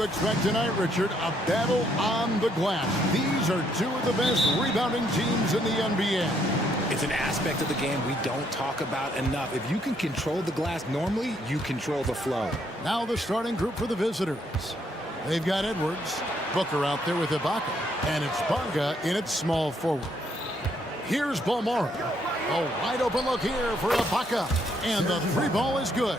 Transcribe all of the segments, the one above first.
to expect tonight, Richard? A battle on the glass. These are two of the best rebounding teams in the NBA. It's an aspect of the game we don't talk about enough. If you can control the glass normally, you control the flow. Now the starting group for the visitors. They've got Edwards, Booker out there with Ibaka, and it's Bonga in its small forward. Here's Balmora. A wide open look here for Ibaka, and the three ball is good.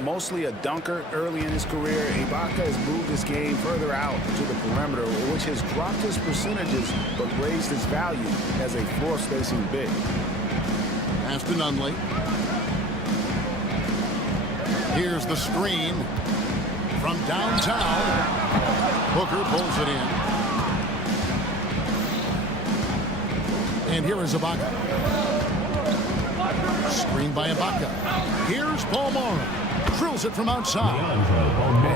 Mostly a dunker early in his career, Ibaka has moved his game further out to the perimeter, which has dropped his percentages but raised his value as a floor-spacing big. Pass to Nunley. Here's the screen from downtown. Booker pulls it in. And here is Ibaka. Screen by Ibaka. Here's Balmora. Drills it from outside.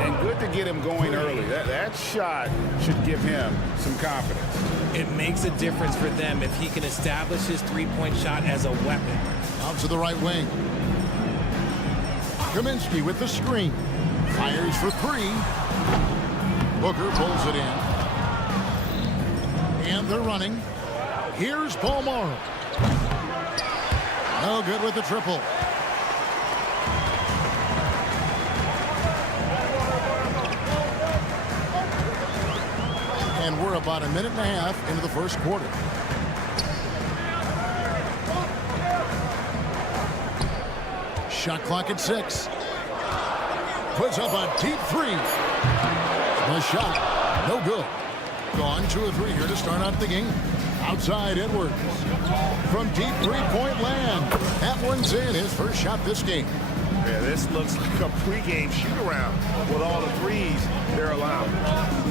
And good to get him going early. That shot should give him some confidence. It makes a difference for them if he can establish his three-point shot as a weapon. Out to the right wing. Kaminsky with the screen. Fires for three. Booker pulls it in. And they're running. Here's Balmora. No good with the triple. And we're about a minute and a half into the first quarter. Shot clock at 6. Puts up a deep three. The shot, no good. Gone 2 of 3 here to start out the game. Outside Edwards. From deep three-point land. That one's in, his first shot this game. Yeah, this looks like a pregame shoot-around with all the threes they're allowing.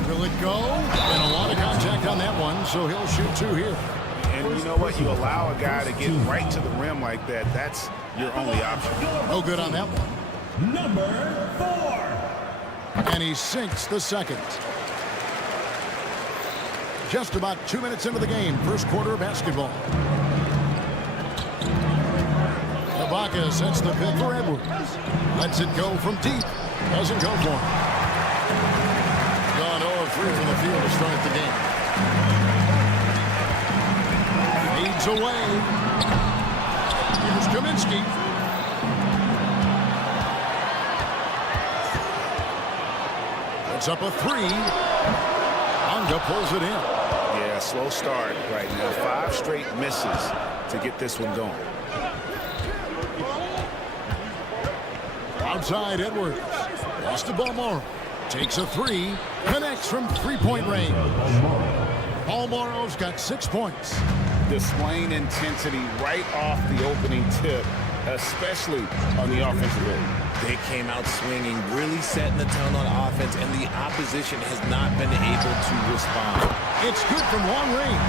Will it go? And a lot of contact on that one, so he'll shoot 2 here. And you know what? You allow a guy to get right to the rim like that. That's your only option. No good on that one. Number 4. And he sinks the second. Just about 2 minutes into the game, first quarter of basketball. Ibaka sets the pick for Edwards. Lets it go from deep. Doesn't go for him. Gone 0 of 3 from the field to start the game. Fades away. Here's Kaminsky. Puts up a 3. Bonga pulls it in. Yeah, slow start right now. 5 straight misses to get this one going. Outside Edwards. Lost to Balmora. Takes a 3. Connects from three-point range. Balmora's got 6 points. Displaying intensity right off the opening tip, especially on the offensive end. They came out swinging, really setting the tone on offense, and the opposition has not been able to respond. It's good from long range.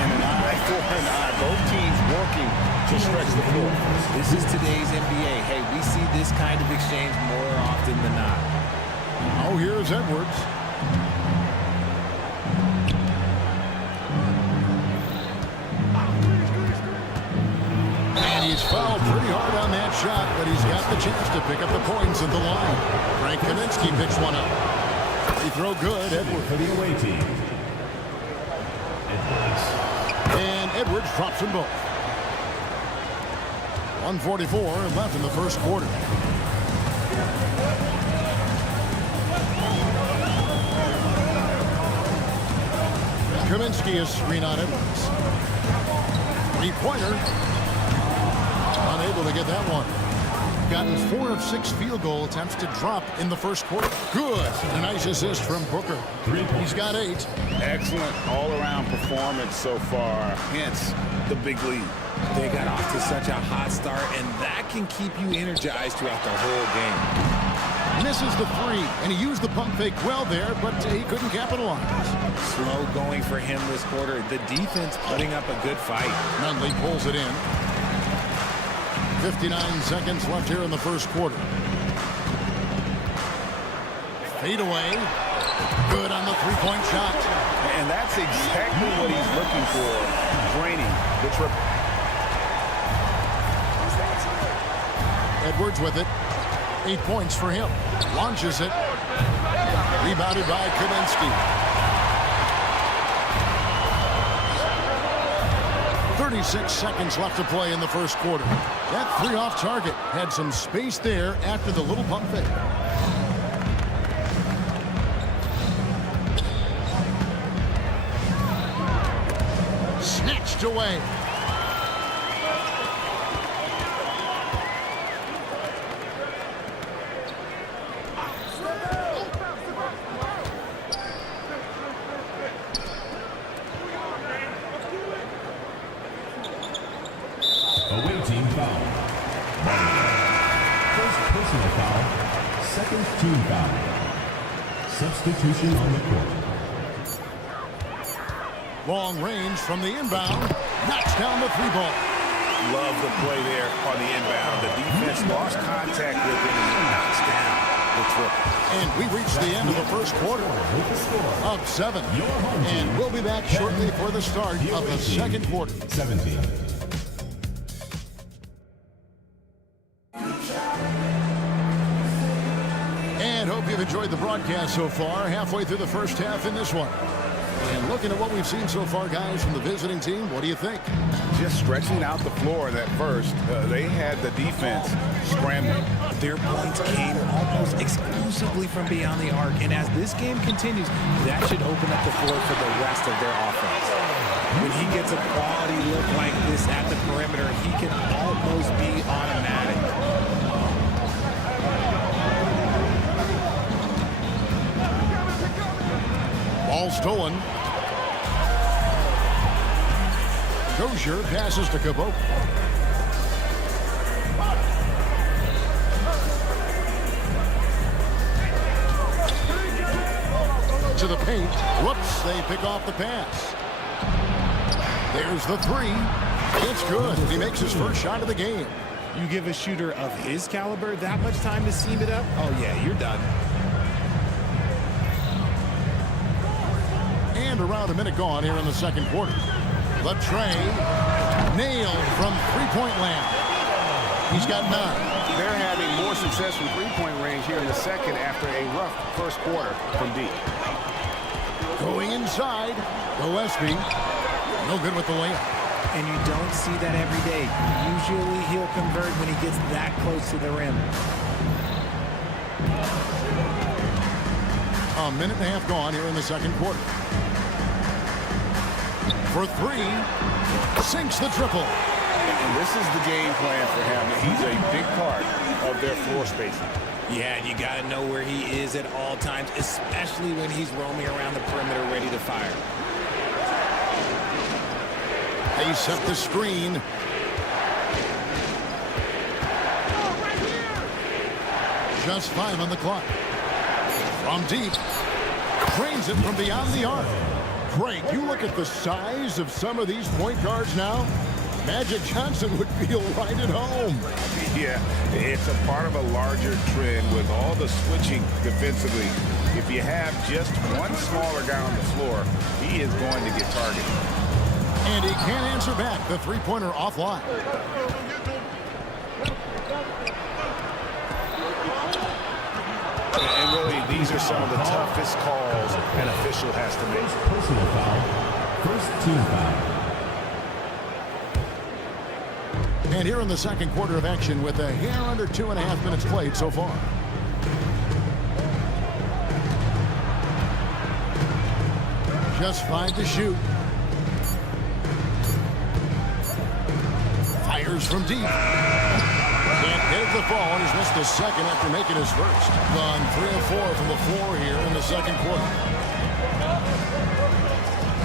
And an eye for an eye. Both teams working to stretch the floor. This is today's NBA. Hey, we see this kind of exchange more often than not. Oh, here's Edwards. And he's fouled pretty hard on that shot, but he's got the chance to pick up the points at the line. Frank Kaminsky picks one up. Free throw good. Edwards. For the away team. And Edwards drops them both. 1:44 left in the first quarter. Kaminsky is screen on Edwards. Three-pointer. Unable to get that one. Gotten 4 of 6 field goal attempts to drop in the first quarter. Good. A nice assist from Booker. He's got 8. Excellent all-around performance so far, hence the big lead. They got off to such a hot start, and that can keep you energized throughout the whole game. Misses the 3, and he used the pump fake well there, but he couldn't capitalize. Slow going for him this quarter. The defense putting up a good fight. Nunley pulls it in. 59 seconds left here in the first quarter. Fade away. Good on the three-point shot. And that's exactly what he's looking for, draining the triple. Edwards with it. 8 points for him. Launches it. Rebounded by Kaminsky. 36 seconds left to play in the first quarter. That three off target had some space there after the little pump fake. Snatched away. Away team foul. First personal foul. Second team foul. Substitution on the court. Long range from the inbound. Knocks down the three ball. Love the play there on the inbound. The defense lost contact with him and he knocks down the triple. And we reached the end of the first quarter. Up 7. And we'll be back shortly for the start of the second quarter. 17. And hope you've enjoyed the broadcast so far. Halfway through the first half in this one. And looking at what we've seen so far, guys, from the visiting team, what do you think? Just stretching out the floor in that first. They had the defense scrambling. Their points came almost exclusively from beyond the arc. And as this game continues, that should open up the floor for the rest of their offense. When he gets a quality look like this at the perimeter, he can almost be automatic. Ball stolen. Dozier passes to Cabot. To the paint. Whoops, they pick off the pass. There's the three. It's good. He makes his first shot of the game. You give a shooter of his caliber that much time to seam it up? Oh, yeah, you're done. And around a minute gone here in the second quarter. The tray nailed from three-point land. He's got 9. They're having more success from three-point range here in the second after a rough first quarter from deep. Going inside, Gillespie. No good with the layup. And you don't see that every day. Usually he'll convert when he gets that close to the rim. A minute and a half gone here in the second quarter. For 3, sinks the triple. And this is the game plan for him. He's a big part of their floor spacing. Yeah, and you got to know where he is at all times, especially when he's roaming around the perimeter ready to fire. They set the screen. Just 5 on the clock. From deep. Drains it from beyond the arc. Great. You look at the size of some of these point guards now. Magic Johnson would feel right at home. Yeah, it's a part of a larger trend with all the switching defensively. If you have just one smaller guy on the floor, he is going to get targeted. And he can't answer back. The three-pointer offline. And really, these are some of the toughest calls an official has to make. Personal foul. First team foul. And here in the second quarter of action with a hair under 2.5 minutes played so far. Just 5 to shoot. Fires from deep. Can't hit the ball. He's missed a second after making his first. Gone 3 of 4 from the floor here in the second quarter.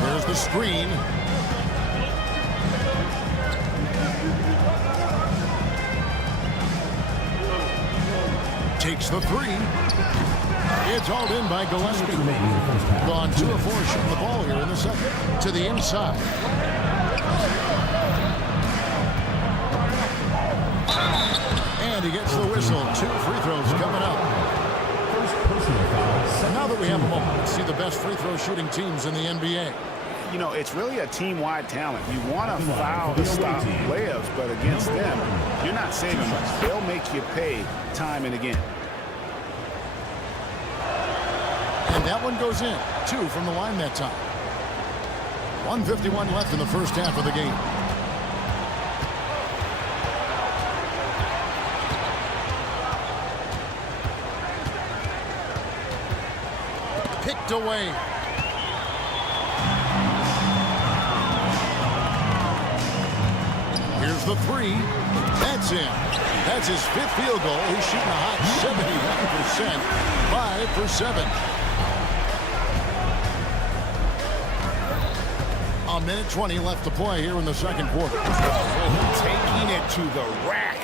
There's the screen. Takes the 3. It's all in by Gillespie. Gone 2 of 4 shooting the ball here in the second. To the inside. And he gets the whistle. 2 free throws coming up. Now that we have a moment, let's see the best free throw shooting teams in the NBA. You know, it's really a team-wide talent. You want to foul to stop layups, but against them, you're not saving much. They'll make you pay time and again. And that one goes in. 2 from the line that time. 1:51 left in the first half of the game. Picked away. Here's the 3. That's in. That's his 5th field goal. He's shooting a hot 79%. 5 for 7. A minute 20 left to play here in the second quarter. Taking it to the rack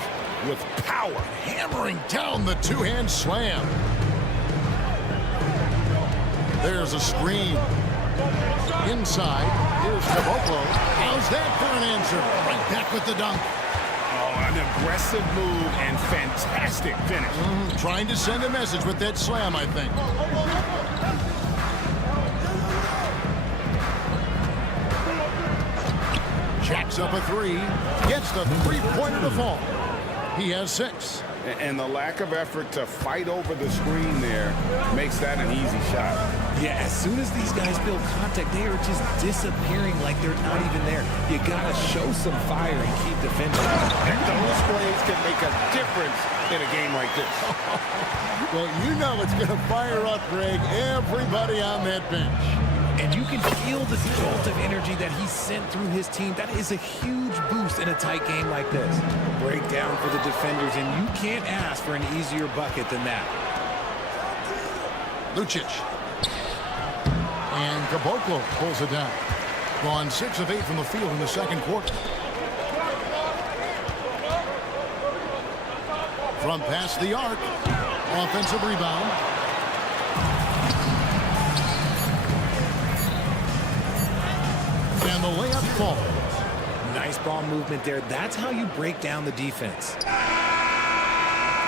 with power. Hammering down the two-hand slam. There's a screen. Inside. Here's Caboclo. How's that for an answer? Right back with the dunk. Oh, an aggressive move and fantastic finish. Trying to send a message with that slam, I think. Jacks up a 3. Gets the three-pointer to fall. He has 6. And the lack of effort to fight over the screen there makes that an easy shot. Yeah, as soon as these guys feel contact, they are just disappearing like they're not even there. You got to show some fire and keep defending. And those plays can make a difference in a game like this. Well, you know it's going to fire up, Greg, everybody on that bench. And you can feel the jolt of energy that he sent through his team. That is a huge boost in a tight game like this. Breakdown for the defenders, and you can't ask for an easier bucket than that. Lucic. And Caboclo pulls it down. Gone 6 of 8 from the field in the second quarter. From past the arc. Offensive rebound. And the layup falls. Nice ball movement there. That's how you break down the defense.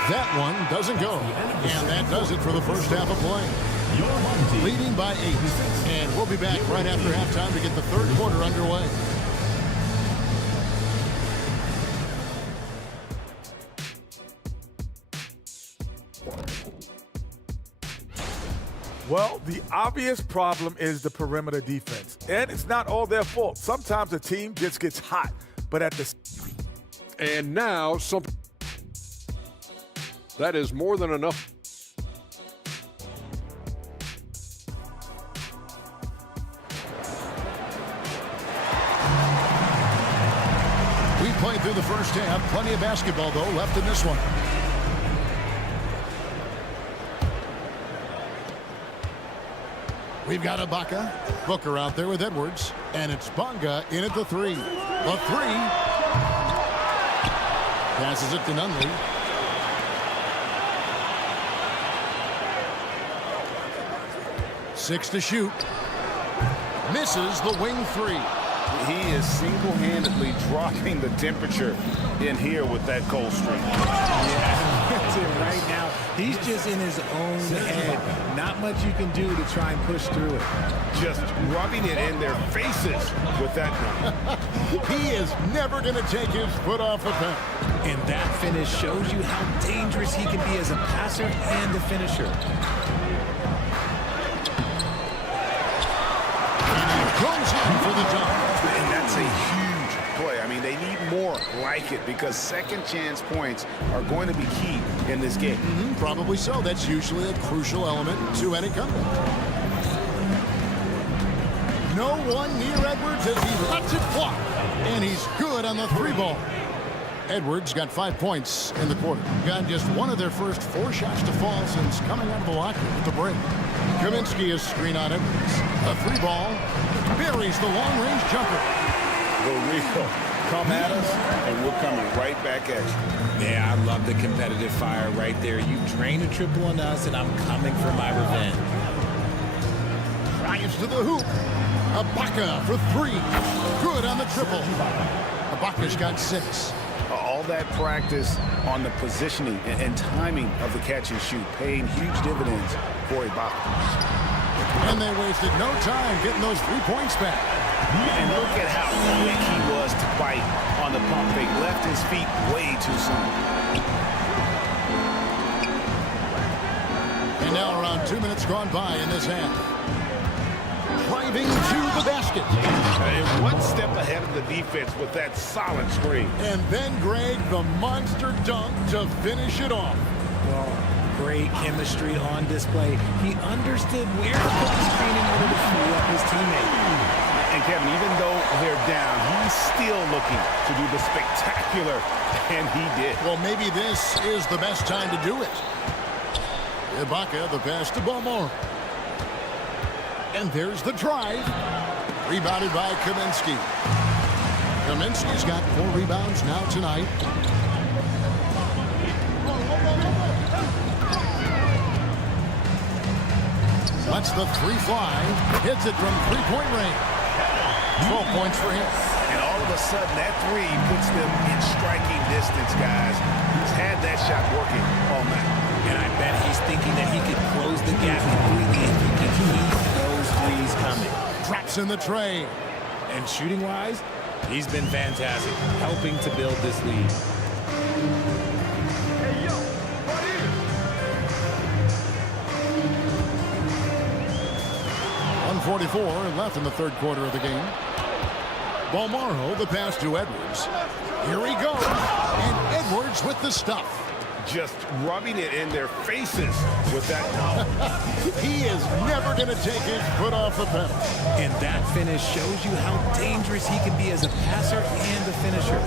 That one doesn't go. And that does it for the first half of play. Leading by 8. And we'll be back right after halftime to get the third quarter underway. Well, the obvious problem is the perimeter defense. And it's not all their fault. Sometimes the team just gets hot. But at the... And now something that is more than enough. We played through the first half. Plenty of basketball, though, left in this one. We've got Ibaka. Booker out there with Edwards. And it's Bonga in at the 3. The 3. Passes it to Nunley. Six to shoot. Misses the wing 3. He is single-handedly dropping the temperature in here with that cold streak. Yeah, that's it right now. He's just in his own head. Not much you can do to try and push through it. Just rubbing it in their faces with that gun. He is never going to take his foot off the pedal. And that finish shows you how dangerous he can be as a passer and a finisher. And he goes in for the dunk. And that's a huge play. I mean, they need more like it because second chance points are going to be key in this game. Probably so. That's usually a crucial element to any comeback. No one near Edwards as he lets it fly. And he's good on the 3 ball. Edwards got 5 points in the quarter. Got just one of their first 4 shots to fall since coming out of the locker with the break. Kaminsky is screen on Edwards. A 3 ball. Buries the long-range jumper. The real come at us, and we're coming right back at you. Yeah, I love the competitive fire right there. You drain a triple on us, and I'm coming for my revenge. Drives to the hoop. Ibaka for 3. Good on the triple. Ibaka's got 6. All that practice on the positioning and timing of the catch and shoot paying huge dividends for Ibaka. And they wasted no time getting those 3 points back. And look at how quick he was to bite on the pump fake. Left his feet way too soon. And now around 2 minutes gone by in this half. Driving to the basket. And one step ahead of the defense with that solid screen. And then, Greg, the monster dunk to finish it off. Well, great chemistry on display. He understood where to put the screen in order to free up his teammate. And Kevin, even though they're down, he's still looking to do the spectacular, and he did. Well, maybe this is the best time to do it. Ibaka, the pass to Balmore. And there's the drive. Rebounded by Kaminsky. Kaminsky's got 4 rebounds now tonight. Lets the 3 fly. Hits it from 3-point range. 12 points for him. And all of a sudden, that 3 puts them in striking distance, guys. He's had that shot working all night. And I bet he's thinking that he could close the gap completely if he can keep those threes coming. Drops in the tray. And shooting-wise, he's been fantastic, helping to build this lead. 1:44 left in the third quarter of the game. Balmaro, the pass to Edwards. Here he goes. And Edwards with the stuff. Just rubbing it in their faces with that. He is never going to take his foot off the pedal. And that finish shows you how dangerous he can be as a passer and a finisher.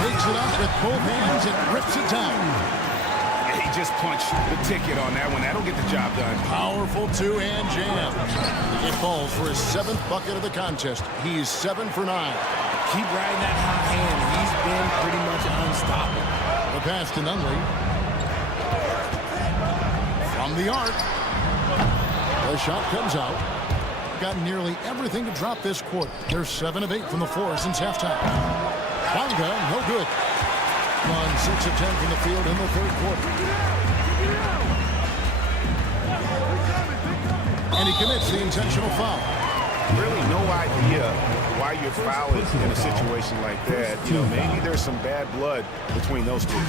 Takes it up with both hands and rips it down. He just punched the ticket on that one. That'll get the job done. Powerful two-hand jam. It falls for his 7th bucket of the contest. He's 7 for 9. Keep riding that hot hand. He's been pretty much unstoppable. The pass to Nunley. From the arc. The shot comes out. Got nearly everything to drop this quarter. They're 7 of 8 from the floor since halftime. Bonga, no good. On 6 of 10 from the field in the third quarter. And he commits the intentional foul. Really no idea why you're fouling in a situation like that. You know, maybe there's some bad blood between those two.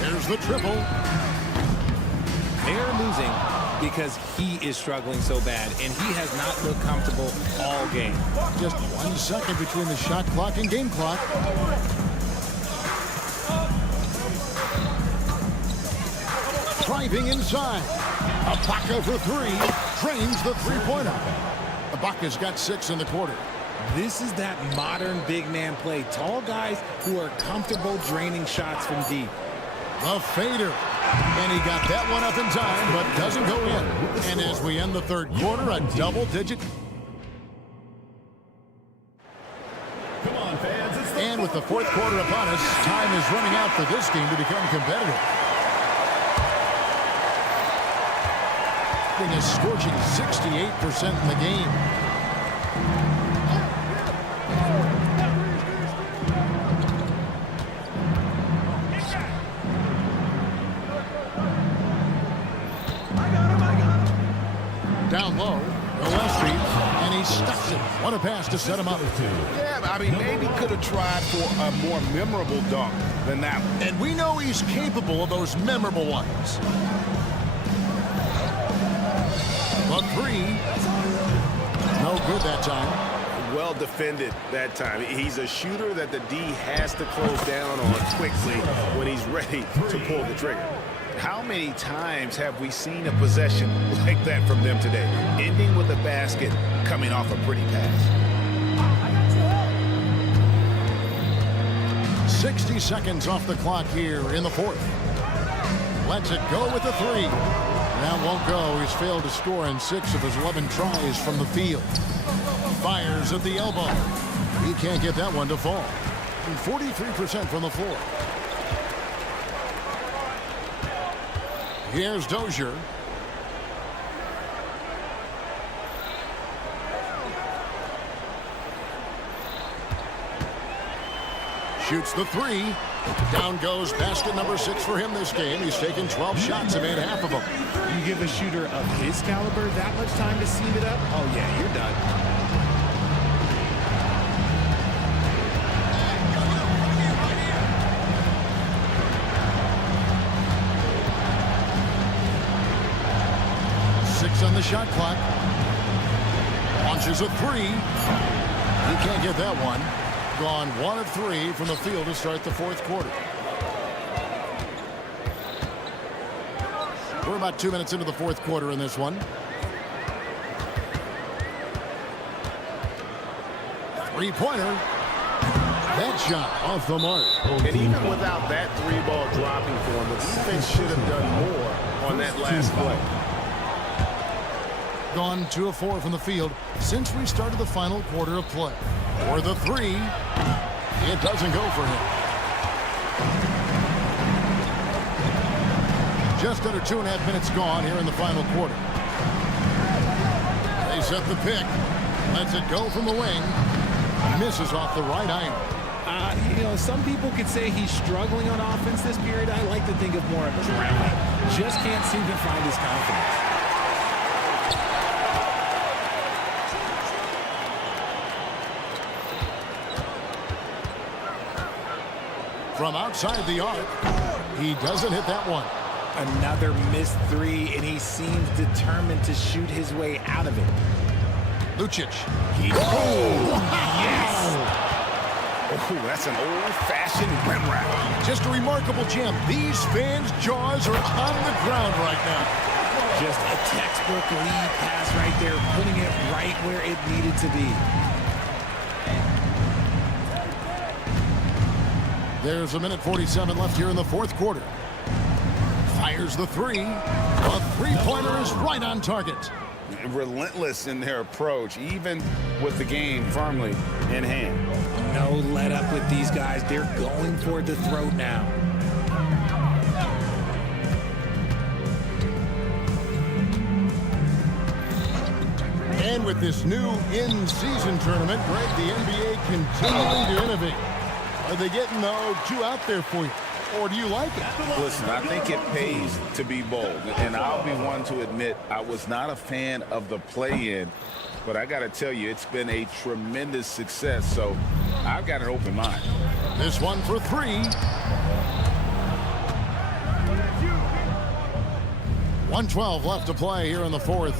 There's the triple. They're losing because he is struggling so bad, and he has not looked comfortable all game. Just 1 second between the shot clock and game clock. Driving inside. Ibaka for 3. Drains the three-pointer. Ibaka's got 6 in the quarter. This is that modern big man play. Tall guys who are comfortable draining shots from deep. The fader. And he got that one up in time, but doesn't go in. And as we end the third quarter, a double-digit. And with the fourth quarter upon us, time is running out for this game to become competitive. Being a scorching 68% in the game. Down low, Gillespie, and he stuffs it. What a pass to set him up. Yeah, I mean, maybe could have tried for a more memorable dunk than that one. And we know he's capable of those memorable ones. The 3. No good that time. Well defended that time. He's a shooter that the D has to close down on quickly when he's ready to pull the trigger. How many times have we seen a possession like that from them today? Ending with a basket, coming off a pretty pass. 60 seconds off the clock here in the fourth. Lets it go with the 3. That won't go. He's failed to score in 6 of his 11 tries from the field. Fires at the elbow. He can't get that one to fall. 43% from the floor. Here's Dozier. Shoots the 3. Down goes basket number 6 for him this game. He's taken 12 shots and made half of them. You give a shooter of his caliber that much time to seam it up, oh yeah, you're done. On the shot clock. Launches a 3. He can't get that one. Gone 1 of 3 from the field to start the fourth quarter. We're about 2 minutes into the fourth quarter in this one. Three-pointer. That shot off the mark. And even without that 3-ball dropping for him, the defense should have done more on that last play. Gone 2 of 4 from the field since we started the final quarter of play. For the 3, it doesn't go for him. Just under 2.5 minutes gone here in the final quarter. They set the pick. Lets it go from the wing. Misses off the right iron. You know, some people could say he's struggling on offense this period. I like to think of more of drowning. Just can't seem to find his confidence. From outside the arc, he doesn't hit that one. Another missed 3, and he seems determined to shoot his way out of it. Lucic. Yes! Oh, that's an old-fashioned rim wrap. Just a remarkable jam. These fans' jaws are on the ground right now. Just a textbook lead pass right there, putting it right where it needed to be. There's 1:47 left here in the fourth quarter. Fires the 3. A three-pointer is right on target. Relentless in their approach, even with the game firmly in hand. No let up with these guys. They're going for the throat now. And with this new in-season tournament, Greg, the NBA continuing to innovate. Are they getting the 2 out there for you? Or do you like it? Listen, I think it pays to be bold. And I'll be one to admit I was not a fan of the play-in. But I got to tell you, it's been a tremendous success. So I've got an open mind. This one for 3. 1:12 left to play here in the fourth.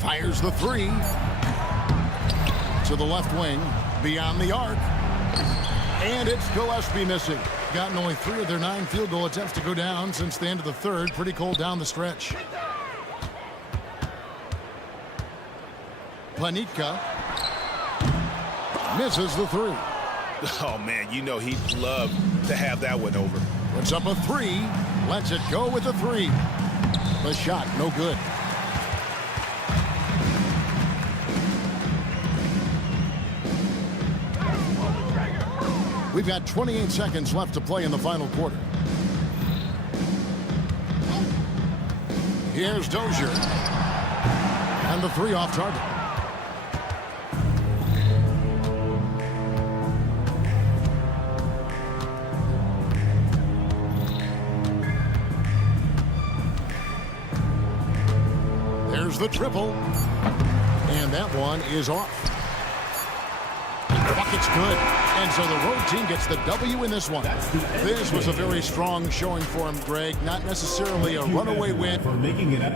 Fires the 3. To the left wing, beyond the arc. And it's Gillespie missing. Gotten only 3 of their 9 field goal attempts to go down since the end of the third. Pretty cold down the stretch. Planitka misses the 3. Oh, man, you know he'd love to have that one over. Puts up a 3. Lets it go with a 3. The shot, no good. We've got 28 seconds left to play in the final quarter. Here's Dozier. And the 3 off target. There's the triple. And that one is off. The bucket's good. And so the road team gets the W in this one. This was a very strong showing for him, Greg. Not necessarily a runaway win. For making it up.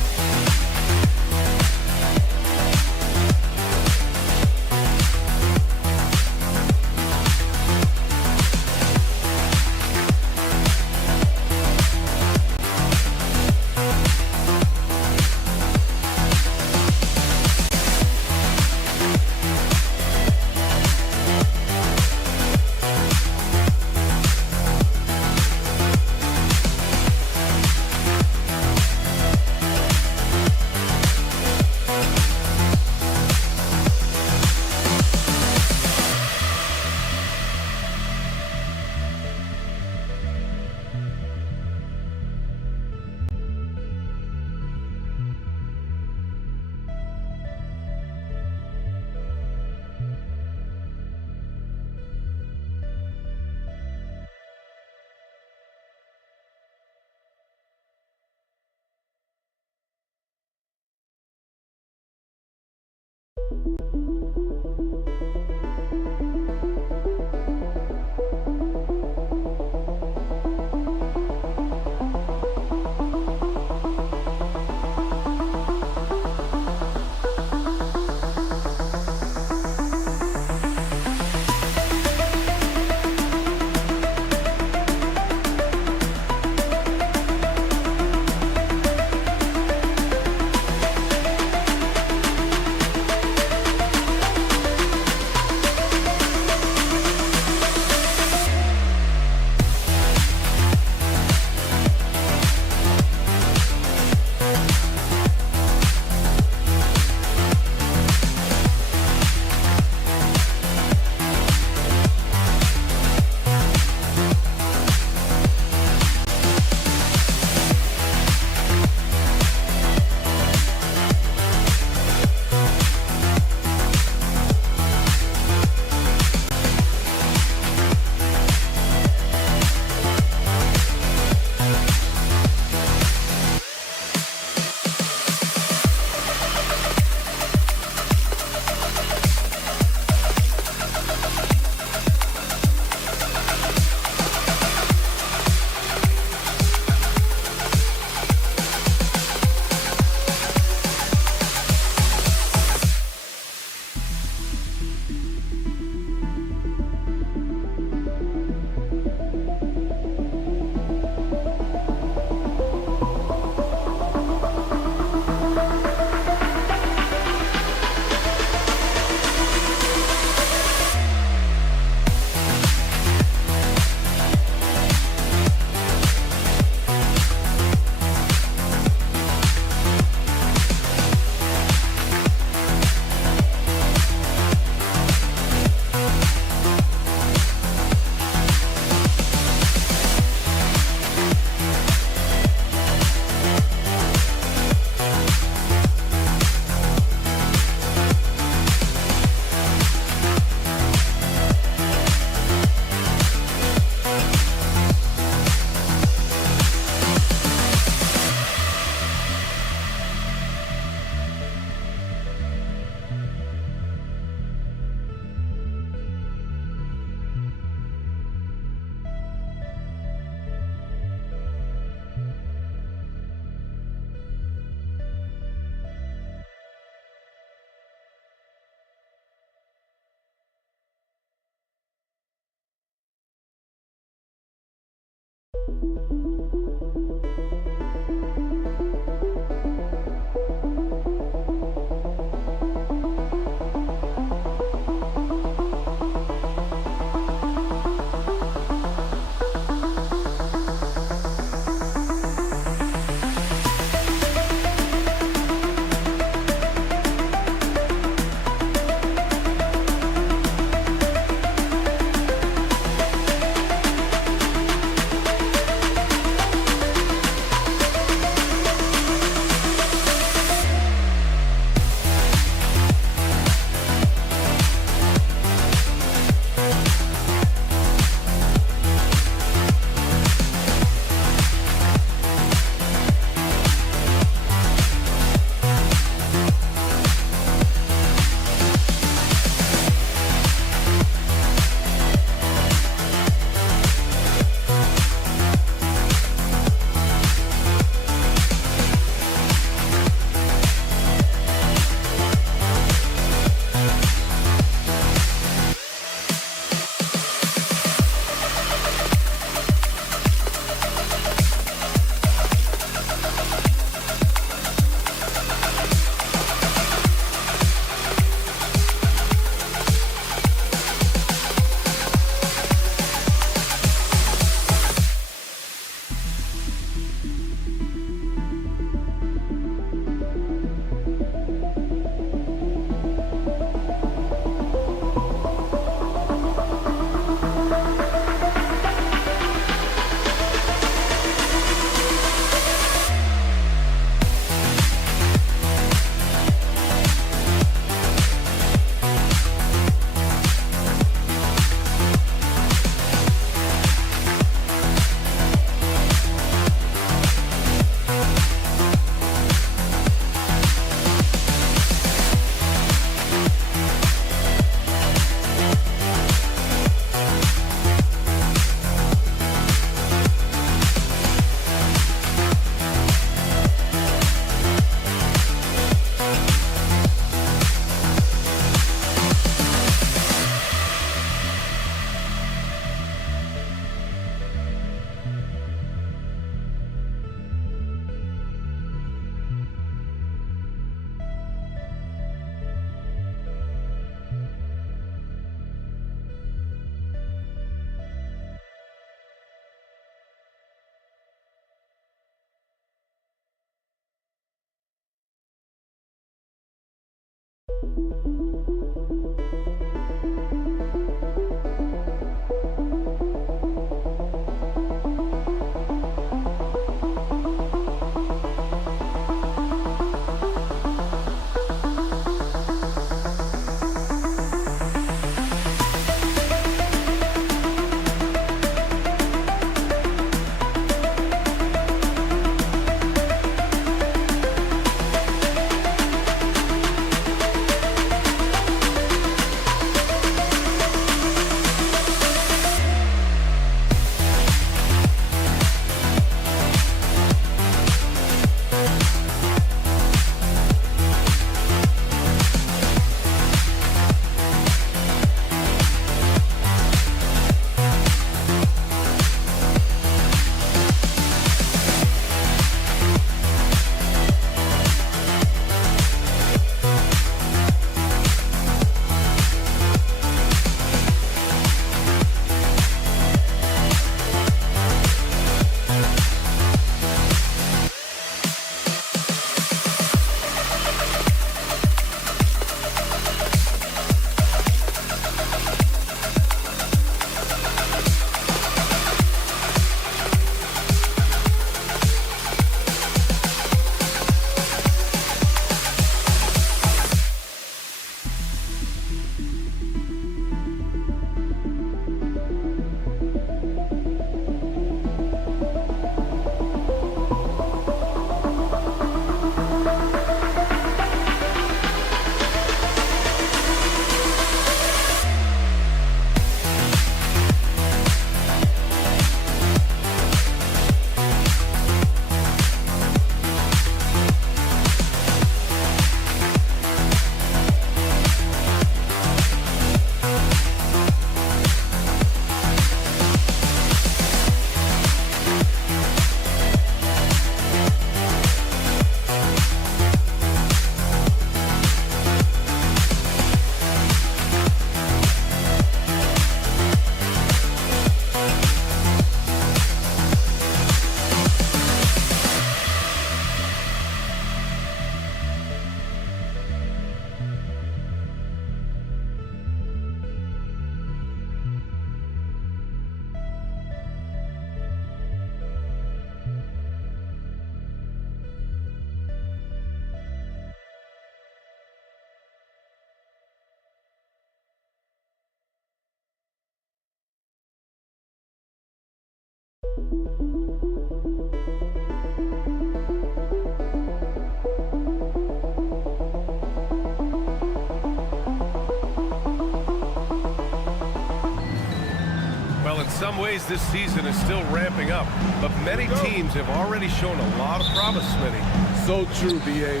Well, in some ways, this season is still ramping up, but many teams have already shown a lot of promise, Smitty. So true, B.A.,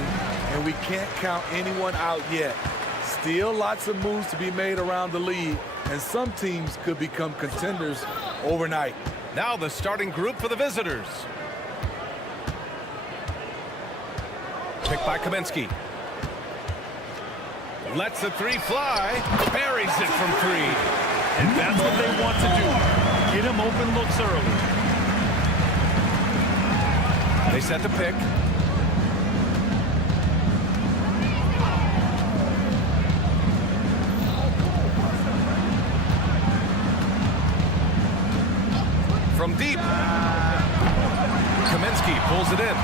and we can't count anyone out yet. Still lots of moves to be made around the league, and some teams could become contenders overnight. Now the starting group for the visitors. Picked by Kaminsky. Lets the three fly. Buries it from three. And that's what they want to do. Get him open looks early. They set the pick. From deep. Kaminsky pulls it in.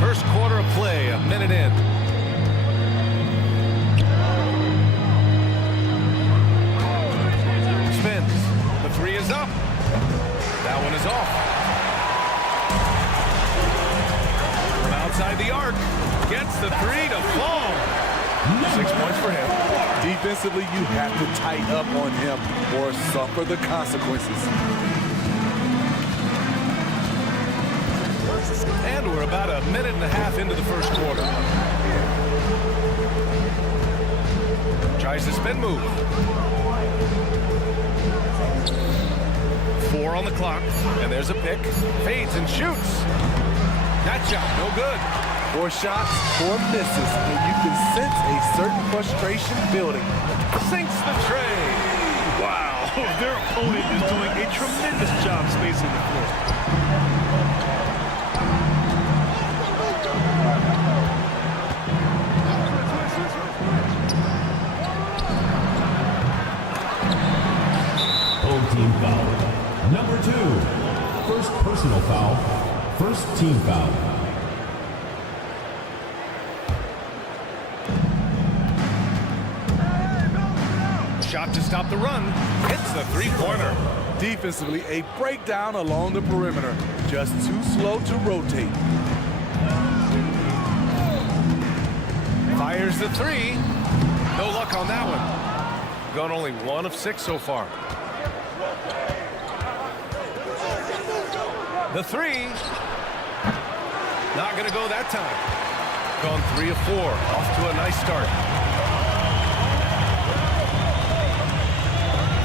First quarter of play, a minute in. Spins. The three is up. That one is off. From outside the arc. Gets the three to fall. 6 points for him. Defensively, you have to tighten up on him or suffer the consequences. And we're about a minute and a half into the first quarter. Tries the spin move. 4 on the clock. And there's a pick. Fades and shoots. That shot, no good. 4 shots, 4 misses, and you can sense a certain frustration building. Sinks the tray. Wow, their opponent is doing a tremendous job spacing the floor. Team foul. Number 2. First personal foul. First team foul. Shot to stop the run. Hits the three-pointer. Defensively, a breakdown along the perimeter. Just too slow to rotate. Fires the three. No luck on that one. Gone only 1 of 6 so far. The three. Not going to go that time. Gone 3 of 4. Off to a nice start.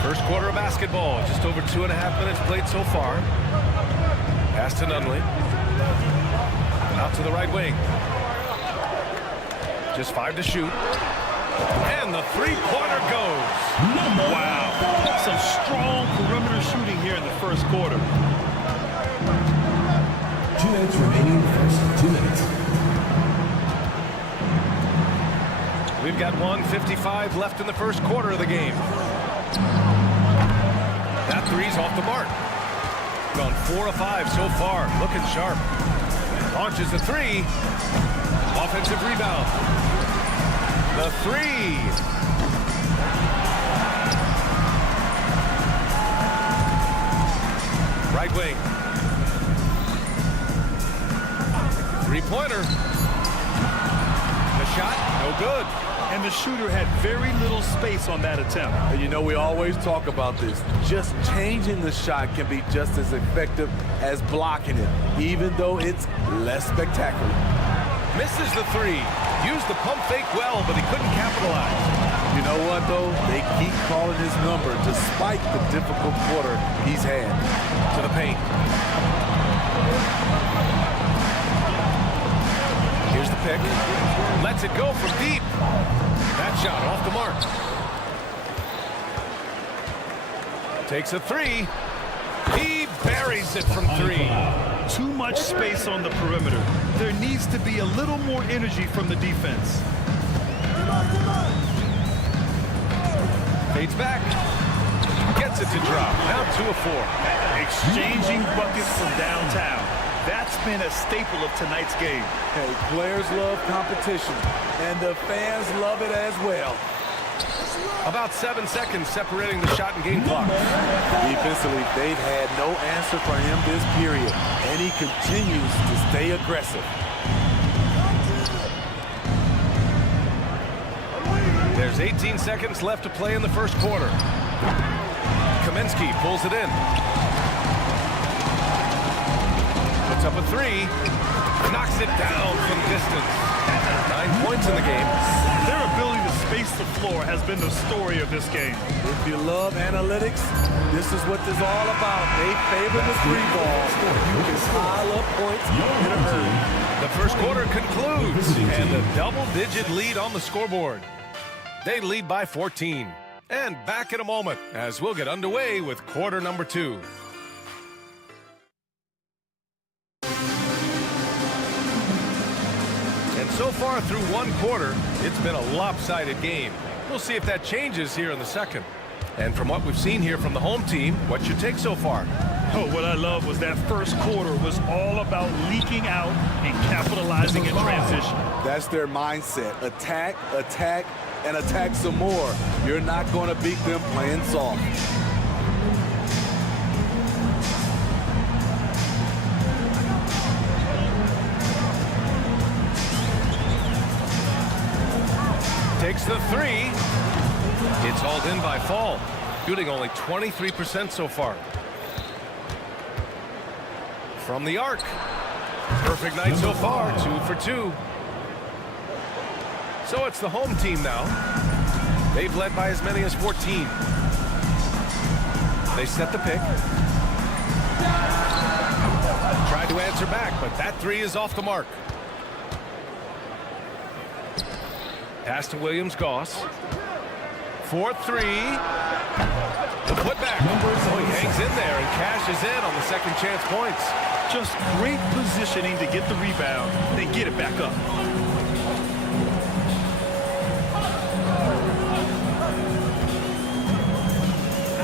First quarter of basketball. Just over 2.5 minutes played so far. Pass to Nunley. Out to the right wing. Just 5 to shoot. And the three-pointer goes. Wow. Some strong perimeter shooting here in the first quarter. 2 minutes remaining in the first 2 minutes. We've got 1:55 left in the first quarter of the game. That three's off the mark. Gone 4 of 5 so far. Looking sharp. Launches the three. Offensive rebound. The three. Right wing. Three-pointer. The shot, no good. And the shooter had very little space on that attempt. And you know, we always talk about this. Just changing the shot can be just as effective as blocking it, even though it's less spectacular. Misses the three. Used the pump fake well, but he couldn't capitalize. You know what, though? They keep calling his number despite the difficult quarter he's had. To the paint. Here's the pick. Lets it go from deep. That shot off the mark. Takes a three. He buries it from three. Too much space on the perimeter. There needs to be a little more energy from the defense. Fades back. Gets it to drop. Now 2 of 4. Exchanging buckets from downtown. That's been a staple of tonight's game. Hey, players love competition, and the fans love it as well. About 7 seconds separating the shot and game clock. Defensively, they've had no answer for him this period, and he continues to stay aggressive. There's 18 seconds left to play in the first quarter. Kaminsky pulls it in. Puts up a 3. Knocks it down from distance. 9 points in the game. Their ability to space the floor has been the story of this game. If you love analytics, this is what this is all about. They favor the 3 ball. You can pile up points in a hurry. The first quarter concludes, and a double-digit lead on the scoreboard. They lead by 14. And back in a moment as we'll get underway with quarter number 2. And so far through one quarter, it's been a lopsided game. We'll see if that changes here in the second. And from what we've seen here from the home team, what's your take so far? Oh, what I love was that first quarter was all about leaking out and capitalizing in transition. That's their mindset. Attack, attack, and attack some more. You're not going to beat them playing soft. Takes the 3. It's hauled in by Fall, shooting only 23% so far. From the arc. Perfect night so far, 2 for 2. So it's the home team now. They've led by as many as 14. They set the pick. Tried to answer back, but that 3 is off the mark. Pass to Williams-Goss. 4-3. The putback. Oh, he hangs in there and cashes in on the second chance points. Just great positioning to get the rebound, then get it back up.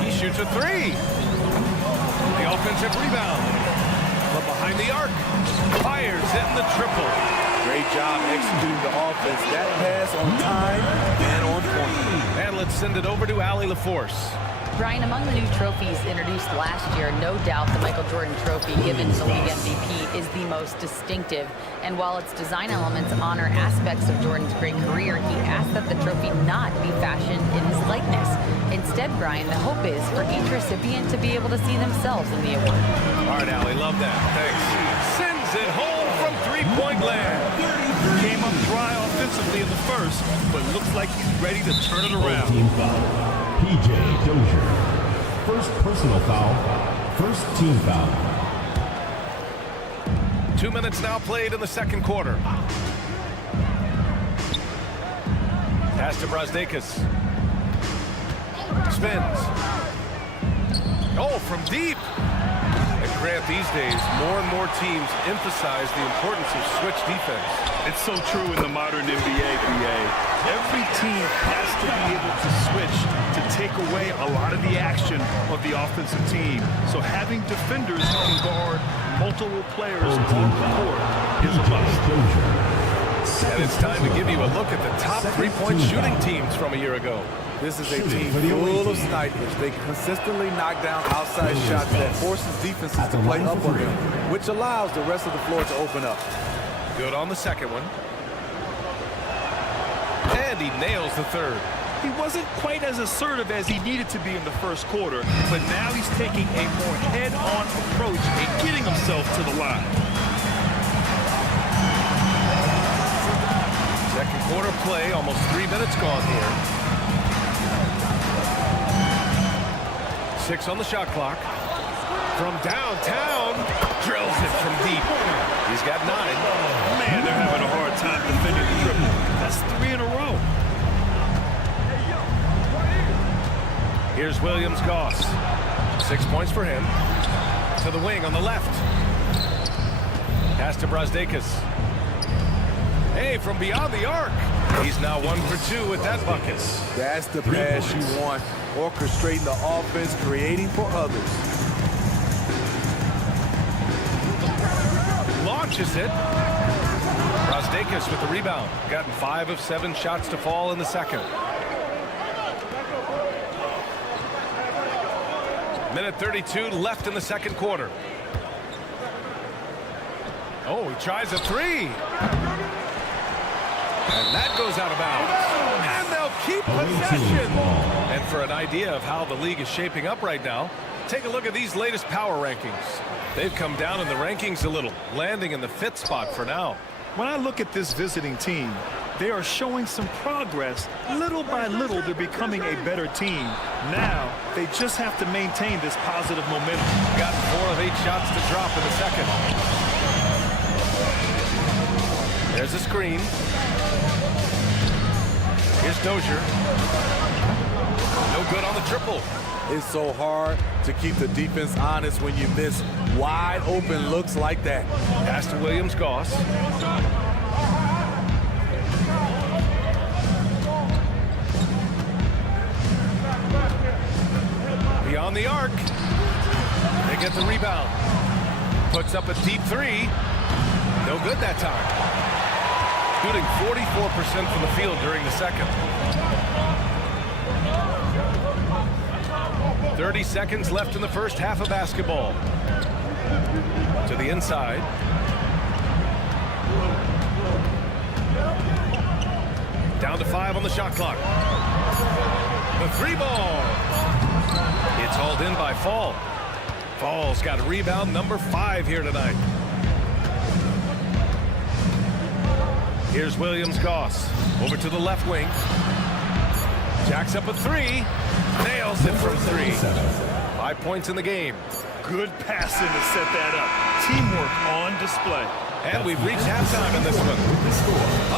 He shoots a 3. The offensive rebound. But behind the arc, fires in the triple. Great job executing the offense. That pass on time and on point. And let's send it over to Allie LaForce. Brian, among the new trophies introduced last year, no doubt the Michael Jordan Trophy given to the league MVP is the most distinctive. And while its design elements honor aspects of Jordan's great career, he asked that the trophy not be fashioned in his likeness. Instead, Brian, the hope is for each recipient to be able to see themselves in the award. All right, Allie, love that. Thanks. Sends it home from three-point land. Came up dry offensively in the first, but looks like he's ready to turn it around. Team foul. PJ Dozier. First personal foul. First team foul. 2 minutes now played in the second quarter. Pass to Brasdeikis. Spins. Oh, from deep. And Grant, these days, more and more teams emphasize the importance of switch defense. It's so true in the modern NBA, BA. Every team has to be able to switch to take away a lot of the action of the offensive team. So having defenders who can guard multiple players on the court is a must. And it's time to give you a look at the top three-point shooting teams from a year ago. This is a team full of snipers. They consistently knock down outside shots that forces defenses to play up on them, which allows the rest of the floor to open up. Good on the second one. And he nails the third. He wasn't quite as assertive as he needed to be in the first quarter, but now he's taking a more head-on approach and getting himself to the line. Second quarter play, almost 3 minutes gone here. 6 on the shot clock. From downtown, drills it from deep. He's got 9. Man, they're having a hard time defending the triple. That's 3 in a row. Here's Williams-Goss. 6 points for him. To the wing on the left. Pass to Brasdeikis. Hey, from beyond the arc. He's now 1 for 2 with that bucket. That's the pass you want. Orchestrating the offense, creating for others. Launches it. Brasdeikis with the rebound. Gotten 5 of 7 shots to fall in the second. Minute 32 left in the second quarter. Oh, he tries a three. And that goes out of bounds. And they'll keep possession. And for an idea of how the league is shaping up right now, take a look at these latest power rankings. They've come down in the rankings a little, landing in the 5th spot for now. When I look at this visiting team, they are showing some progress. Little by little, they're becoming a better team. Now, they just have to maintain this positive momentum. Got 4 of 8 shots to drop in the second. There's a screen. Here's Dozier. No good on the triple. It's so hard to keep the defense honest when you miss wide open looks like that. Pass to Williams-Goss. Beyond the arc. They get the rebound. Puts up a deep 3. No good that time. Shooting 44% from the field during the second. 30 seconds left in the first half of basketball. To the inside. Down to 5 on the shot clock. The 3 ball. It's hauled in by Fall. Fall's got rebound number 5 here tonight. Here's Williams-Goss. Over to the left wing. Jacks up a 3. Nails it from 3. 5 points in the game. Good passing to set that up. Teamwork on display. And we've reached halftime in this one.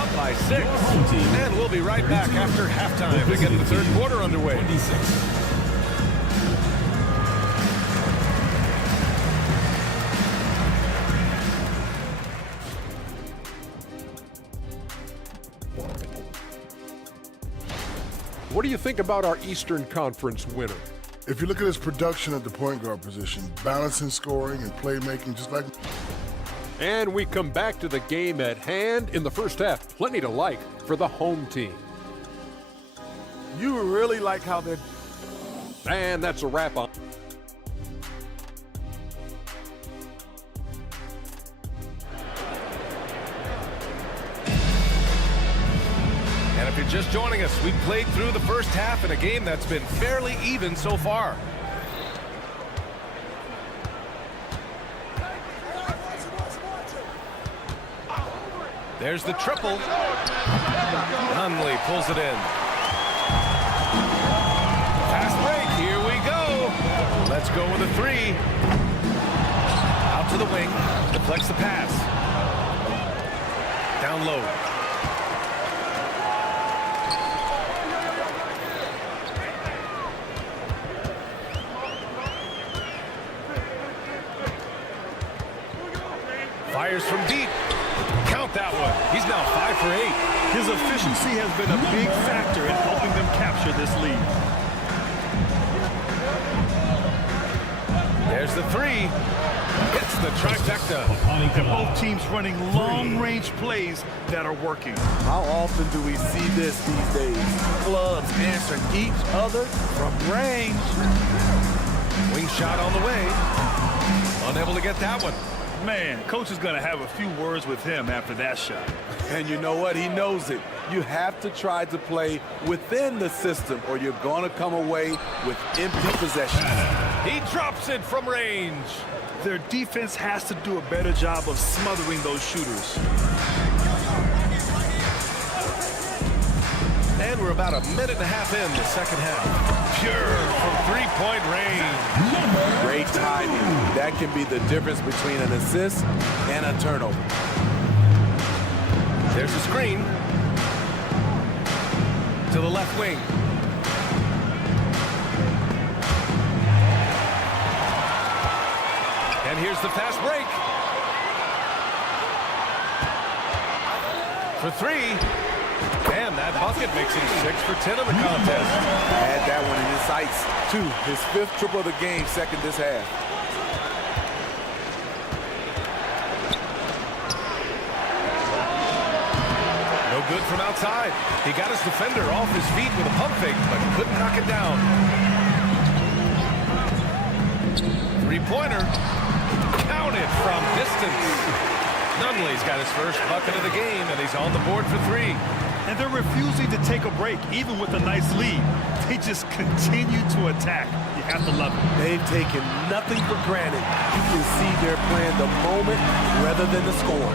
Up by 6. And we'll be right back after halftime to get the third quarter underway. What do you think about our Eastern Conference winner? If you look at his production at the point guard position, balancing scoring and playmaking, just like... And we come back to the game at hand in the first half. Plenty to like for the home team. You really like how they're... And that's a wrap on. And if you're just joining us, we've played through the first half in a game that's been fairly even so far. There's the triple. Hunley pulls it in. Fast break, here we go. Let's go with a 3. Out to the wing, deflects the pass. Down low. Fires from deep. Count that one. He's now 5 for 8. His efficiency has been a big factor in helping them capture this lead. There's the 3. Gets the trifecta. And both teams running long-range plays that are working. How often do we see this these days? Clubs answering each other from range. Wing shot on the way. Unable to get that one. Man, coach is going to have a few words with him after that shot. And you know what? He knows it. You have to try to play within the system or you're going to come away with empty possessions. He drops it from range. Their defense has to do a better job of smothering those shooters. And we're about a minute and a half in the second half. Pure from 3-point range. Great timing. That can be the difference between an assist and a turnover. There's a screen. To the left wing. Here's the fast break. For three. And that bucket makes him 6 for 10 in the contest. Had that one in his sights, too. His 5th triple of the game, second this half. No good from outside. He got his defender off his feet with a pump fake, but couldn't knock it down. Three-pointer. Counted from distance. Nunley's got his first bucket of the game, and he's on the board for 3. And they're refusing to take a break, even with a nice lead. They just continue to attack. You have to love it. They've taken nothing for granted. You can see they're playing the moment rather than the score.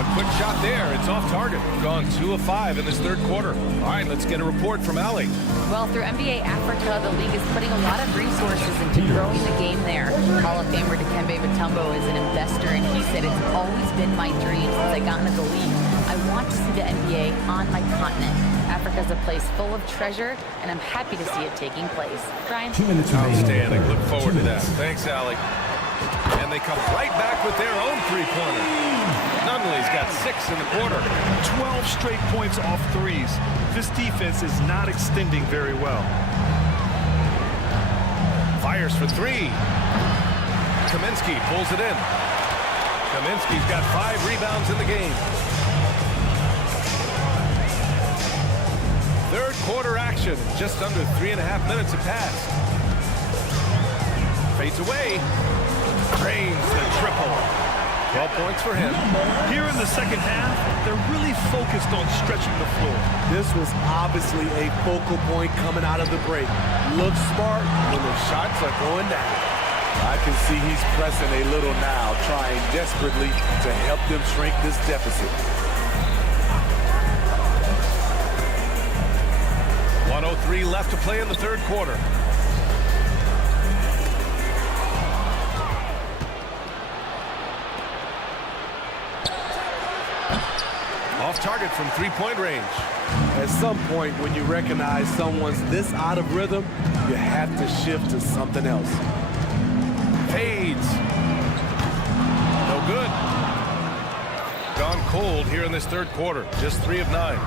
A quick shot there. It's off target. Gone 2 of 5 in this third quarter. All right, let's get a report from Ali. Well, through NBA Africa, the league is putting a lot of resources into growing the game there. Hall of Famer Dikembe Mutombo is an investor, and he said, "It's always been my dream since I got into the league. I want to see the NBA on my continent. Africa's a place full of treasure, and I'm happy to see it taking place." Brian? 2 minutes remaining. Outstanding. Look forward to that. Thanks, Ali. And they come right back with their own three-pointer. Nunley's got 6 in the quarter. 12 straight points off threes. This defense is not extending very well. Fires for 3. Kaminsky pulls it in. Kaminsky's got 5 rebounds in the game. Third quarter action. Just under 3.5 minutes have passed. Fades away. Drains the triple. 12 points for him. Here in the second half, they're really focused on stretching the floor. This was obviously a focal point coming out of the break. Looks smart when the shots are going down. I can see he's pressing a little now, trying desperately to help them shrink this deficit. 1:03 left to play in the third quarter. Off target from three-point range. At some point, when you recognize someone's this out of rhythm, you have to shift to something else. Fades. No good. Gone cold here in this third quarter. Just 3 of 9.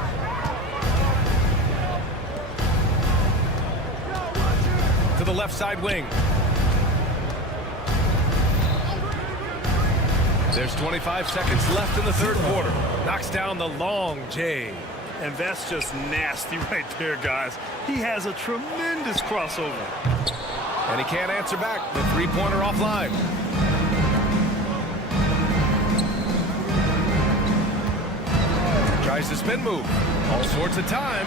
To the left side wing. There's 25 seconds left in the third quarter. Knocks down the long J. And that's just nasty right there, guys. He has a tremendous crossover. And he can't answer back. The three-pointer offline. Tries the spin move. All sorts of time.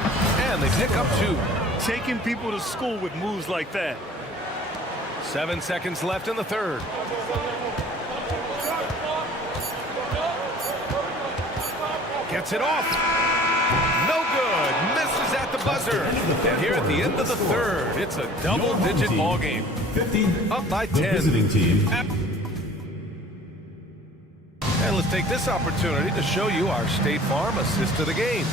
And they pick up 2. Taking people to school with moves like that. 7 seconds left in the third. Gets it off. No good. Misses at the buzzer. And here at the end of the third, it's a double-digit ball game. 15. Up by 10. The visiting team. And let's take this opportunity to show you our State Farm assist of the game.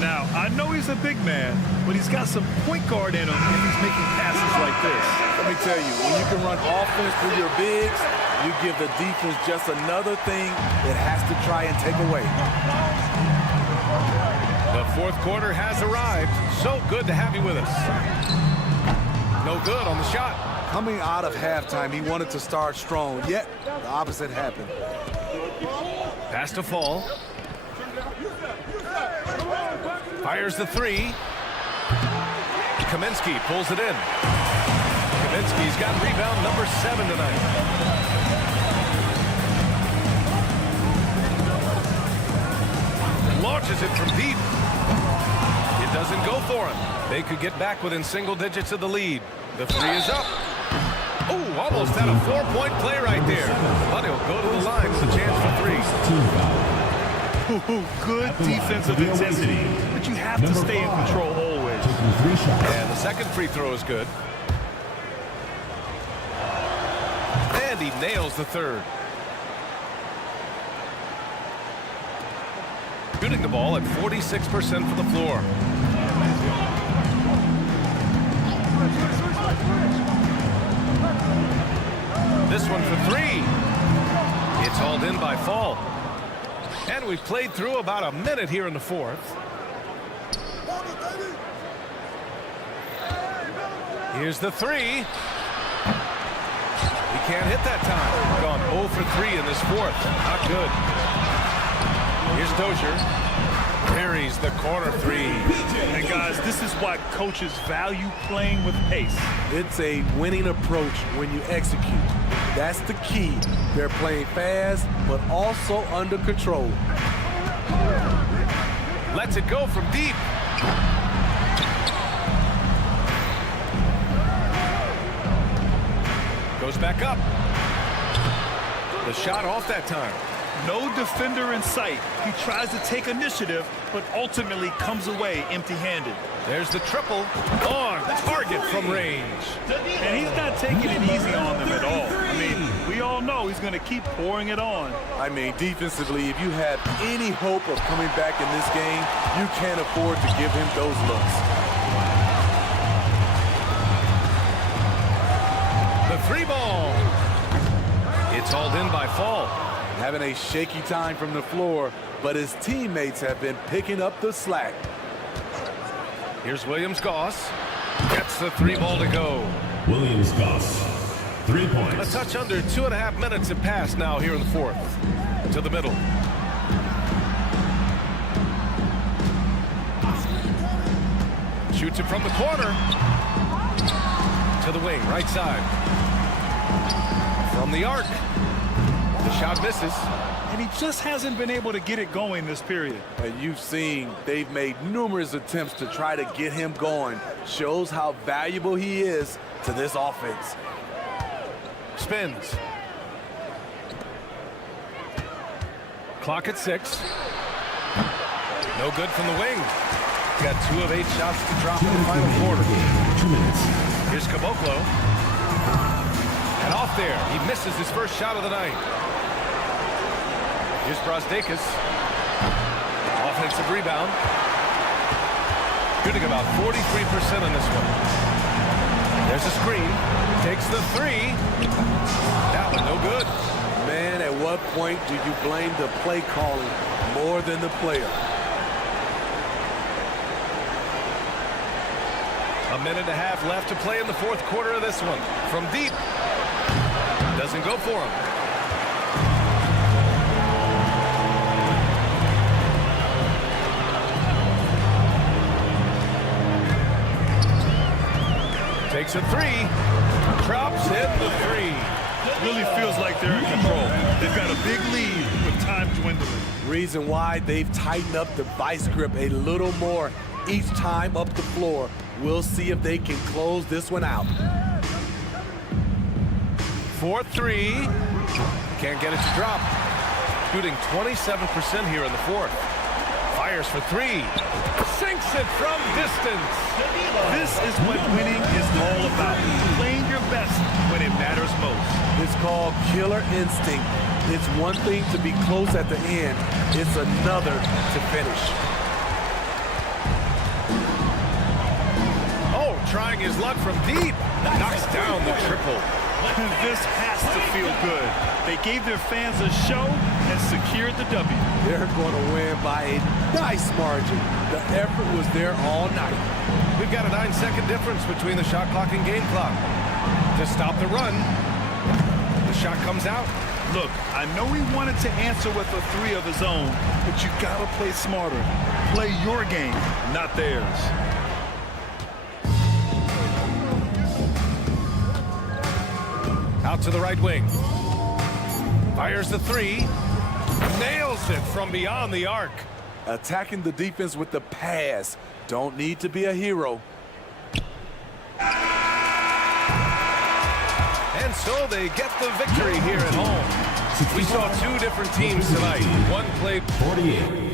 Now, I know he's a big man, but he's got some point guard in him, and he's making passes like this. Let me tell you, when you can run offense through your bigs, you give the defense just another thing it has to try and take away. The fourth quarter has arrived. So good to have you with us. No good on the shot. Coming out of halftime, he wanted to start strong, yet the opposite happened. Pass to fall. Fires the 3. Kaminsky pulls it in. Kaminsky's got rebound number 7 tonight. Launches it from deep. It doesn't go for him. They could get back within single digits of the lead. The 3 is up. Oh, almost had a 4-point play right there. But he'll go to the line with a chance for 3. Good defensive intensity, but you have to stay in control always. And the second free throw is good. And he nails the third. Shooting the ball at 46% for the floor. This one for three. It's hauled in by Fall. And we've played through about a minute here in the fourth. Here's the three. He can't hit that time. Gone 0 for 3 in this fourth. Not good. Here's Dozier. Parries the corner three. And guys, this is why coaches value playing with pace. It's a winning approach when you execute. That's the key. They're playing fast, but also under control. Lets it go from deep. Goes back up. The shot off that time. No defender in sight. He tries to take initiative, but ultimately comes away empty-handed. There's the triple on target from range. And he's not taking it easy on them at all. I mean, we all know he's going to keep pouring it on. I mean, defensively, if you have any hope of coming back in this game, you can't afford to give him those looks. The three ball. It's hauled in by Fall. Having a shaky time from the floor, but his teammates have been picking up the slack. Here's Williams-Goss. Gets the three ball to go. Williams-Goss, 3 points. A touch under 2.5 minutes have passed now here in the fourth. To the middle. Shoots it from the corner. To the wing, right side. From the arc. The shot misses. And he just hasn't been able to get it going this period. And you've seen they've made numerous attempts to try to get him going. Shows how valuable he is to this offense. Spins. Clock at 6. No good from the wing. Got 2 of 8 shots to drop in the final quarter. 2 minutes. Here's Caboclo. And off there. He misses his first shot of the night. Here's Brasdeikis. Offensive rebound. Shooting about 43% on this one. There's a screen. Takes the three. That one no good. Man, at what point do you blame the play calling more than the player? A minute and a half left to play in the fourth quarter of this one. From deep. Doesn't go for him. Takes a three. Drops in the three. Really feels like they're in control. They've got a big lead with time dwindling. Reason why they've tightened up the vice grip a little more each time up the floor. We'll see if they can close this one out. 4-3. Can't get it to drop. Shooting 27% here in the fourth. Fires for three. Sinks it from distance. This is what winning is all about. Playing your best when it matters most. It's called killer instinct. It's one thing to be close at the end. It's another to finish. Oh, trying his luck from deep. Knocks down the triple. This has to feel good. They gave their fans a show and secured the W. They're going to win by a nice margin. The effort was there all night. We've got a 9-second difference between the shot clock and game clock. To stop the run, the shot comes out. Look, I know he wanted to answer with a three of his own, but you gotta play smarter. Play your game, not theirs. Out to the right wing. Fires the three. Nails it from beyond the arc. Attacking the defense with the pass. Don't need to be a hero. And so they get the victory here at home. We saw 2 different teams tonight. One played 48.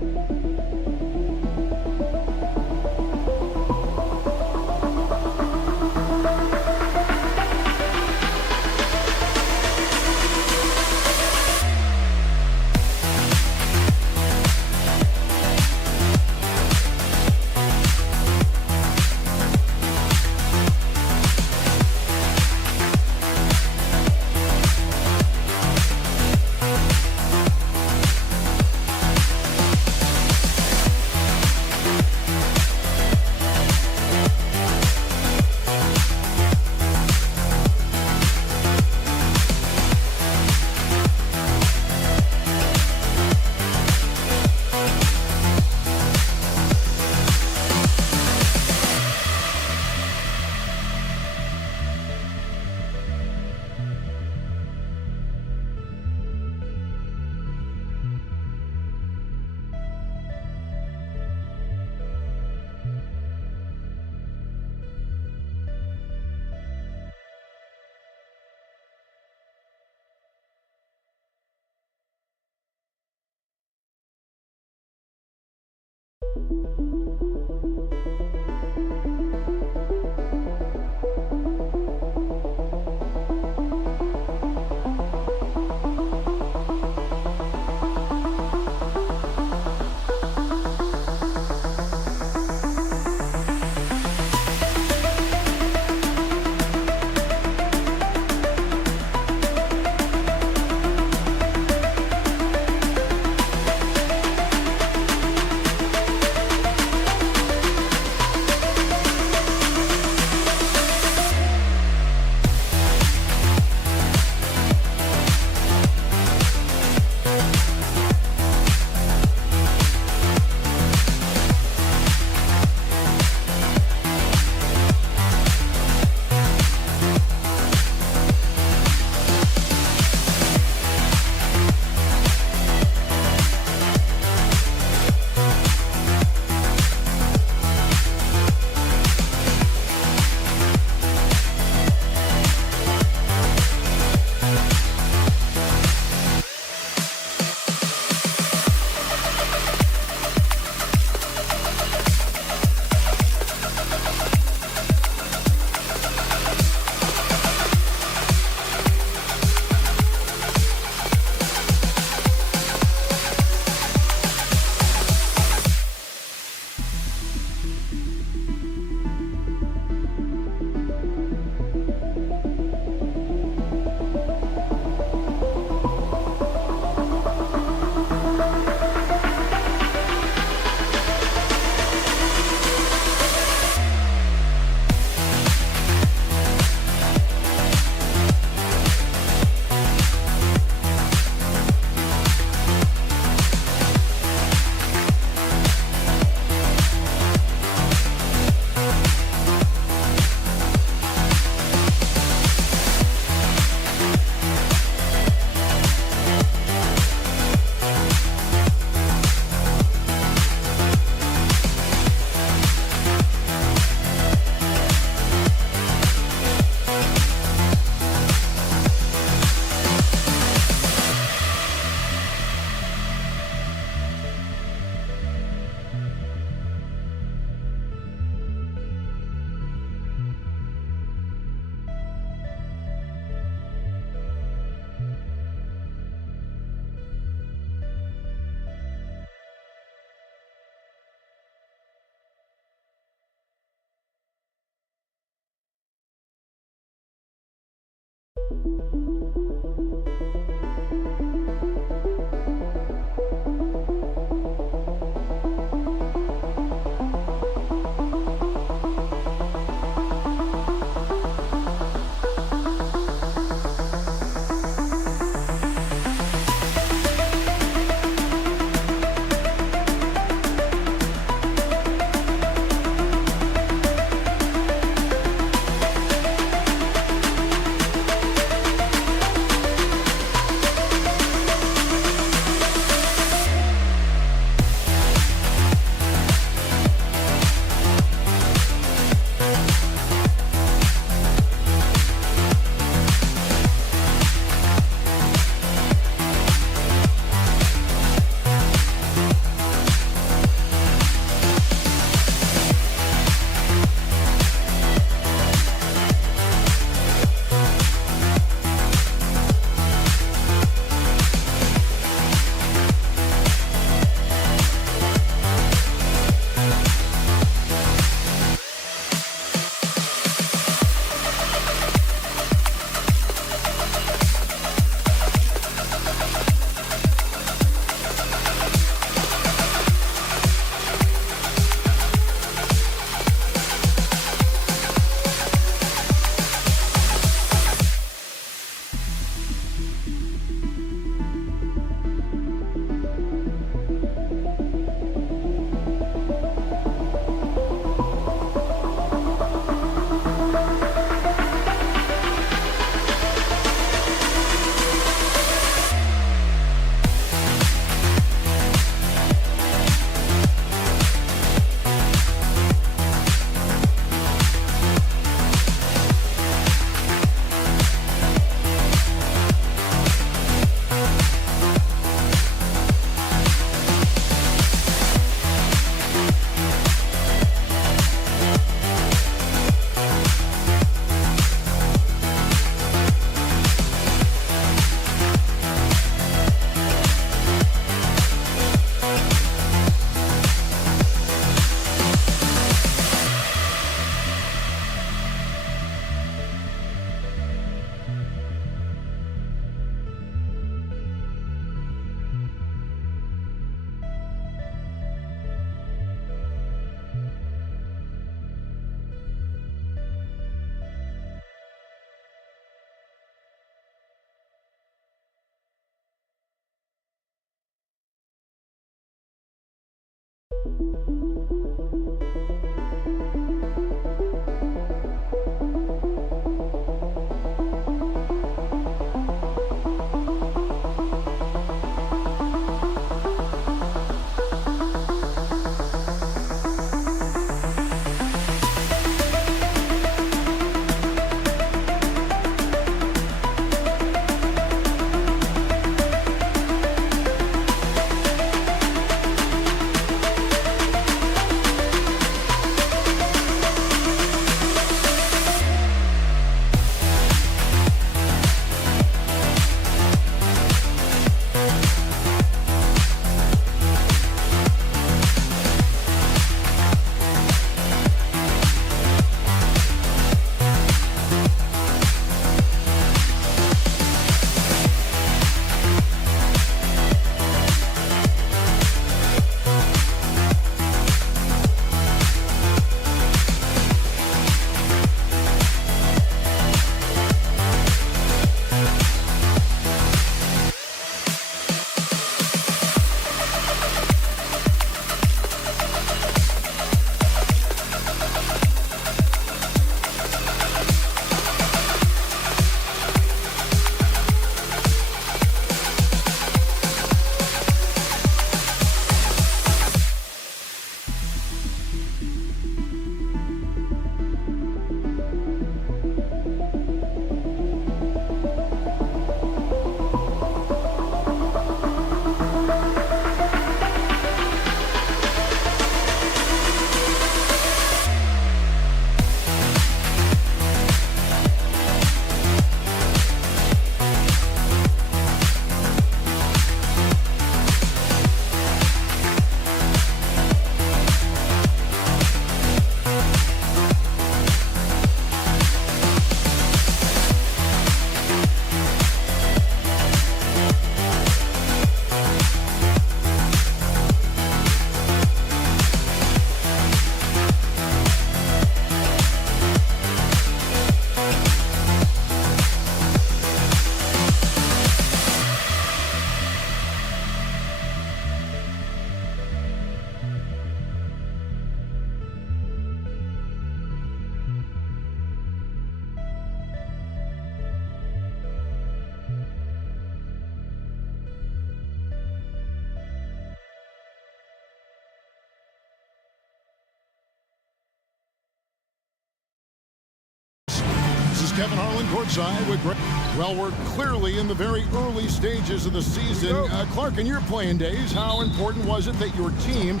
Kevin Harlan courtside with Greg. Well, we're clearly in the very early stages of the season. Clark, in your playing days, how important was it that your team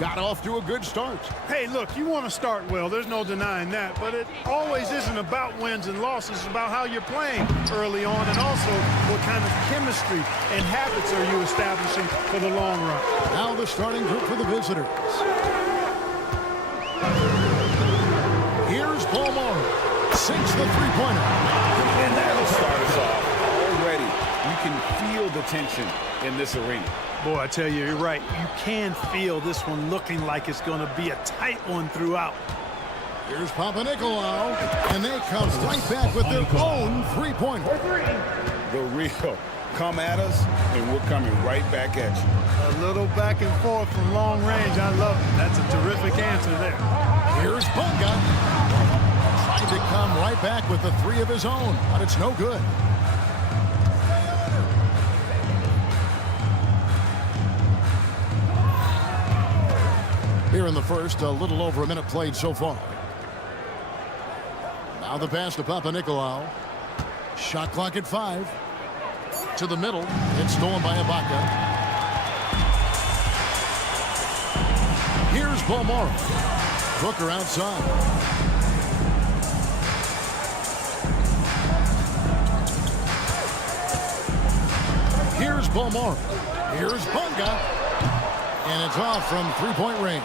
got off to a good start? Hey, look, you want to start well. There's no denying that. But it always isn't about wins and losses. It's about how you're playing early on and also what kind of chemistry and habits are you establishing for the long run. Now the starting group for the visitors. Here's Paul Morrow. Sinks the three-pointer. And that'll start us off. Already, you can feel the tension in this arena. Boy, I tell you, you're right. You can feel this one looking like it's going to be a tight one throughout. Here's Papanikolaou, and they come right back with their own three-pointer. The real. Come at us, and we're coming right back at you. A little back and forth from long range. I love it. That's a terrific answer there. Here's Bunga. Trying to come right back with the three of his own, but it's no good. Here in the first, a little over a minute played so far. Now the pass to Papanikolaou. Shot clock at 5. To the middle. It's stolen by Ibaka. Here's Paul Morrow. Booker outside. Here's Paul Morrow. Here's Bunga. And it's off from three-point range.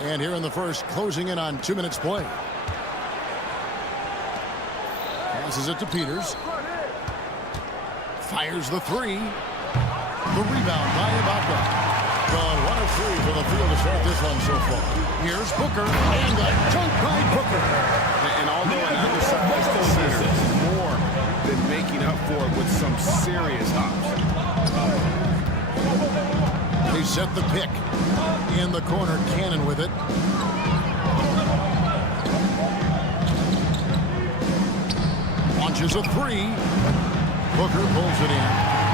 And here in the first, closing in on 2 minutes play. Passes it to Peters. Fires the three. The rebound by Ibaka. Gone 1 of 3 from the field to start this one so far. Here's Booker. And a dunk by Booker. And although an undersized center, more than making up for it with some serious hops. They set the pick. In the corner, Cannon with it. Launches a three. Booker pulls it in.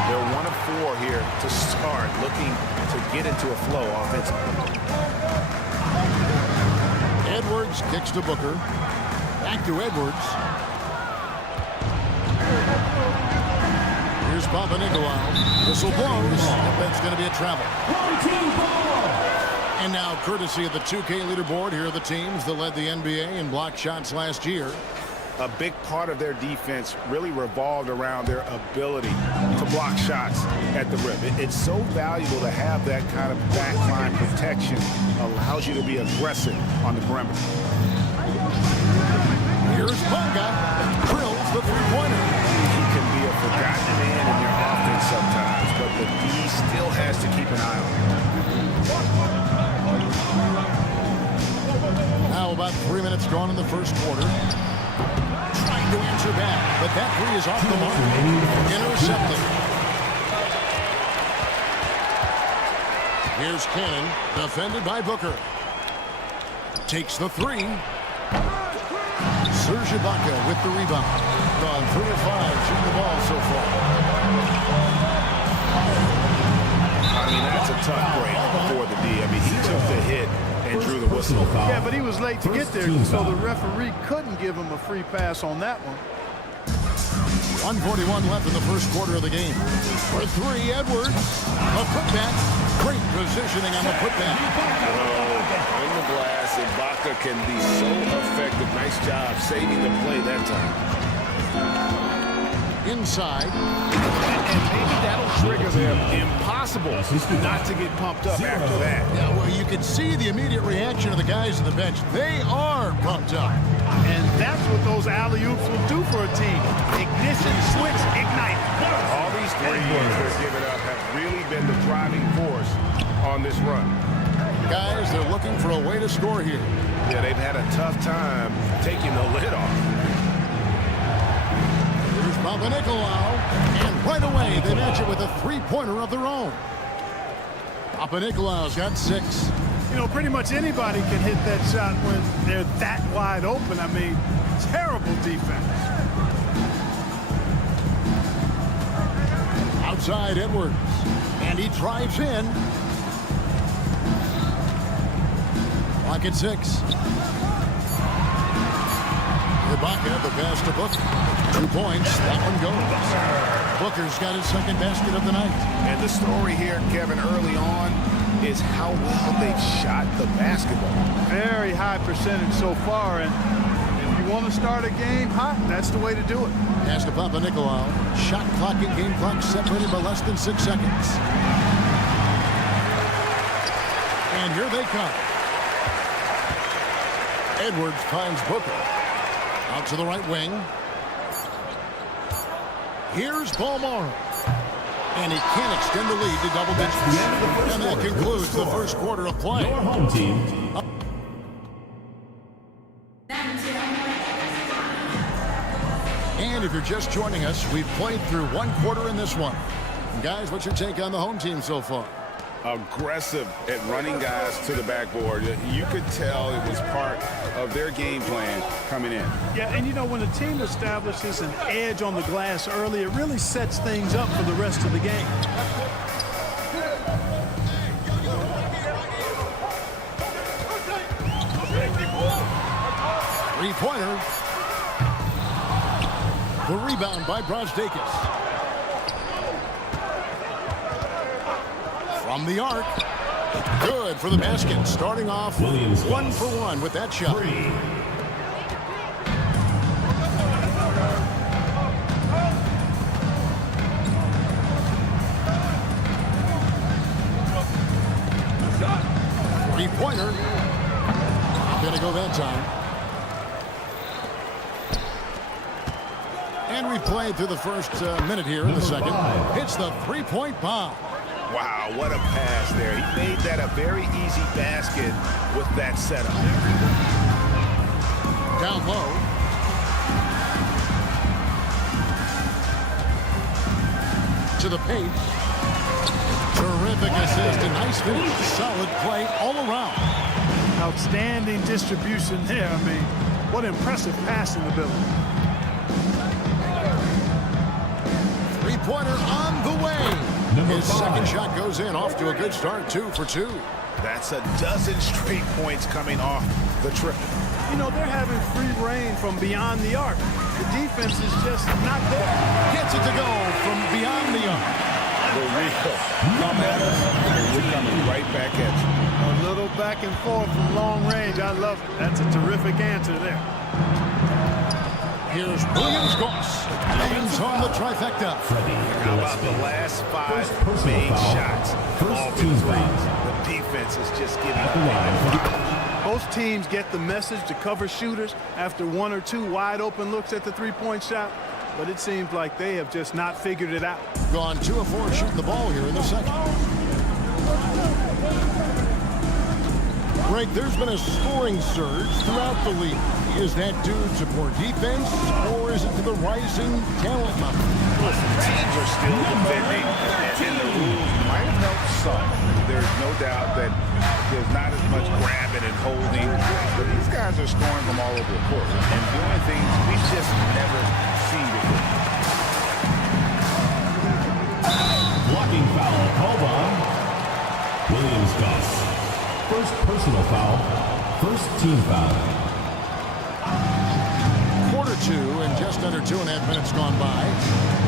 They're 1 of 4 here to start, looking to get into a flow offensively. Edwards kicks to Booker. Back to Edwards. Here's Papanikolaou. Whistle blows. That's going to be a travel. And now, courtesy of the 2K leaderboard, here are the teams that led the NBA in block shots last year. A big part of their defense really revolved around their ability to block shots at the rim. It's so valuable to have that kind of backline protection. Allows you to be aggressive on the perimeter. Here's Bonga. Drills the three-pointer. He can be a forgotten man in your offense sometimes, but the D still has to keep an eye on him. Now about 3 minutes gone in the first quarter. Trying to answer back, but that three is off the mark. Intercepted. Here's Cannon, defended by Booker. Takes the three. Serge Ibaka with the rebound. Gone 3 of 5 shooting the ball so far. I mean, that's a tough break for the D. I mean, he took the hit and drew the whistle. Yeah, but he was late to get there, so the referee couldn't give him a free pass on that one. 1:41 left in the first quarter of the game. For three, Edwards. A putback. Great positioning on the putback. On the glass, Ibaka can be so effective. Nice job saving the play that time. Inside. And maybe that'll trigger them. Impossible not to get pumped up after that. Yeah, well, you can see the immediate reaction of the guys on the bench. They are pumped up. And that's what those alley-oops will do for a team. Ignition, switch, ignite. All these threes they're giving up have really been the driving force on this run. Guys, they're looking for a way to score here. Yeah, they've had a tough time taking the lid off. Here's Papanikolaou, and right away they match it with a three-pointer of their own. Papanikolaou's got 6. You know, pretty much anybody can hit that shot when they're that wide open. I mean, terrible defense. Outside Edwards, and he drives in. Clock at 6. Ibaka, the pass to Booker. 2 points. That one goes. Booker's got his second basket of the night. And the story here, Kevin, early on is how well they've shot the basketball. Very high percentage so far, and if you want to start a game hot, that's the way to do it. Pass to Papanikolaou. Shot clock and game clock separated by less than 6 seconds. And here they come. Edwards finds Booker. Out to the right wing. Here's Paul Morrow. And he can't extend the lead to double digits. And that concludes the first quarter of play. Your home team. And if you're just joining us, we've played through 1 quarter in this one. And guys, what's your take on the home team so far? Aggressive at running guys to the backboard. You could tell it was part of their game plan coming in. Yeah, and you know, when a team establishes an edge on the glass early, it really sets things up for the rest of the game. Three-pointer. The rebound by Brosdakis. From the arc. Good for the basket. Starting off 1 for 1 with that shot. 3. Three-pointer. Gonna go that time. And we played through the first minute here in the second. Hits the three-point bomb. Wow, what a pass there. He made that a very easy basket with that setup. Down low. To the paint. Terrific assist and nice finish. Solid play all around. Outstanding distribution there. I mean, what impressive passing ability. Three-pointer on the way. His second shot goes in, off to a good start, 2 for 2. That's a dozen straight points coming off the triple. You know, they're having free reign from beyond the arc. The defense is just not there. Gets it to go from beyond the arc. The real come at us, and we're coming right back at you. A little back and forth from long range. I love it. That's a terrific answer there. Here's Williams Goss. Hangs on the trifecta. How about the last 5 made shots? All been threes. The defense is just giving up. Most teams get the message to cover shooters after 1 or 2 wide open looks at the three-point shot, but it seems like they have just not figured it out. Gone 2 of 4 shooting the ball here in the second. Greg, there's been a scoring surge throughout the league. Is that due to poor defense, or is it to the rising talent level? Listen, teams are still defending, and the rules might have helped some. There's no doubt that there's not as much grabbing and holding, but these guys are scoring from all over the court and doing things we've just never seen before. Blocking foul called on Williams Goss. First personal foul. First team foul. Quarter 2 and just under 2.5 minutes gone by.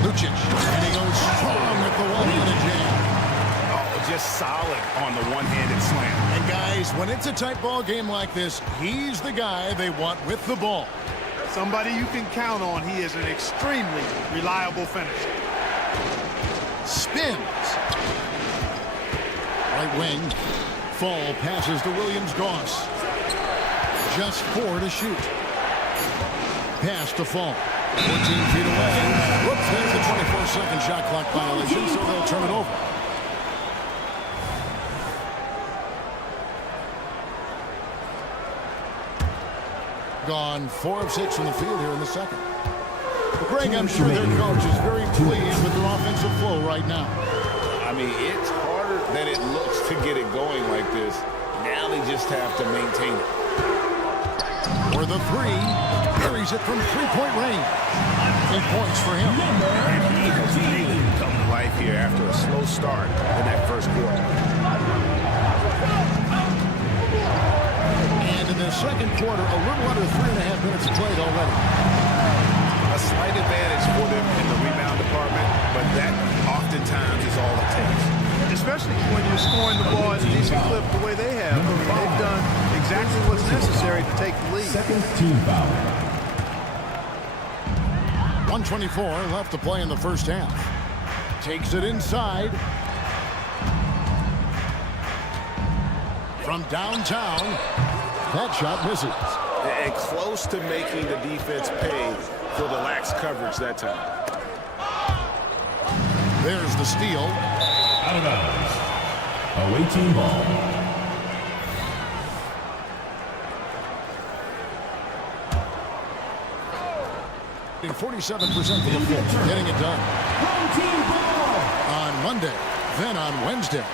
Lucic, and he goes strong with the one-handed jam. Oh, just solid on the one-handed slam. And guys, when it's a tight ball game like this, he's the guy they want with the ball. Somebody you can count on. He is an extremely reliable finisher. Spins. Right wing. Fall passes to Williams Goss. Just 4 to shoot. Pass to Fall. 14 feet away. Whoops, there's the 24-second shot clock violation, so they'll turn it over. Gone 4 of 6 from the field here in the second. Well, Greg, I'm sure their coach is very pleased with their offensive flow right now. I mean, it's harder than it looks to get it going like this. Now they just have to maintain it. For the 3, carries it from 3-point range. 8 points for him. And he has really come to life here after a slow start in that first quarter. And in the second quarter, a little under 3.5 minutes played already. A slight advantage for them in the rebound department, but that oftentimes is all it takes. Especially when you're scoring the ball at a decent clip the way they have. They've done exactly what's necessary to take the lead. Second team foul. 1:24 left to play in the first half. Takes it inside. From downtown, that shot misses. And close to making the defense pay for the lax coverage that time. There's the steal. Out of bounds. Away team ball. In 47% for the floor, getting it done. On Monday, then on Wednesday.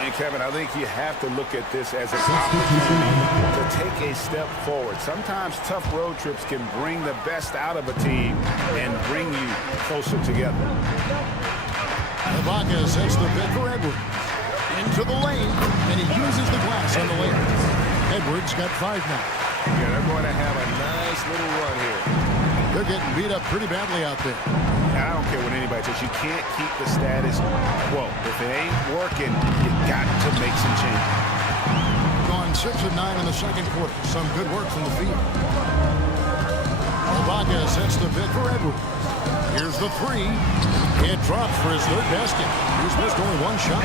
And Kevin, I think you have to look at this as an opportunity to take a step forward. Sometimes tough road trips can bring the best out of a team and bring you closer together. Ibaka sets the pick for Edwards. Into the lane, and he uses the glass on the lane. Edwards got 5 now. Yeah, they're going to have a nice little run here. They're getting beat up pretty badly out there. I don't care what anybody says. You can't keep the status quo. If it ain't working, you got to make some changes. Gone 6 of 9 in the second quarter. Some good work from the field. Ibaka sets the pick for Edwards. Here's the 3. It drops for his 3rd basket. He's missed only 1 shot.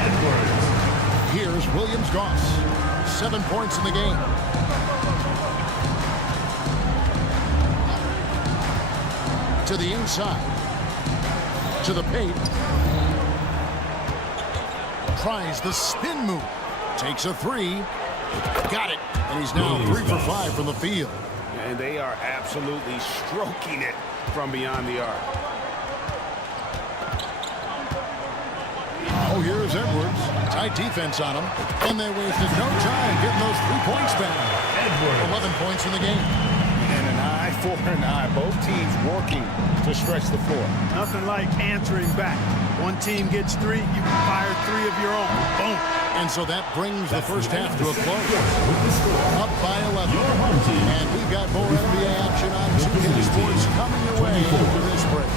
Here's Williams Goss. 7 points in the game. To the inside. To the paint. Tries the spin move. Takes a 3. Got it. And he's now 3 for 5 from the field. And they are absolutely stroking it from beyond the arc. Oh, here's Edwards. Right defense on them, and they wasted no time getting those 3 points back. 11 points in the game. And an eye for an eye. Both teams working to stretch the floor. Nothing like answering back. One team gets 3, you can fire 3 of your own. Boom. And so that brings the first half to a close. Up by 11. And we've got more NBA action on 2K Sports coming your way after this break.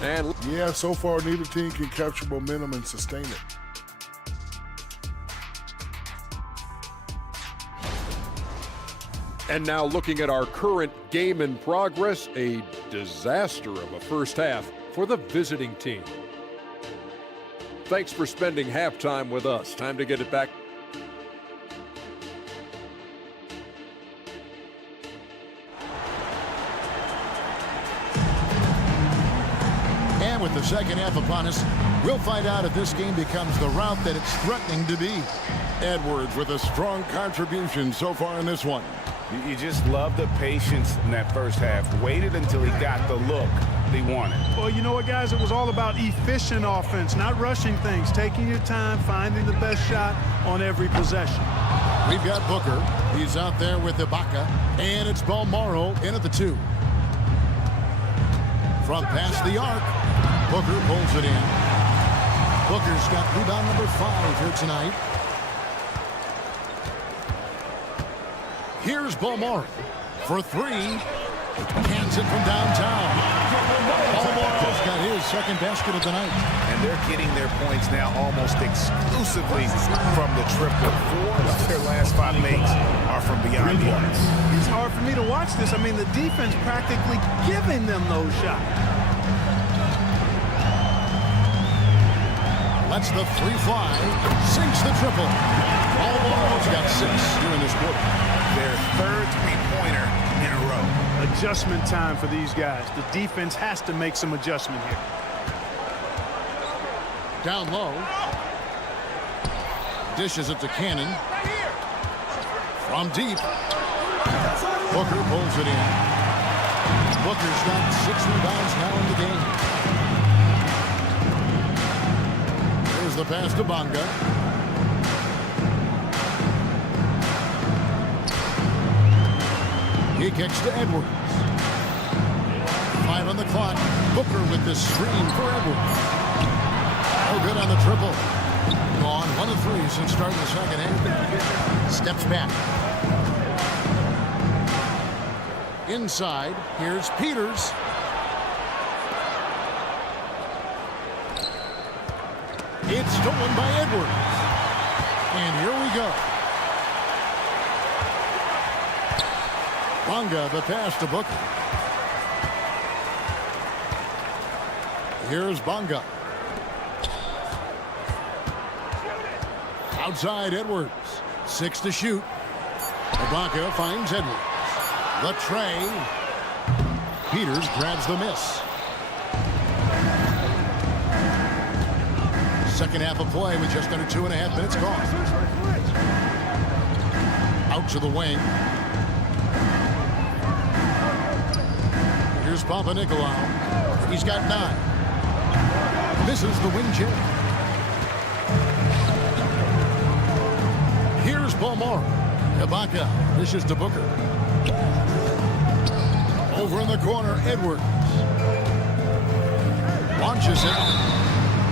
And yeah, so far neither team can capture momentum and sustain it. And now looking at our current game in progress, a disaster of a first half for the visiting team. Thanks for spending halftime with us. Time to get it back. And with the second half upon us, we'll find out if this game becomes the route that it's threatening to be. Edwards with a strong contribution so far in this one. You just love the patience in that first half. Waited until he got the look they wanted. Well, you know what, guys? It was all about efficient offense, not rushing things, taking your time, finding the best shot on every possession. We've got Booker. He's out there with Ibaka. And it's Balmaro in at the 2. From past the arc, Booker pulls it in. Booker's got rebound number 5 here tonight. Here's Balmaro for 3. Cans it from downtown. Balmaro's got his second basket of the night. And they're getting their points now almost exclusively from the triple. 4 of their last 5 makes are from beyond the arc. It's hard for me to watch this. I mean, the defense practically giving them those shots. Lets the 3 fly. Sinks the triple. Balmaro's got 6 here in this quarter. Their third three-pointer in a row. Adjustment time for these guys. The defense has to make some adjustment here. Down low. Dishes it to Cannon. From deep. Booker pulls it in. Booker's got 6 rebounds now in the game. Here's the pass to Bonga. He kicks to Edwards. 5 on the clock. Booker with the screen for Edwards. Oh, good on the triple. Gone 1 of 3 since starting the second half. Steps back. Inside, here's Peters. It's stolen by Edwards. And here we go. Bonga, the pass to Booker. Here's Bonga. Outside Edwards. 6 to shoot. Ibaka finds Edwards. The tray. Peters grabs the miss. Second half of play with just under 2.5 minutes gone. Out to the wing. Here's Papanikolaou. He's got 9. Misses the wing chip. Here's Balmaro. Ibaka. Dishes to Booker. Over in the corner, Edwards. Launches it.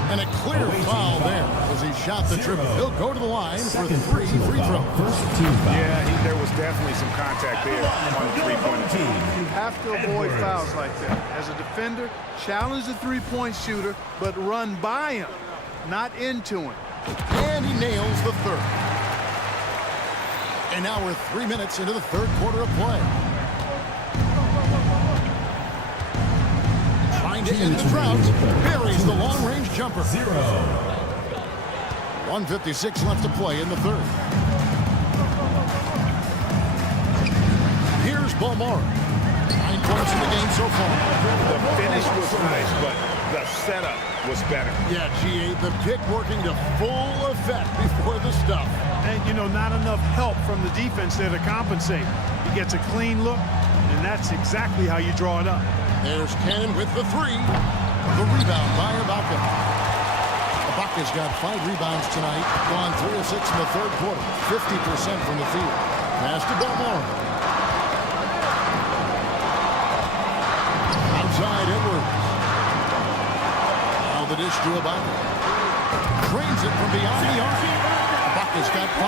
And a clear foul there as he shot the triple. He'll go to the line for 3 free throws. Yeah, there was definitely some contact there on the three-point team. You have to avoid fouls like that. As a defender, challenge the three-point shooter, but run by him, not into him. And he nails the 3rd. And now we're 3 minutes into the 3rd quarter of play. Trying to end the drought. Buries the long-range jumper. 1:56 left to play in the 3rd. Here's Balmaro. 9 points in the game so far. The finish was nice, but the setup was better. Yeah, G8, the pick working to full effect before the stuff. And, you know, know, not enough help from the defense there to compensate. He gets a clean look, and that's exactly how you draw it up. There's Cannon with the three. The rebound by Ibaka. Ibaka's got 5 rebounds tonight. Gone 3 of 6 in the third quarter. 50% from the field. Pass to Belmore. Outside Edwards. Now the dish to Ibaka. Drains it from beyond the arc. Ibaka's got 5.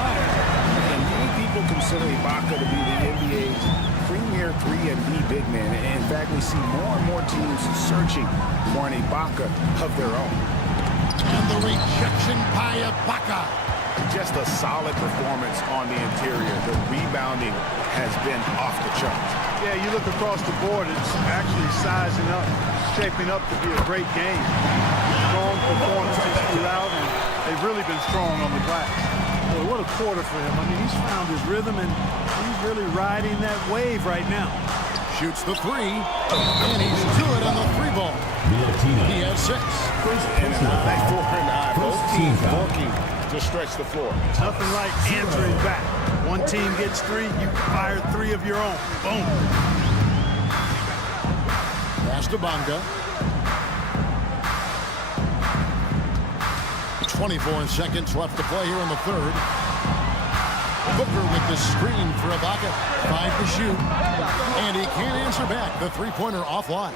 And many people consider Ibaka to be the NBA's premier 3 and D big man. In fact, we see more and more teams searching for an Ibaka of their own. And the rejection by Ibaka. Just a solid performance on the interior. The rebounding has been off the charts. Yeah, you look across the board, it's actually sizing up, shaping up to be a great game. Strong performances throughout, and they've really been strong on the glass. Boy, what a quarter for him. I mean, he's found his rhythm, and he's really riding that wave right now. Shoots the 3, and he's good on the 3 ball. He has 6. And an eye for an eye. Both teams working to stretch the floor. Nothing like answering back. One team gets 3, you fire 3 of your own. Boom. Pass to Bonga. 24 seconds left to play here in the third. Booker with the screen for Ibaka. 5 to shoot. And he can't answer back. The three-pointer offline.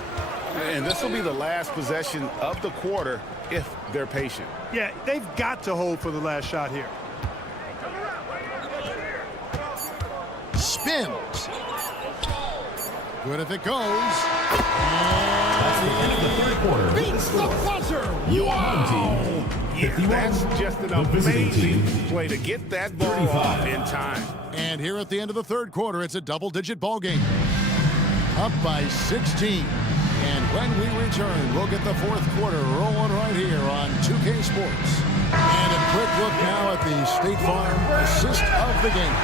And this will be the last possession of the quarter if they're patient. Yeah, they've got to hold for the last shot here. Spins. Good if it goes. That's the end of the third quarter. Beats the buzzer. Wow. Yeah, that's just an amazing play to get that ball off in time. And here at the end of the third quarter, it's a double-digit ball game. Up by 16. And when we return, we'll get the fourth quarter rolling right here on 2K Sports. And a quick look now at the State Farm assist of the game.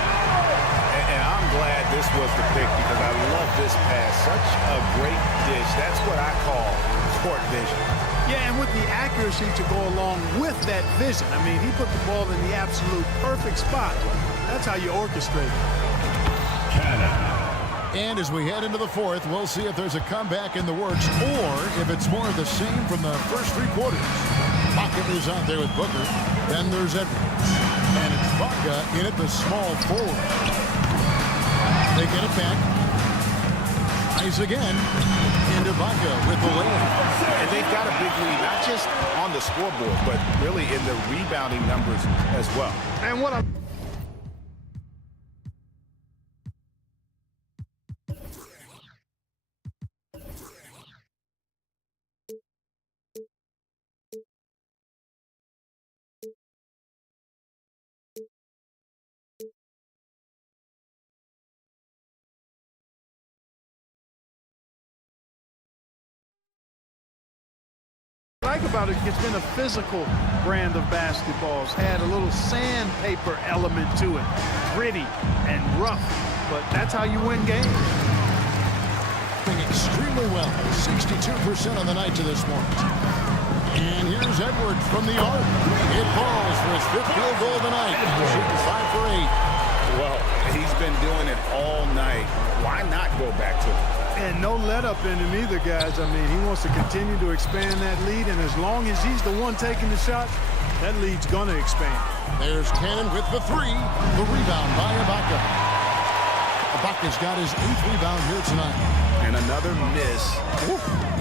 And I'm glad this was the pick because I love this pass. Such a great dish. That's what I call court vision. Yeah, and with the accuracy to go along with that vision. I mean, he put the ball in the absolute perfect spot. That's how you orchestrate it. And as we head into the fourth, we'll see if there's a comeback in the works or if it's more of the same from the first 3 quarters. Pocket is out there with Booker. Then there's Edwards. And it's Ibaka in at the small forward. They get it back. Nice again. And Ibaka with the layup. And they've got a big lead, not just on the scoreboard, but really in the rebounding numbers as well. And what I'm like about it, it's been a physical brand of basketball. It's had a little sandpaper element to it, gritty and rough, but that's how you win games. Doing extremely well, 62% on the night to this point. And here's Edwards from the arc. It falls for his 5th field goal of the night. Shooting 5 for 8. Well, he's been doing it all night. Why not go back to it? And no let up in him either, guys. I mean, he wants to continue to expand that lead, and as long as he's the one taking the shots, that lead's going to expand. There's Cannon with the 3. The rebound by Ibaka. Ibaka's got his 8th rebound here tonight. And another miss.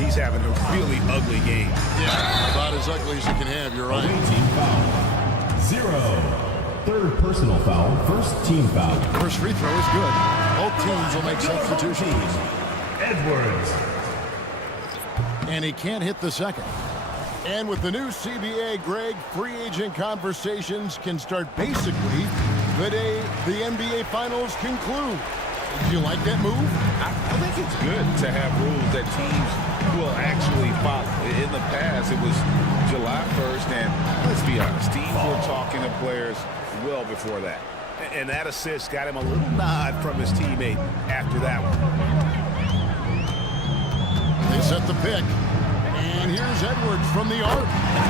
He's having a really ugly game. Yeah, about as ugly as you can have, you're right. Team foul. 0. Third personal foul. First team foul. First free throw is good. Both teams will make substitutions. Edwards. And he can't hit the second. And with the new CBA, Greg, free agent conversations can start basically the day the NBA Finals conclude. Do you like that move? I think it's good to have rules that teams will actually follow. In the past, it was July 1st, and let's be honest, teams were talking to players well before that. And that assist got him a little nod from his teammate after that one. They set the pick. And here's Edwards from the arc.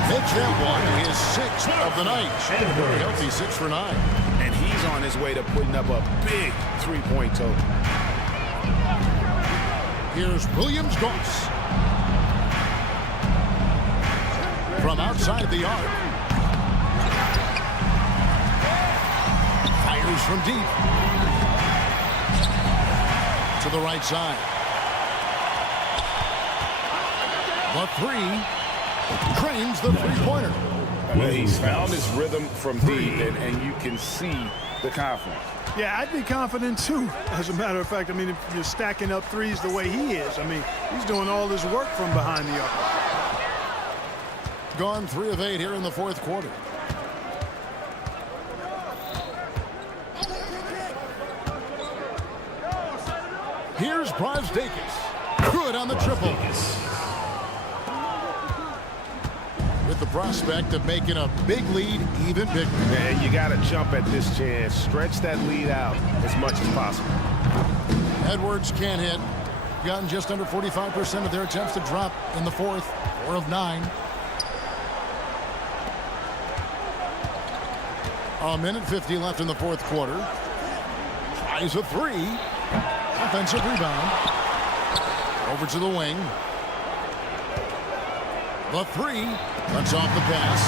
Hits that one, his 6th of the night. Very healthy 6 for 9. And he's on his way to putting up a big three-point total. Here's Williams-Goss. From outside the arc. Fires from deep. To the right side. The three. Cranes the three-pointer. He's found his rhythm from deep, and you can see the confidence. Yeah, I'd be confident too. As a matter of fact, I mean, if you're stacking up threes the way he is, I mean, he's doing all his work from behind the arc. Gone 3 of 8 here in the fourth quarter. Here's Brasdakis. Good on the triple. With the prospect of making a big lead even bigger. And you got to jump at this chance. Stretch that lead out as much as possible. Edwards can't hit. Gotten just under 45% of their attempts to drop in the fourth. 4 of 9. A minute 50 left in the fourth quarter. Tries a three. Offensive rebound. Over to the wing. The three. Cuts off the pass.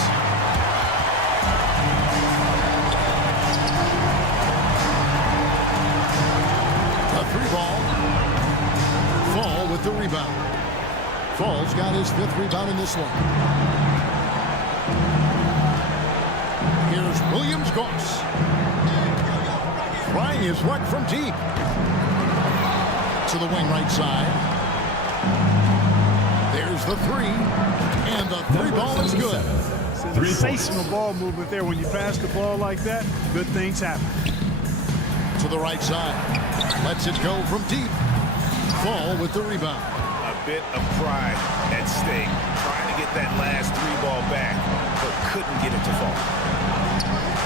The three ball. Fall with the rebound. Fall's got his 5th rebound in this one. Here's Williams-Goss. Trying his luck from deep. To the wing right side. There's the three. And the three ball is good. Sensational ball movement there. When you pass the ball like that, good things happen. To the right side. Lets it go from deep. Fall with the rebound. A bit of pride at stake. Trying to get that last three ball back, but couldn't get it to fall.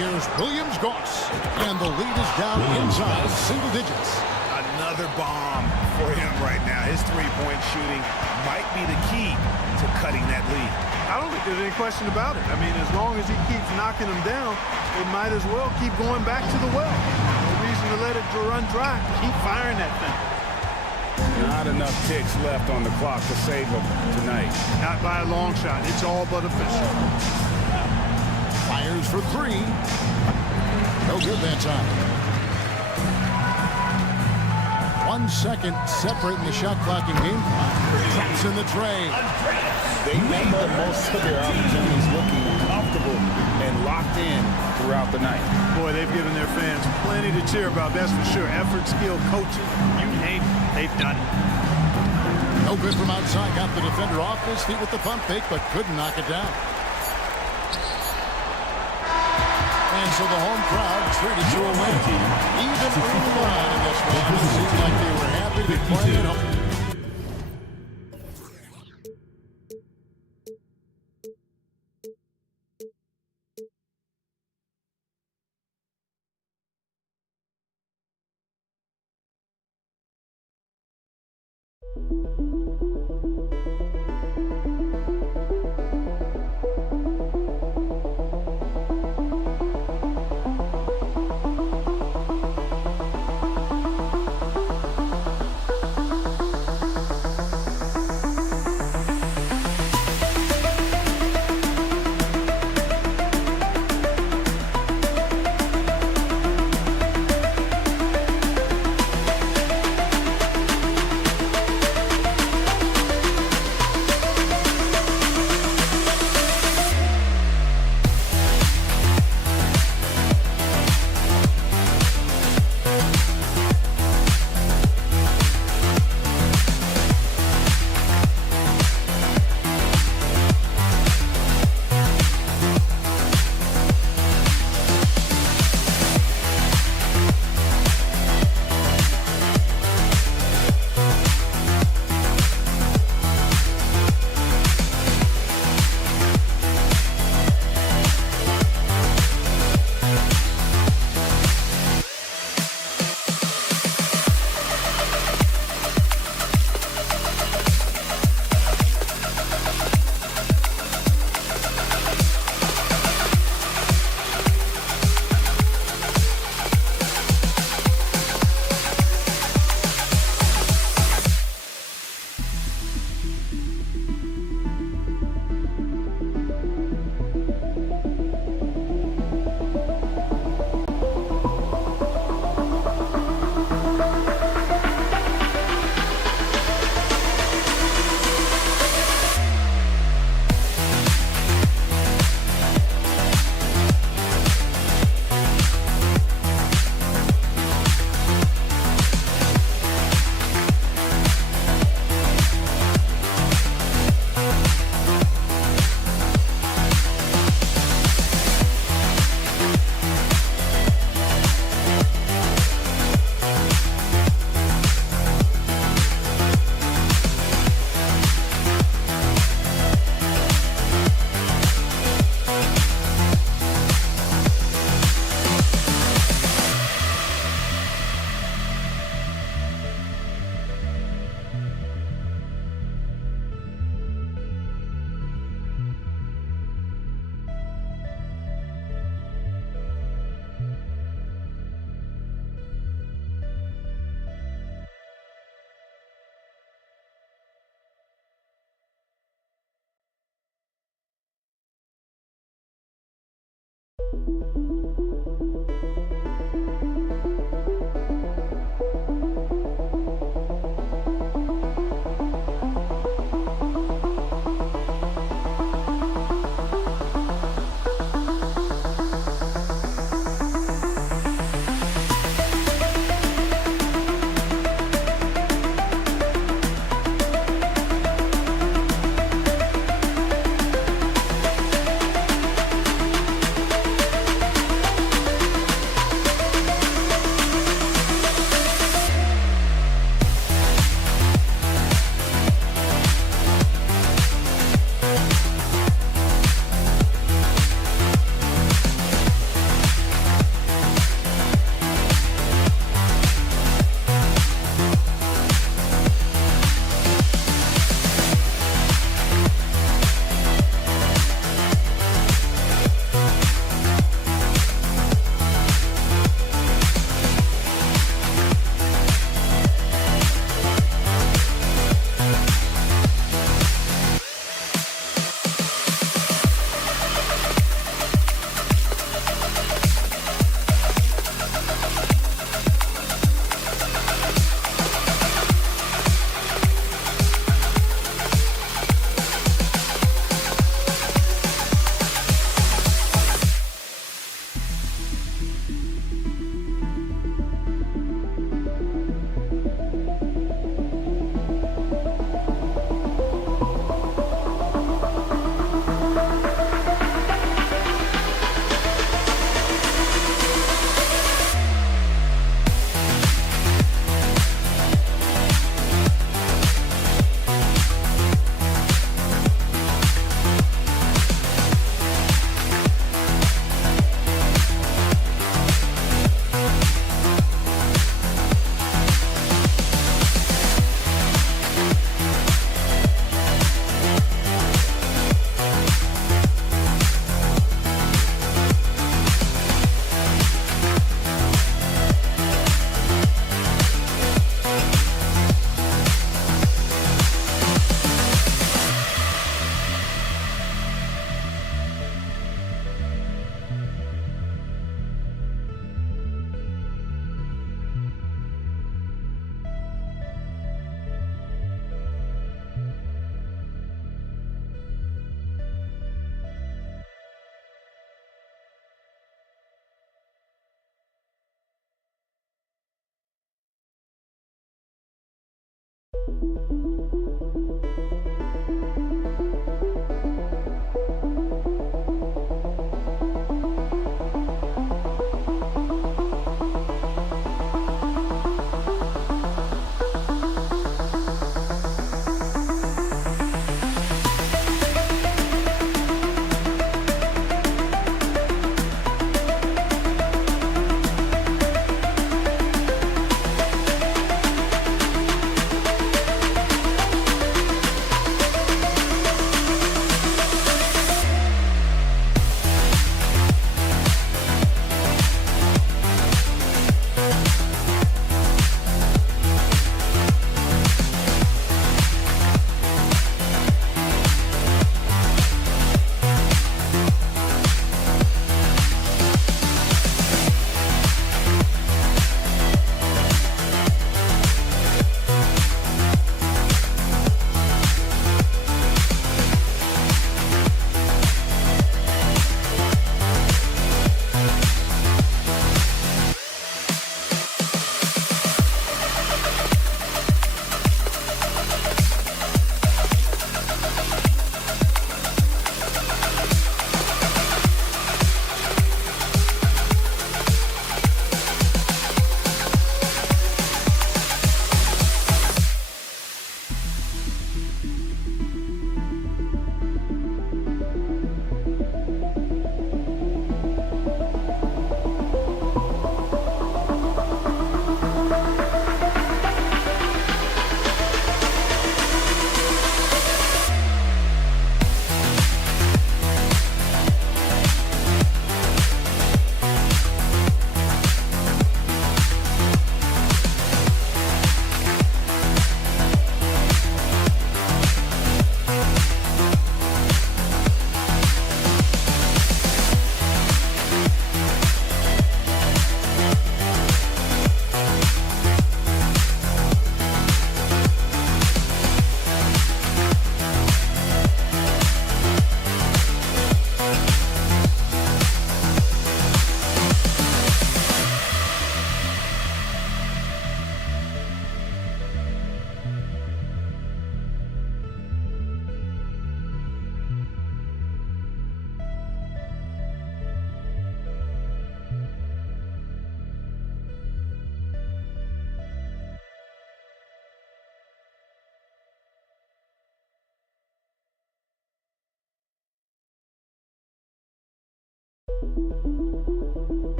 Here's Williams-Goss. And the lead is down inside single digits. Another bomb for him right now. His three-point shooting might be the key to cutting that lead. I don't think there's any question about it. I mean, as long as he keeps knocking them down, they might as well keep going back to the well. No reason to let it run dry. Keep firing that thing. Not enough ticks left on the clock to save him tonight. Not by a long shot. It's all but official. Fires for three. No good that time. 1 second separating the shot clock and game clock. Traps in the tray. They made the most of their opportunities, looking comfortable and locked in throughout the night. Boy, they've given their fans plenty to cheer about, that's for sure. Effort, skill, coaching, you name it, they've done it. No good from outside. Got the defender off his feet with the pump fake, but couldn't knock it down. And so the home crowd treated to a win. Even early on in this one, it seemed like they were happy to be playing at home.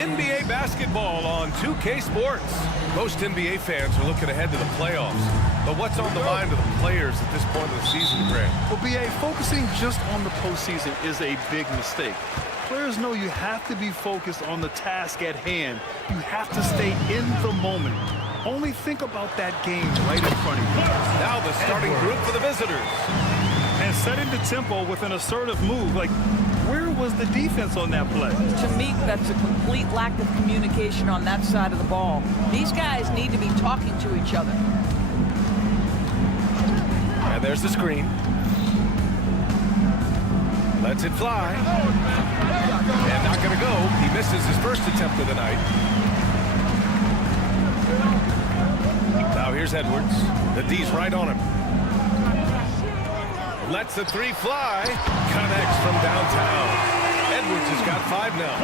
NBA basketball on 2K Sports. Most NBA fans are looking ahead to the playoffs. But what's on the mind of the players at this point of the season, Grant? Well, BA, focusing just on the postseason is a big mistake. Players know you have to be focused on the task at hand. You have to stay in the moment. Only think about that game right in front of you. Now the starting group for the visitors. And setting the tempo with an assertive move. Like, where was the defense on that play? To me, that's a complete lack of communication on that side of the ball. These guys need to be talking to each other. And there's the screen. Lets it fly. And not going to go. He misses his first attempt of the night. Now here's Edwards. The D's right on him. Lets the three fly. Connects from downtown. Edwards has got 5 now.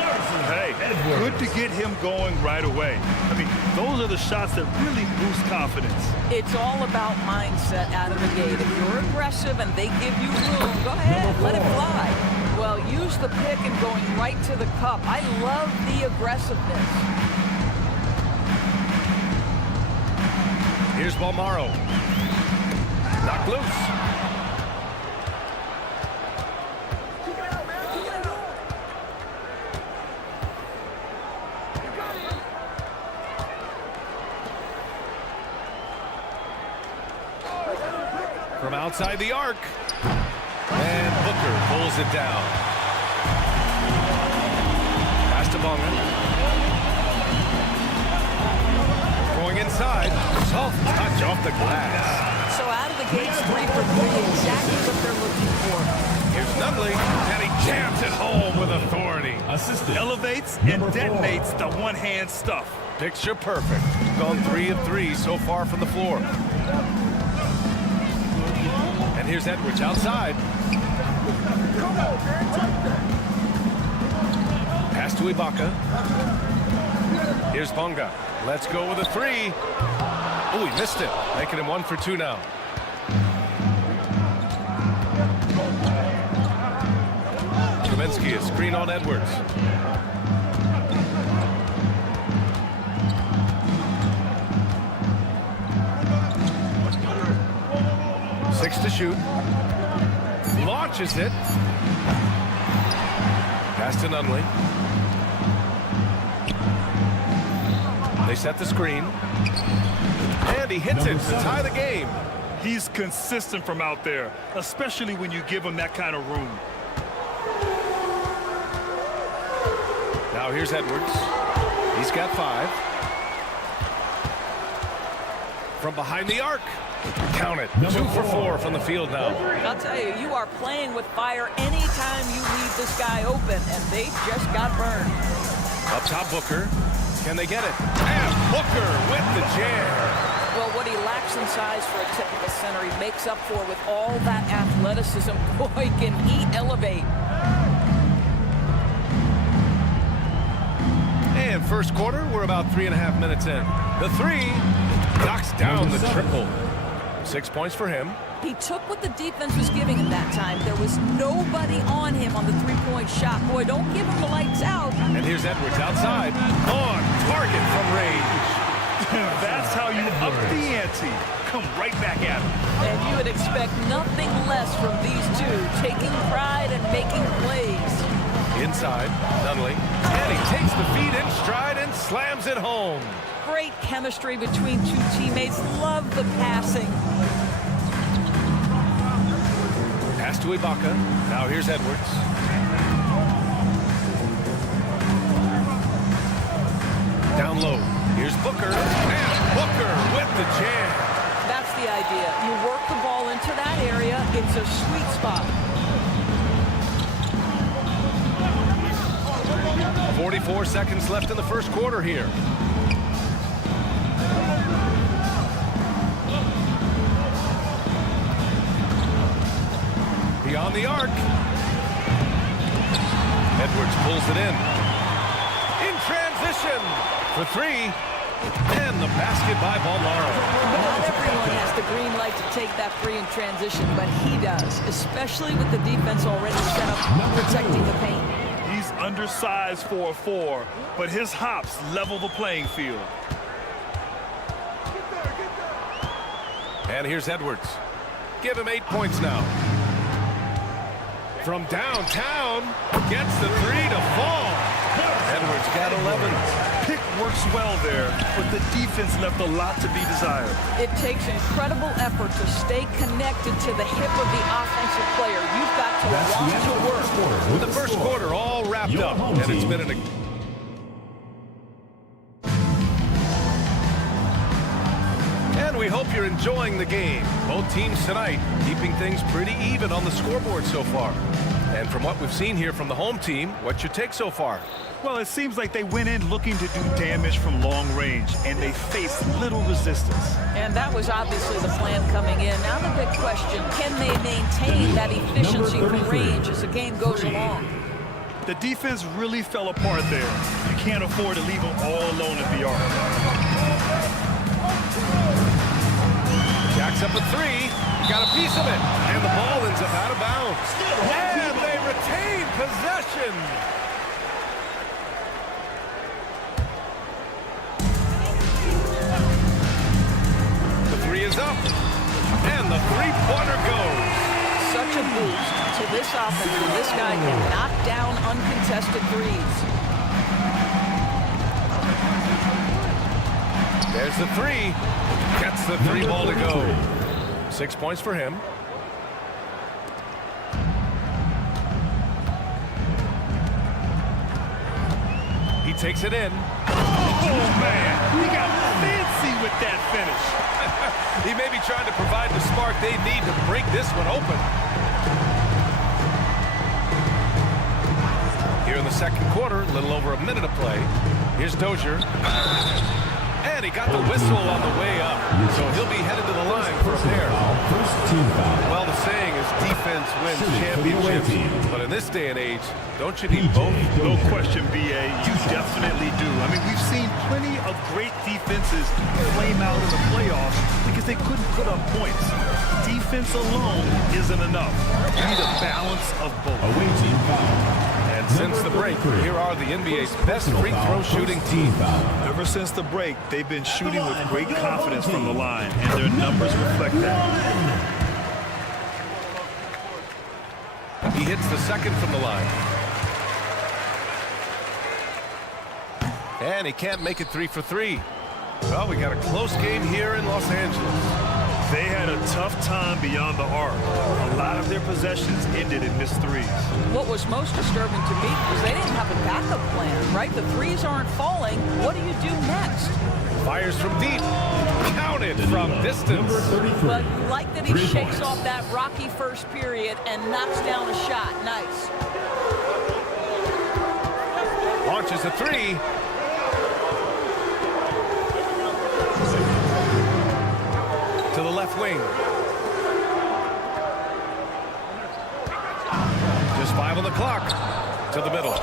Hey, good to get him going right away. I mean, those are the shots that really boost confidence. It's all about mindset out of the gate. If you're aggressive and they give you room, go ahead, let it fly. Well, use the pick and going right to the cup. I love the aggressiveness. Here's Balmaro. Knocked loose. From outside the arc. And Booker pulls it down. Pass to Bonga. Going inside. Soft touch off the glass. So out of the gates, 3 for 3, exactly what they're looking for. Here's Nutley, and he jams it home with authority. Assistant. Elevates and detonates the one-hand stuff. Picture perfect. Gone 3 of 3 so far from the floor. And here's Edwards outside. Pass to Ibaka. Here's Bonga. Let's go with a 3. Oh, he missed it. Making him 1 for 2 now. Kaminsky, a screen on Edwards. Fakes to shoot. Launches it. Pass to Nunley. They set the screen. And he hits it to tie the game. He's consistent from out there, especially when you give him that kind of room. Now here's Edwards. He's got 5. From behind the arc. Count it. 2 for 4 from the field now. I'll tell you, you are playing with fire anytime you leave this guy open, and they just got burned. Up top, Booker. Can they get it? And Booker with the jam. Well, what he lacks in size for a typical center, he makes up for with all that athleticism. Boy, can he elevate. And first quarter, we're about 3.5 minutes in. The 3 knocks down the triple. 6 points for him. He took what the defense was giving him that time. There was nobody on him on the three-point shot. Boy, don't give him the lights out. And here's Edwards outside. On target from range. That's how you up the ante. Come right back at him. And you would expect nothing less from these two, taking pride and making plays. Inside, Nunley. And he takes the feed in stride and slams it home. Great chemistry between two teammates. Love the passing. Pass to Ibaka. Now here's Edwards. Down low. Here's Booker. And Booker with the jam. That's the idea. You work the ball into that area. It's a sweet spot. 44 seconds left in the first quarter here. Beyond the arc. Edwards pulls it in. In transition for 3. And the basket by Balmaro. Not everyone has the green light to take that 3 in transition, but he does, especially with the defense already set up protecting the paint. He's undersized for a 4, but his hops level the playing field. And here's Edwards. Give him 8 points now. From downtown, gets the 3 to fall. Edwards got 11. Pick works well there, but the defense left a lot to be desired. It takes incredible effort to stay connected to the hip of the offensive player. You've got to want to work. With the first quarter all wrapped up, and it's been an... And we hope you're enjoying the game. Both teams tonight keeping things pretty even on the scoreboard so far. And from what we've seen here from the home team, what's your take so far? Well, it seems like they went in looking to do damage from long range, and they faced little resistance. And that was obviously the plan coming in. Now the big question, can they maintain that efficiency from range as the game goes along? The defense really fell apart there. You can't afford to leave them all alone at the arc. Jacks up a 3, got a piece of it, and the ball ends up out of bounds. And they retain possession. The 3 is up, and the three-pointer goes. Such a boost to this offense when this guy can knock down uncontested threes. There's the 3. Gets the 3 ball to go. 6 points for him. He takes it in. Oh, man. He got fancy with that finish. He may be trying to provide the spark they need to break this one open. Here in the second quarter, a little over a minute of play. Here's Dozier. And he got the whistle on the way up. So he'll be headed to the line for a pair. Well, the saying is defense wins championships. But in this day and age, don't you need both? No question, B.A. You definitely do. I mean, we've seen plenty of great defenses flame out in the playoffs because they couldn't put up points. Defense alone isn't enough. You need a balance of both. And since the break, here are the NBA's best free throw shooting team. Ever since the break, they've been shooting with great confidence from the line, and their numbers reflect that. hits the second from the line. And he can't make it 3 for 3. Well, we got a close game here in Los Angeles. They had a tough time beyond the arc. A lot of their possessions ended in missed threes. What was most disturbing to me was they didn't have a backup plan, right? The threes aren't falling. What do you do next? Fires from deep. Counted from distance. But you like that he shakes off that rocky first period and knocks down a shot. Nice. Launches a 3. To the left wing. Just 5 on the clock. To the middle.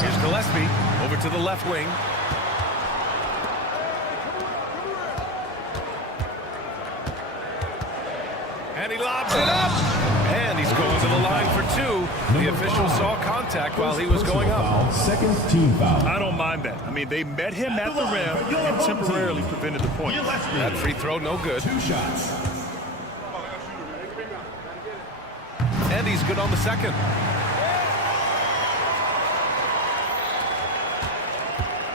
Here's Gillespie over to the left wing. And he lobs it up. And he's going to the line for 2. The official saw contact while he was going up. Second team foul. I don't mind that. I mean, they met him at the rim and temporarily prevented the point. That free throw, no good. 2 shots. And he's good on the second.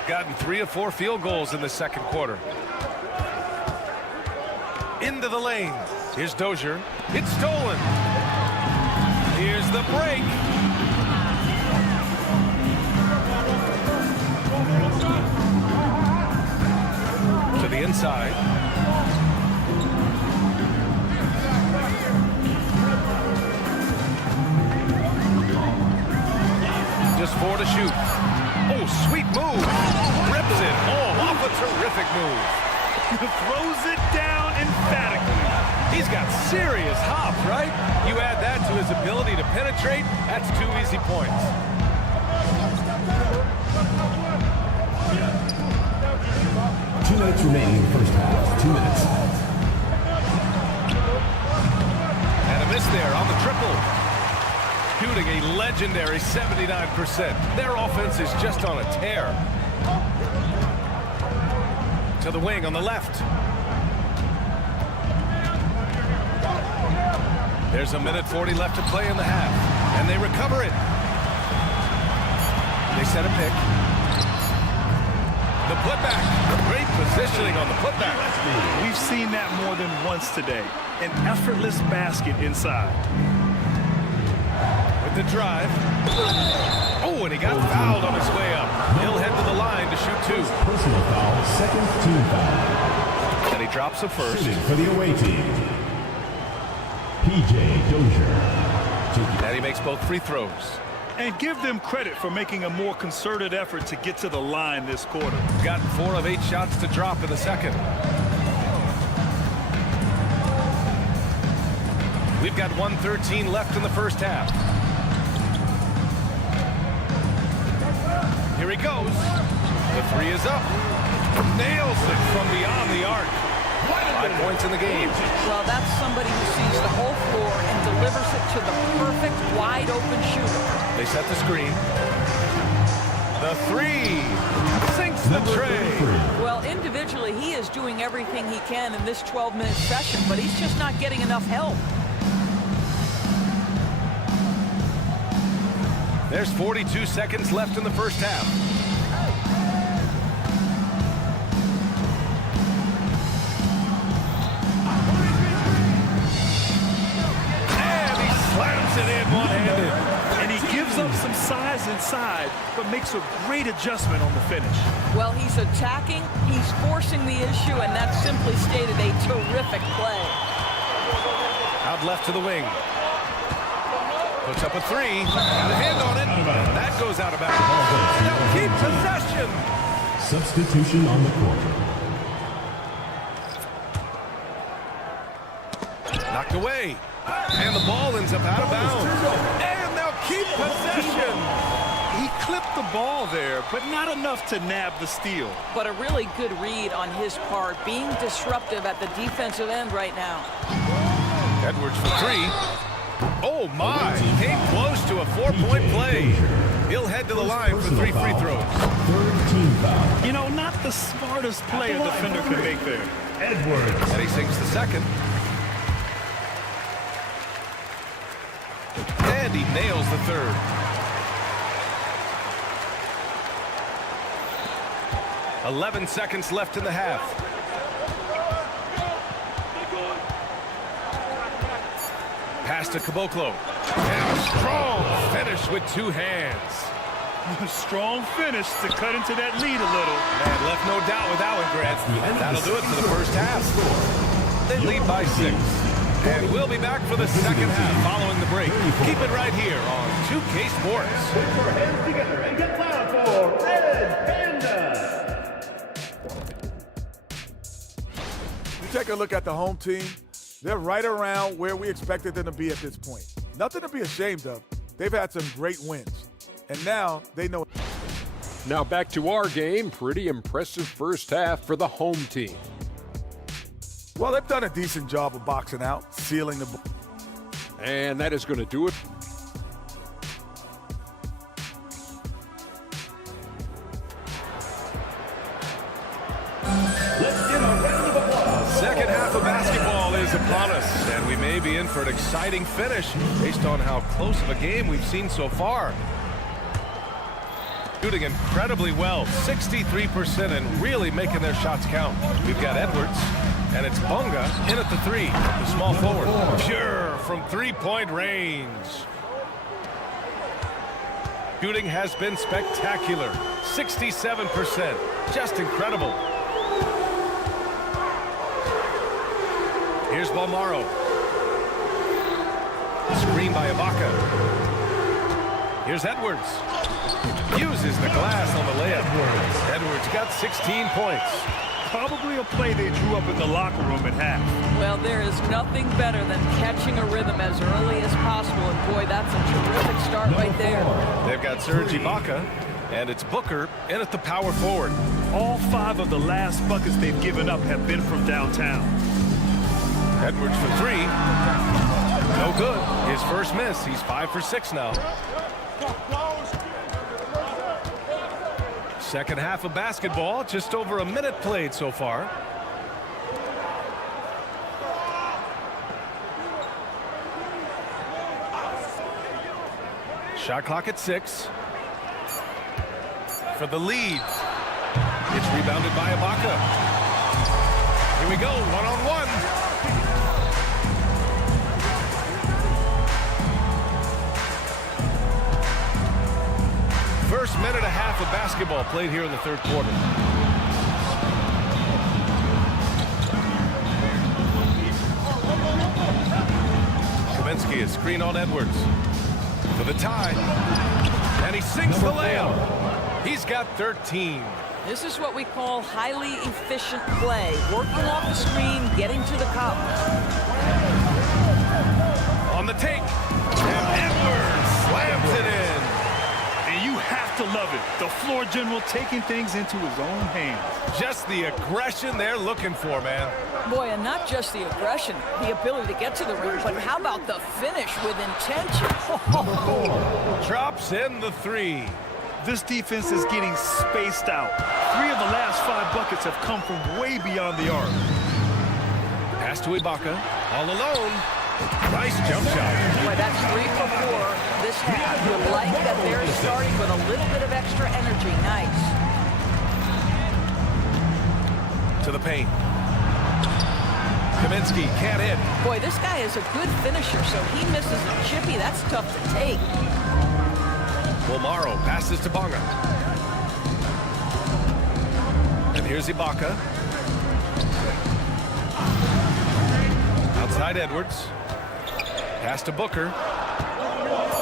Gotten 3 of 4 field goals in the second quarter. Into the lane. Here's Dozier. It's stolen. Here's the break. To the inside. Just 4 to shoot. Oh, sweet move. Rips it. Oh, off a terrific move. Throws it down emphatically. He's got serious hop, right? You add that to his ability to penetrate, that's 2 easy points. Two minutes remaining in the first half. 2 minutes. And a miss there on the triple. Shooting a legendary 79%. Their offense is just on a tear. To the wing on the left. There's a minute 40 left to play in the half. And they recover it. They set a pick. The putback. Great positioning on the putback. We've seen that more than once today. An effortless basket inside. With the drive. Oh, and he got fouled on his way up. He'll head to the line to shoot 2. Personal foul, second team foul. And he drops a first. Shooting for the away team. PJ Dozier. And he makes both free throws. And give them credit for making a more concerted effort to get to the line this quarter. Gotten 4 of 8 shots to drop in the second. We've got 1:13 left in the first half. Here he goes. The 3 is up. Nails it from beyond the arc. 5 points in the game. Well, that's somebody who sees the whole floor and delivers it to the perfect wide open shooter. They set the screen. The 3 sinks the tray. Well, individually, he is doing everything he can in this 12-minute session, but he's just not getting enough help. There's 42 seconds left in the first half. And he slams it in one-handed. And he gives up some size inside, but makes a great adjustment on the finish. Well, he's attacking, he's forcing the issue, and that's simply stated a terrific play. Out left to the wing. Puts up a 3. Got a hand on it. That goes out of bounds. They'll keep possession. Substitution on the court. Knocked away. And the ball ends up out of bounds. And they'll keep possession. He clipped the ball there, but not enough to nab the steal. But a really good read on his part, being disruptive at the defensive end right now. Edwards for 3. Oh, my. Came close to a 4-point play. He'll head to the line for 3 free throws. Third team foul. You know, not the smartest play a defender could make there. Edwards. And he sinks the second. and he nails the third. "11 seconds left in the half. Pass to Caboclo. And a strong finish with two hands. A strong finish to cut into that lead a little. And left no doubt with that one, Grant. That'll do it for the first half. They lead by 6. And we'll be back for the second half following the break. Keep it right here on 2K Sports. Put your hands together and get loud for Red Panda. You take a look at the home team. They're right around where we expected them to be at this point. Nothing to be ashamed of. They've had some great wins. And now they know. Now back to our game. Pretty impressive first half for the home team. Well, they've done a decent job of boxing out, sealing the ball. And that is going to do it. Let's give a round of applause. Second half of basketball is upon us, and we may be in for an exciting finish based on how close of a game we've seen so far. Shooting incredibly well, 63%, and really making their shots count. We've got Edwards, and it's Bunga in at the 3, the small forward. Pure from three-point range. Shooting has been spectacular, 67%, just incredible. Here's Balmaro. Screen by Ibaka. Here's Edwards. Uses the glass on the layup. Edwards got 16 points. Probably a play they drew up in the locker room at half. Well, there is nothing better than catching a rhythm as early as possible. And boy, that's a terrific start right there. They've got Serge Ibaka, and it's Booker in at the power forward. All 5 of the last buckets they've given up have been from downtown. Edwards for 3. No good. His first miss. He's 5 for 6 now. Second half of basketball, just over a minute played so far. Shot clock at 6. For the lead. It's rebounded by Ibaka. Here we go, one-on-one. First minute and a half of basketball played here in the third quarter. Kaminsky is screen on Edwards for the tie, and he sinks the layup. He's got 13. This is what we call highly efficient play. Working off the screen, getting to the cup. On the take, and Edwards slams it in. You have to love it. The floor general taking things into his own hands. Just the aggression they're looking for, man. Boy, and not just the aggression, the ability to get to the rim, but how about the finish with intention? Drops in the 3. This defense is getting spaced out. 3 of the last 5 buckets have come from way beyond the arc. Pass to Ibaka, all alone. Nice jump shot. Boy, that's 3 for 4 this half. You like that they're starting with a little bit of extra energy. Nice. To the paint. Kaminsky can't hit. Boy, this guy is a good finisher, so he misses a chippy. That's tough to take. Balmaro passes to Bunga. And here's Ibaka. Outside Edwards. Pass to Booker.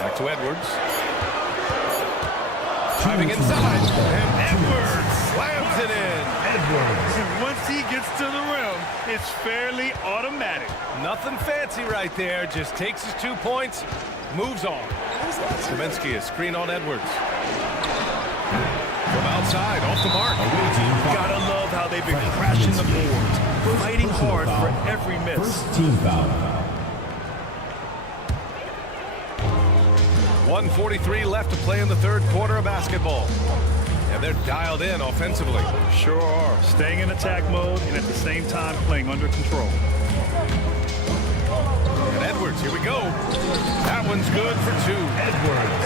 Back to Edwards. Driving inside. And Edwards slams it in. Edwards. And once he gets to the rim, it's fairly automatic. Nothing fancy right there. Just takes his 2 points, moves on. Kaminsky is screen on Edwards. From outside, off the mark. Gotta love how they've been crashing the boards, fighting hard for every miss. First team foul. 1:43 left to play in the third quarter of basketball. And they're dialed in offensively. Sure are. Staying in attack mode and at the same time playing under control. And Edwards, here we go. That one's good for 2.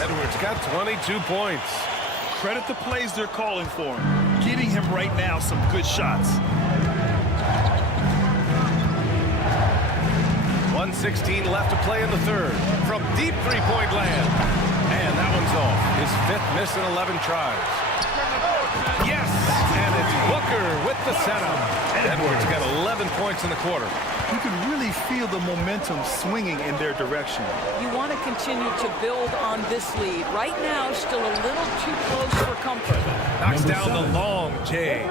Edwards got 22 points. Credit the plays they're calling for him. Getting him right now some good shots. 1:16 left to play in the third. From deep three-point land. And that one's off. His 5th miss in 11 tries. Yes! And it's Booker with the setup. Edwards got 11 points in the quarter. You can really feel the momentum swinging in their direction. You want to continue to build on this lead. Right now, still a little too close for comfort. Knocks down the long J.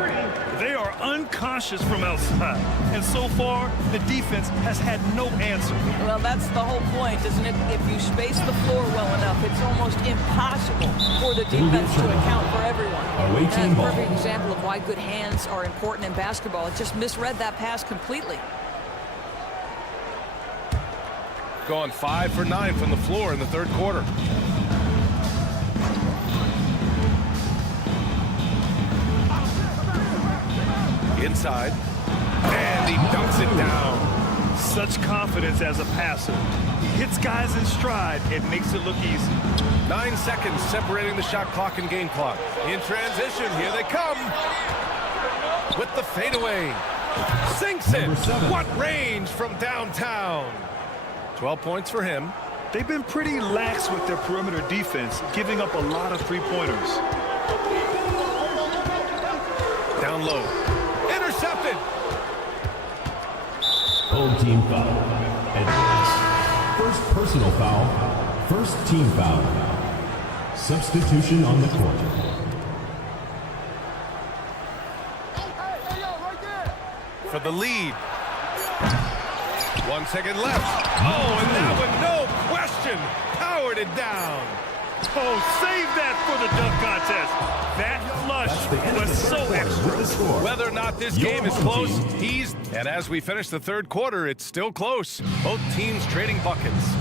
They are unconscious from outside, and so far, the defense has had no answer. Well, that's the whole point, isn't it? If you space the floor well enough, it's almost impossible for the defense to account for everyone. That's a perfect example of why good hands are important in basketball. It just misread that pass completely. Gone 5 for 9 from the floor in the third quarter. Inside. And he dunks it down. Such confidence as a passer. He hits guys in stride and makes it look easy. 9 seconds separating the shot clock and game clock. In transition, here they come. With the fadeaway. Sinks it. What range from downtown. 12 points for him. They've been pretty lax with their perimeter defense, giving up a lot of three-pointers. Down low. Intercepted. Home team foul. Edwards. First personal foul. First team foul. Substitution on the court. For the lead. 1 second left. Oh, and that one, no question, powered it down. Oh, save that for the dunk contest. That flush was so extra. Whether or not this game is close, and as we finish the third quarter, it's still close. Both teams trading buckets,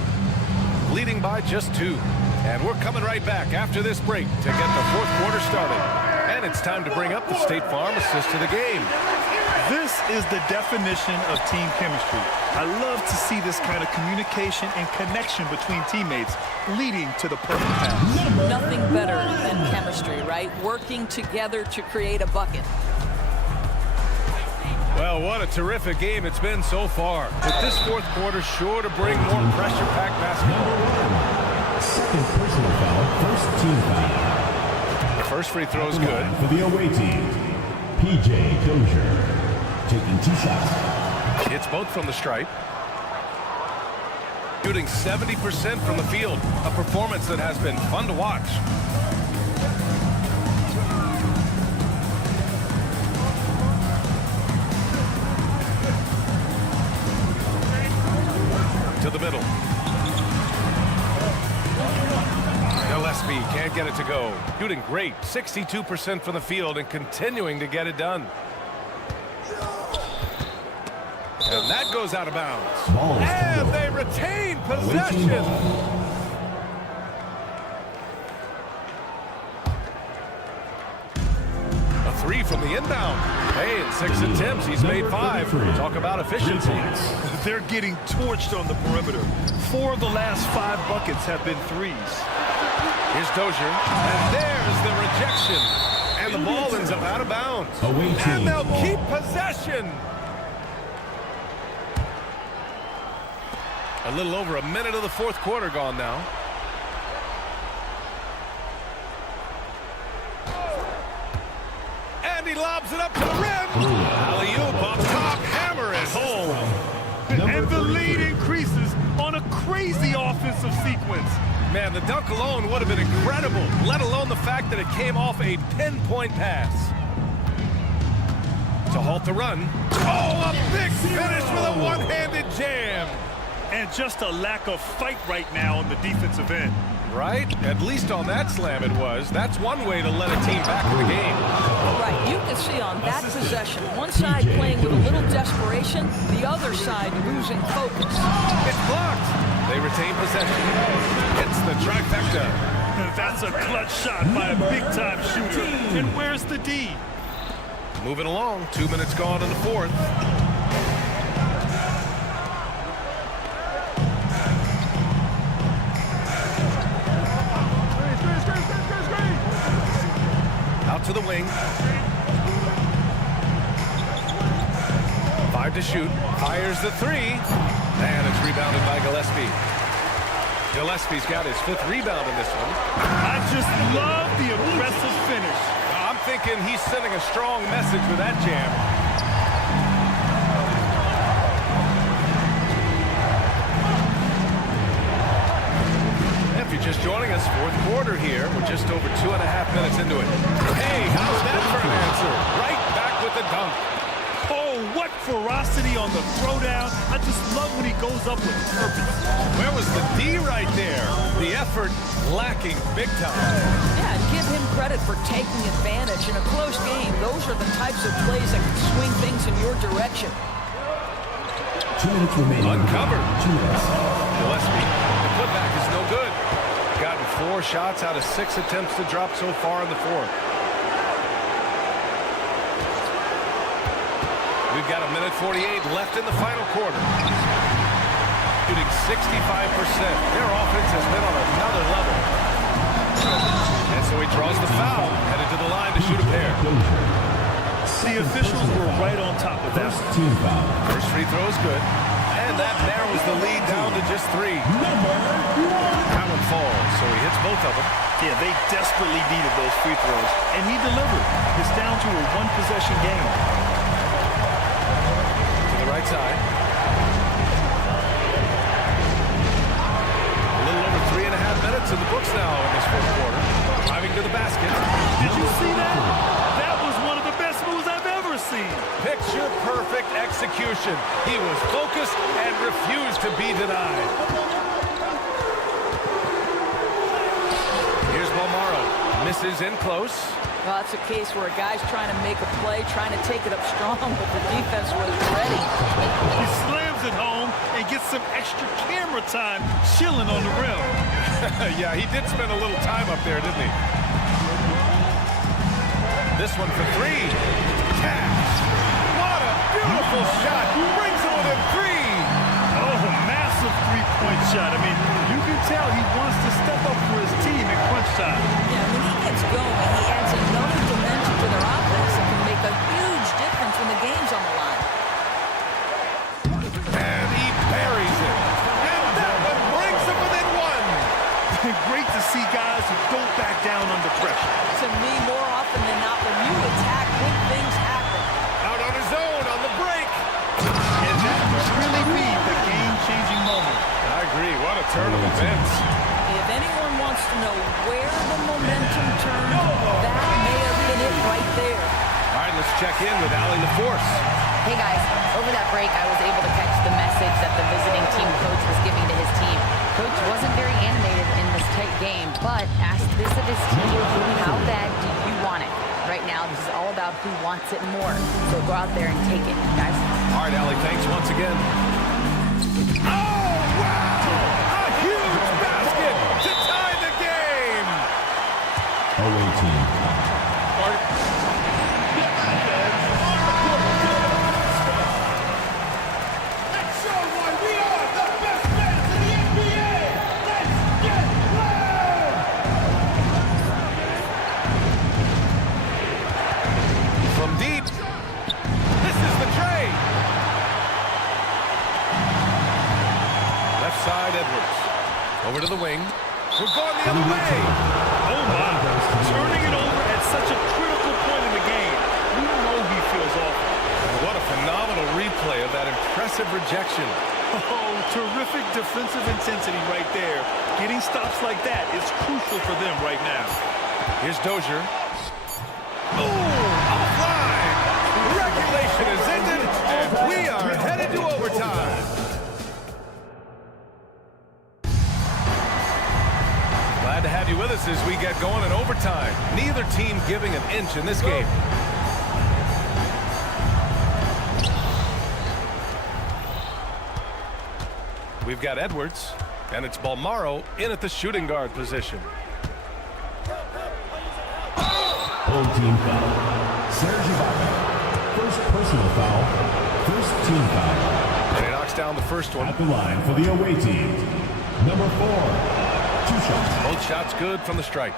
leading by just 2. And we're coming right back after this break to get the fourth quarter started. And it's time to bring up the State Farm assist to the game. This is the definition of team chemistry. I love to see this kind of communication and connection between teammates leading to the perfect pass. Nothing better than chemistry, right? Working together to create a bucket. Well, what a terrific game it's been so far. But this fourth quarter sure to bring more pressure-packed basketball. Second personal foul, first team foul. The first free throw is good. For the away team, PJ Dozier. Taking 2 shots. Hits both from the stripe. Shooting 70% from the field. A performance that has been fun to watch. To the middle. Gillespie can't get it to go. Shooting great. 62% from the field and continuing to get it done. And that goes out of bounds. And they retain possession. A 3 from the inbound. Hey, in 6 attempts, he's made 5. Talk about efficiency. They're getting torched on the perimeter. 4 of the last 5 buckets have been threes. Here's Dozier. And there's the rejection. And the ball ends up out of bounds. And they'll keep possession. A little over a minute of the fourth quarter gone now. And he lobs it up to the rim. Alley-oop up top, hammer it home. And the lead increases on a crazy offensive sequence. Man, the dunk alone would have been incredible, let alone the fact that it came off a pinpoint pass. To halt the run. Oh, a big finish with a one-handed jam. And just a lack of fight right now on the defensive end. Right? At least on that slam it was. That's one way to let a team back in the game. Right, you can see on that possession, one side playing with a little desperation, the other side losing focus. It's blocked. They retain possession. It's the trifecta. That's a clutch shot by a big-time shooter. And where's the D? Moving along, 2 minutes gone in the fourth. to the wing. 5 to shoot. Fires the 3. And it's rebounded by Gillespie. Gillespie's got his 5th rebound in this one. I just love the aggressive finish. I'm thinking he's sending a strong message with that jam. If you're just joining us, 4th quarter here. We're just over 2.5 minutes into it. Hey, how's that for an answer? Right back with the dunk. Oh, what ferocity on the throwdown. I just love when he goes up with purpose. Where was the D right there? The effort lacking big time. Yeah, and give him credit for taking advantage. In a close game, those are the types of plays that can swing things in your direction. 2 minutes remaining. Uncovered. Gillespie. The putback is no good. Gotten 4 shots out of 6 attempts to drop so far in the 4th. We've got 1:48 left in the final quarter. Shooting 65%. Their offense has been on another level. And so he draws the foul. Headed to the line to shoot a pair. The officials were right on top of that. First free throw is good. And that narrows the lead down to just 3. That one falls, so he hits both of them. Yeah, they desperately needed those free throws, and he delivered. It's down to a 1-possession game. Right side. A little over 3.5 minutes in the books now in this 4th quarter. Driving to the basket. Did you see that? That was one of the best moves I've ever seen. Picture perfect execution. He was focused and refused to be denied. Here's Balmaro. Misses in close. Well, it's a case where a guy's trying to make a play, trying to take it up strong, but the defense was ready. He slams it home and gets some extra camera time chilling on the rim. Yeah, he did spend a little time up there, didn't he? This one for 3. Cash. What a beautiful shot. Brings it within 3. Oh, a massive three-point shot. I mean, you can tell he wants to step up for his team in crunch time. Yeah, when he gets going, he adds another dimension to their offense that can make a huge difference when the game's on the line. And he buries it. And that one brings him within 1. Great to see guys who don't back down under pressure. To me, more often than not, when you attack, good things happen. Out on his own on the break. And that would really be the game-changing moment. I agree. What a turn of events. If anyone wants to know where the momentum turned, that may have been it right there. All right, let's check in with Allie LaForce. Hey guys, over that break I was able to catch the message that the visiting team coach was giving to his team. Coach wasn't very animated in this tight game, but asked this of his team: how bad do you want it? Right now, this is all about who wants it more. So go out there and take it, guys. All right, Allie, thanks once again. Oh, wow! A huge basket to tie the game! Away team. Let's show why we are the best fans in the NBA! Let's get loud! From deep, this is the trade. Left side, Edwards. Over to the wing. We're going the other way. Oh, my. Turning it over at such a critical point in the game. You know he feels awful. What a phenomenal replay of that impressive rejection. Oh, terrific defensive intensity right there. Getting stops like that is crucial for them right now. Here's Dozier. Oh, offline. Regulation is ended, and we are headed to overtime. Glad to have you with us as we get going in overtime. Neither team giving an inch in this game. We've got Edwards, and it's Balmaro in at the shooting guard position. Home team foul. Serge Ibaka. First personal foul. First team foul. And he knocks down the first one. At the line for the away team. Number 4. 2 shots. Both shots good from the strike.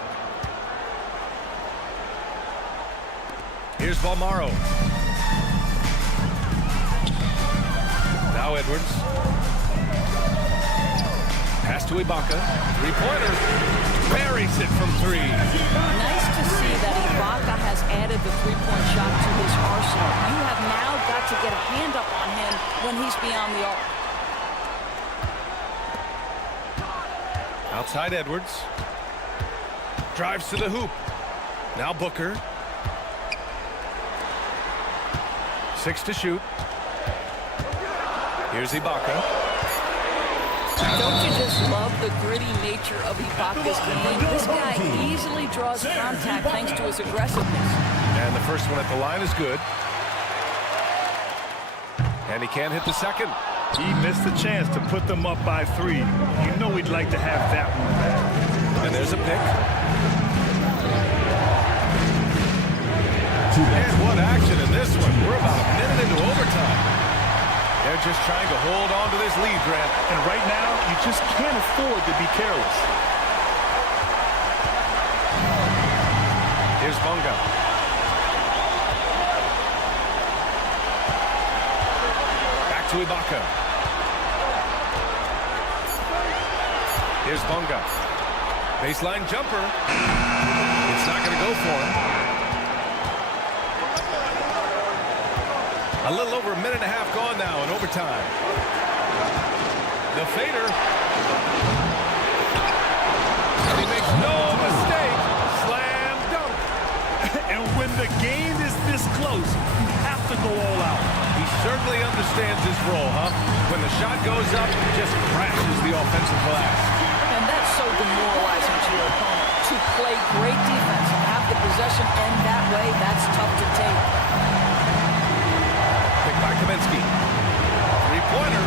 Here's Balmaro. Now Edwards. Pass to Ibaka. Three-pointer. Buries it from three. Nice to see that Ibaka has added the three-point shot to his arsenal. You have now got to get a hand up on him when he's beyond the arc. Outside Edwards. Drives to the hoop. Now Booker. 6 to shoot. Here's Ibaka. Don't you just love the gritty nature of Ibaka's game? This guy easily draws contact thanks to his aggressiveness. And the first one at the line is good. And he can't hit the second. He missed the chance to put them up by 3. You know he'd like to have that one back. And there's a pick. And what action in this one. We're about a minute into overtime. They're just trying to hold on to this lead, Grant. And right now, you just can't afford to be careless. Here's Bunga. Back to Ibaka. Here's Bunga. Baseline jumper. It's not going to go for him. A little over a minute and a half gone now in overtime. The fader. And he makes no mistake. Slam dunk. And when the game is this close, you have to go all out. He certainly understands his role, huh? When the shot goes up, he just crashes the offensive glass. And that's so demoralizing to your opponent. To play great defense and have the possession end that way, that's tough to take. Picked by Kaminsky. Three-pointer.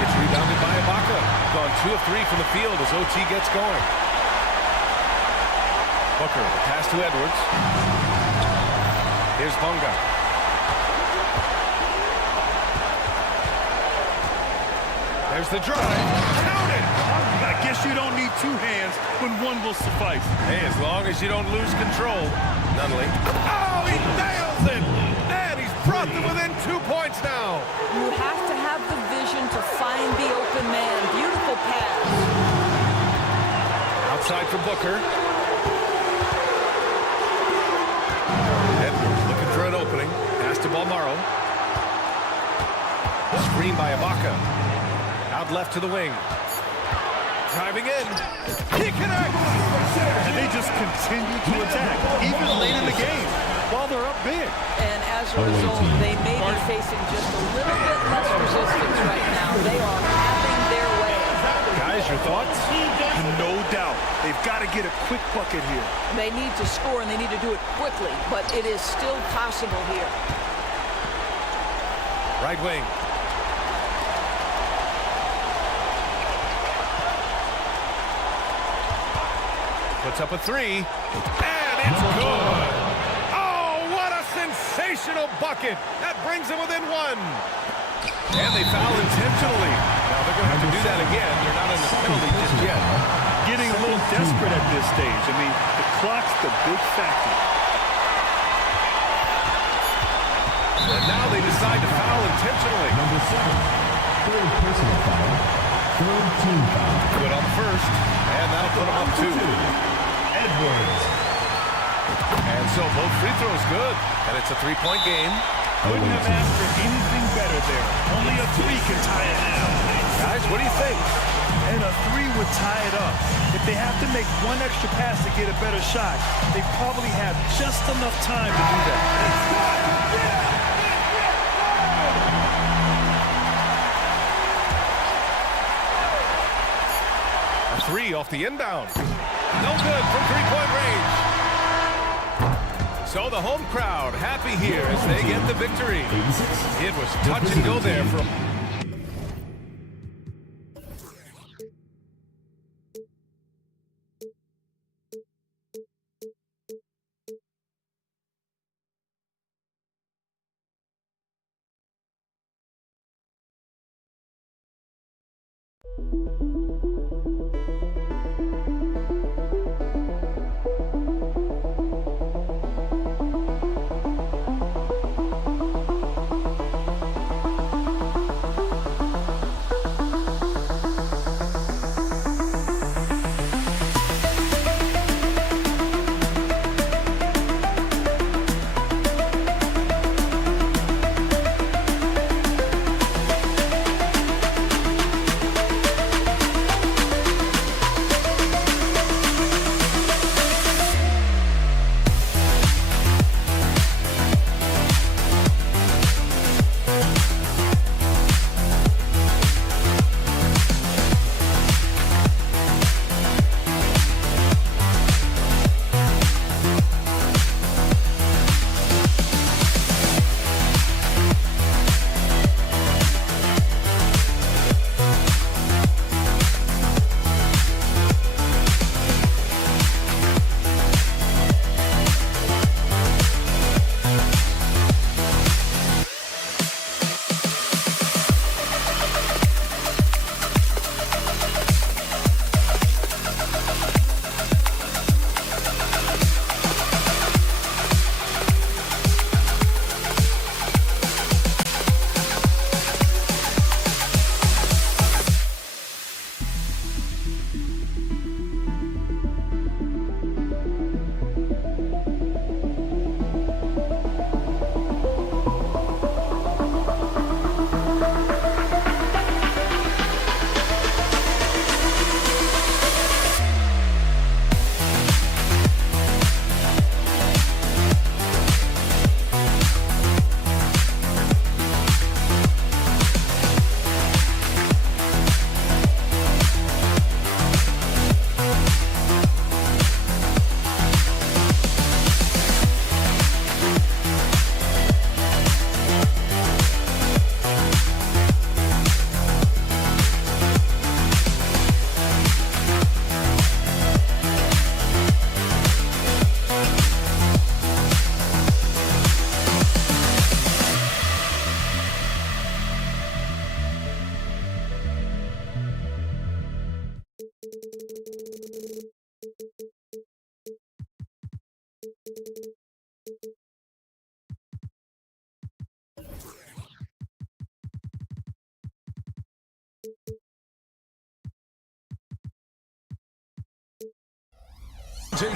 It's rebounded by Ibaka. Gone 2 of 3 from the field as OT gets going. Booker, the pass to Edwards. Here's Bunga. There's the drive. Count it! I guess you don't need 2 hands when one will suffice. Hey, as long as you don't lose control. Nunley. Oh, he nails it! And he's brought them within 2 points now. You have to have the vision to find the open man. Beautiful pass. Outside for Booker. Edwards looking for an opening. Pass to Balmaro. Screen by Ibaka. Out left to the wing. Driving in. He connects! And they just continue to attack, even late in the game, while they're up big. And as a result, they may be facing just a little bit less resistance right now. They are having their way. Guys, your thoughts? No doubt. They've got to get a quick bucket here. They need to score, and they need to do it quickly, but it is still possible here. Right wing. Puts up a 3, and it's good. Oh, what a sensational bucket. That brings them within 1. And they foul intentionally. Now, they're going to have to do that again. They're not in the penalty just yet. Getting a little desperate at this stage. I mean, the clock's the big factor. And now they decide to foul intentionally. Number 7, third personal foul, third team foul. Good on first, and that'll put them up 2. Edwards. And so both free throws good, and it's a 3-point game. Couldn't have asked for anything better there. Only a 3 can tie it now. Guys, what do you think? And a 3 would tie it up. If they have to make one extra pass to get a better shot, they probably have just enough time to do that. A 3 off the inbound. No good from 3-point range. So the home crowd happy here as they get the victory. It was touch and go there for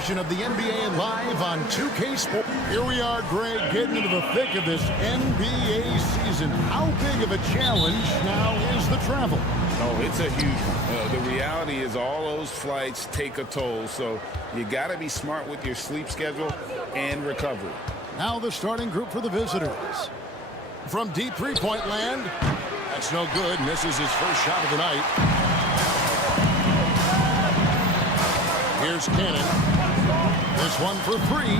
Of the NBA live on 2K Sports. Here we are, Greg, getting into the thick of this NBA season. How big of a challenge now is the travel? Oh, it's a huge one. The reality is all those flights take a toll, so you got to be smart with your sleep schedule and recovery. Now the starting group for the visitors. From deep three-point land, that's no good. Misses his first shot of the night. Here's Cannon. This one for three.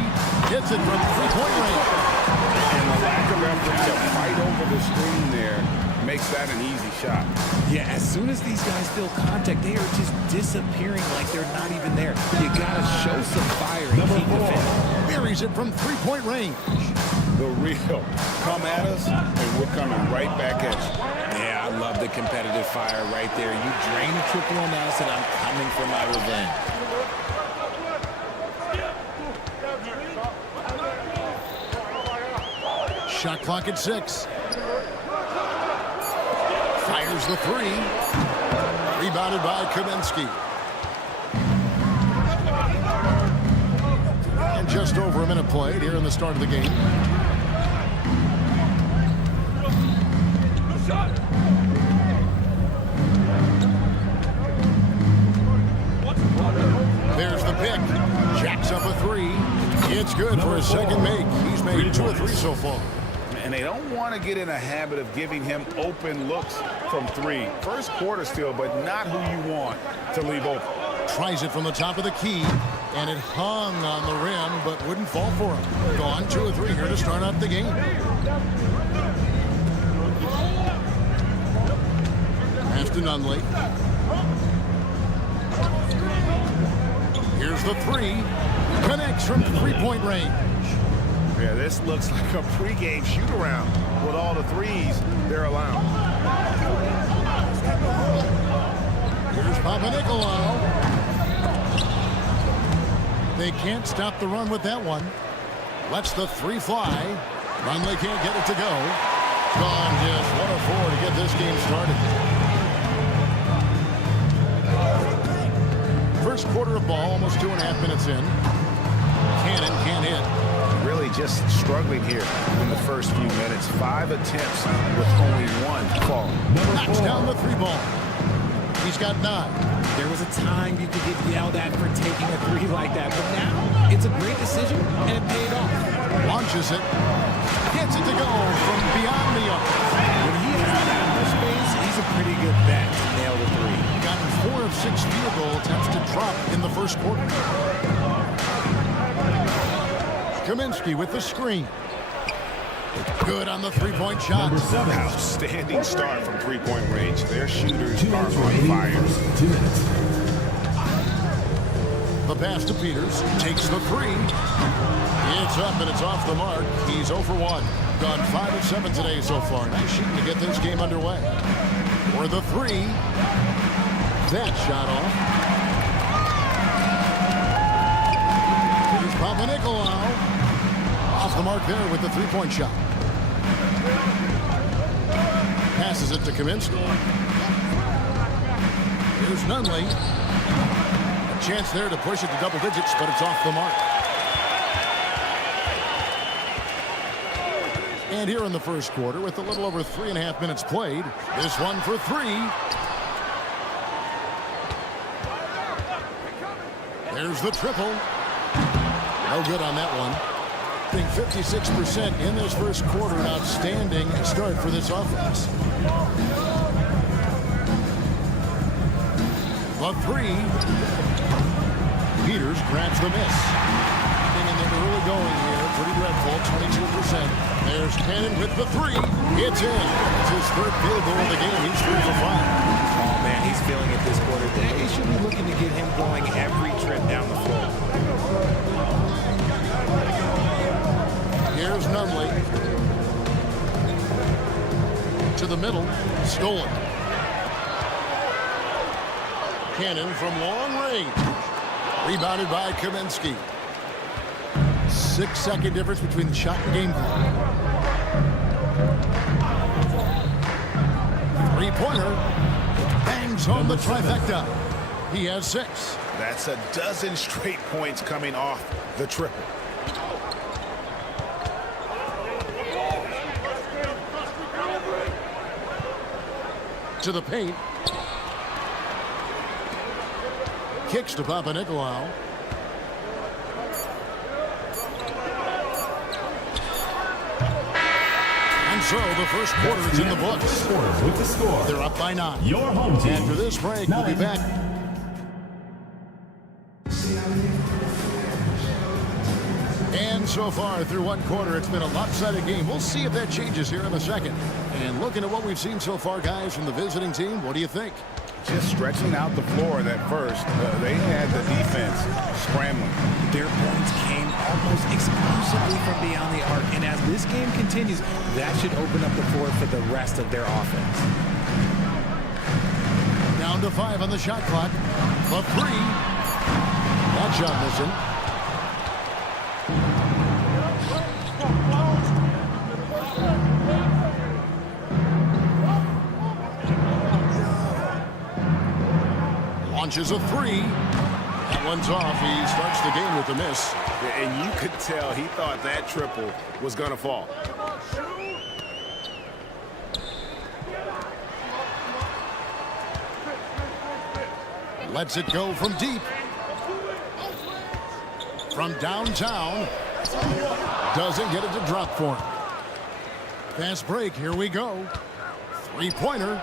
Gets it from three-point range. And the lack of effort to fight over the screen there makes that an easy shot. Yeah, as soon as these guys feel contact, they are just disappearing like they're not even there. You got to show some fire and keep defending. Buries it from three-point range. The real. Come at us, and we're coming right back at you. Yeah, I love the competitive fire right there. You drain the triple on us, and I'm coming for my revenge. Shot clock at 6. Fires the three. Rebounded by Kaminsky. And just over a minute played here in the start of the game. There's the pick. Jacks up a three. It's good for his second make. He's made 2 or 3 so far. And they don't want to get in a habit of giving him open looks from three. First quarter still, but not who you want to leave open. Tries it from the top of the key, and it hung on the rim, but wouldn't fall for him. Gone 2 or 3 here to start out the game. Pass to Nunley. Here's the three. Connects from three-point range. Yeah, this looks like a pregame shoot-around with all the threes they're allowing. Here's Papanikolaou. They can't stop the run with that one. Lets the three fly. Nunley can't get it to go. Gone just 1-of-4 to get this game started. First quarter of ball, almost 2.5 minutes in. Cannon can't hit. Really just struggling here in the first few minutes. 5 attempts with only 1 fall. Knocks down the 3 ball. He's got 9. There was a time you could get yelled at for taking a 3 like that, but now it's a great decision and it paid off. Launches it. Gets it to go from beyond the arc. When he has that much space, he's a pretty good bet to nail the 3. Gotten 4 of 6 field goal attempts to drop in the first quarter. Kaminsky with the screen. Good on the three-point shot. Outstanding start from three-point range. Their shooters are on fire. 2 minutes. The pass to Peters. Takes the three. It's up and it's off the mark. He's 0 for 1. Gone 5 of 7 today so far. Nice shooting to get this game underway. For the three. That shot off. Here's Papanikolaou. Off the mark there with the three-point shot. Passes it to Kaminsky. Here's Nunley. A chance there to push it to double digits, but it's off the mark. And here in the first quarter, with a little over 3.5 minutes played, this one for 3. There's the triple. No good on that one. 56% in this first quarter. An outstanding start for this offense. The three. Peters grabs the miss. In the early going here, pretty dreadful, 22%. There's Cannon with the three. It's in. It's his 3rd field goal of the game. He's 3 for 5. Oh, man, he's feeling it this quarter. They should be looking to get him going every trip down the floor. Here's Nunley. To the middle. Stolen. Cannon from long range. Rebounded by Kaminsky. 6-second difference between the shot and game clock. Three-pointer. brings home the trifecta. He has 6. That's a dozen straight points coming off the triple. To the paint. Kicks to Papanikolaou. And so the first quarter is in the books. With the score. They're up by 9. Your home team. After this break, we'll be back. And so far through one quarter, it's been a lopsided game. We'll see if that changes here in the second. And looking at what we've seen so far, guys, from the visiting team, what do you think? Just stretching out the floor that first. They had the defense scrambling. Their points came almost exclusively from beyond the arc. And as this game continues, that should open up the floor for the rest of their offense. Down to 5 on the shot clock. The 3. That shot missing. Launches a 3. That one's off. He starts the game with a miss. And you could tell he thought that triple was going to fall. Lets it go from deep. From downtown. Doesn't get it to drop for him. Fast break. Here we go. 3-pointer.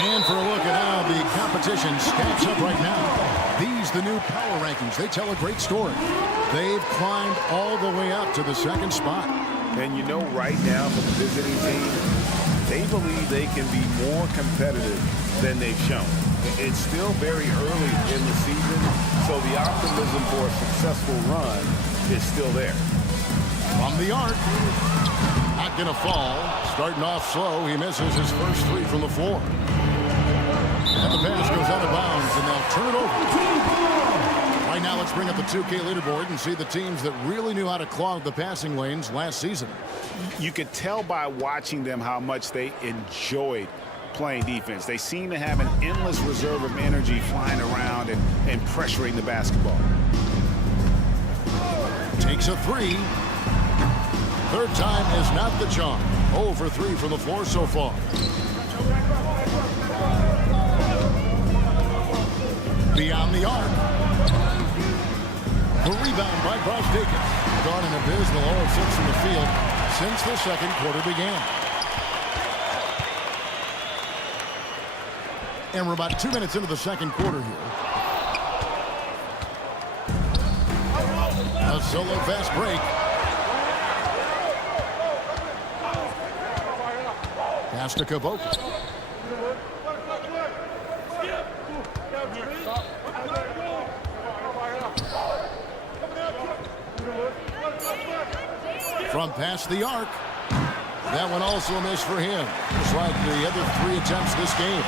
And for a look at how the competition stacks up right now. These, the new power rankings, they tell a great story. They've climbed all the way up to the second spot. And you know, right now for the visiting team, they believe they can be more competitive than they've shown. It's still very early in the season, so the optimism for a successful run is still there. From the arc. Not going to fall. Starting off slow, he misses his first 3 from the floor. And the pass goes out of bounds, and they'll turn it over. Right now, let's bring up the 2K leaderboard and see the teams that really knew how to clog the passing lanes last season. You could tell by watching them how much they enjoyed playing defense. They seem to have an endless reserve of energy flying around and pressuring the basketball. Takes a 3. Third time is not the charm. 0 for 3 from the floor so far. Beyond the arc. The rebound by Partizan. Gone an abysmal 0 of 6 from the field since the second quarter began. And we're about 2 minutes into the second quarter here. A solo fast break. Pass to Kaboka. From past the arc. That one also a miss for him. Just like the other 3 attempts this game.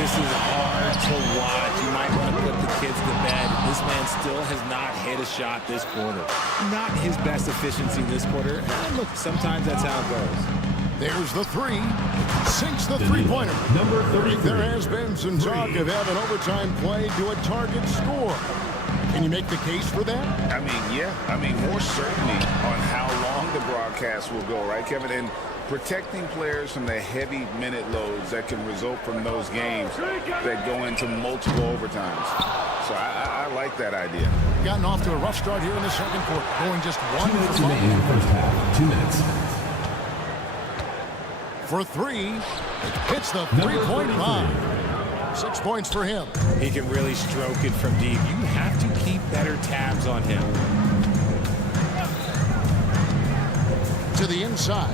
This is hard to watch. You might want to put the kids to bed. This man still has not hit a shot this quarter. Not his best efficiency this quarter. And look, sometimes that's how it goes. There's the 3. Sinks the 3-pointer. Number 33. There has been some talk of having overtime play to a target score. Can you make the case for that? I mean, yeah. I mean, more certainty on how long the broadcast will go, right, Kevin? And protecting players from the heavy minute loads that can result from those games that go into multiple overtimes. So I like that idea. Gotten off to a rough start here in the second quarter. Going just 1 minutes for 5. in the first half. 2 minutes. For 3. Hits the 3-point line. 6 points for him. He can really stroke it from deep. You have to keep better tabs on him. To the inside.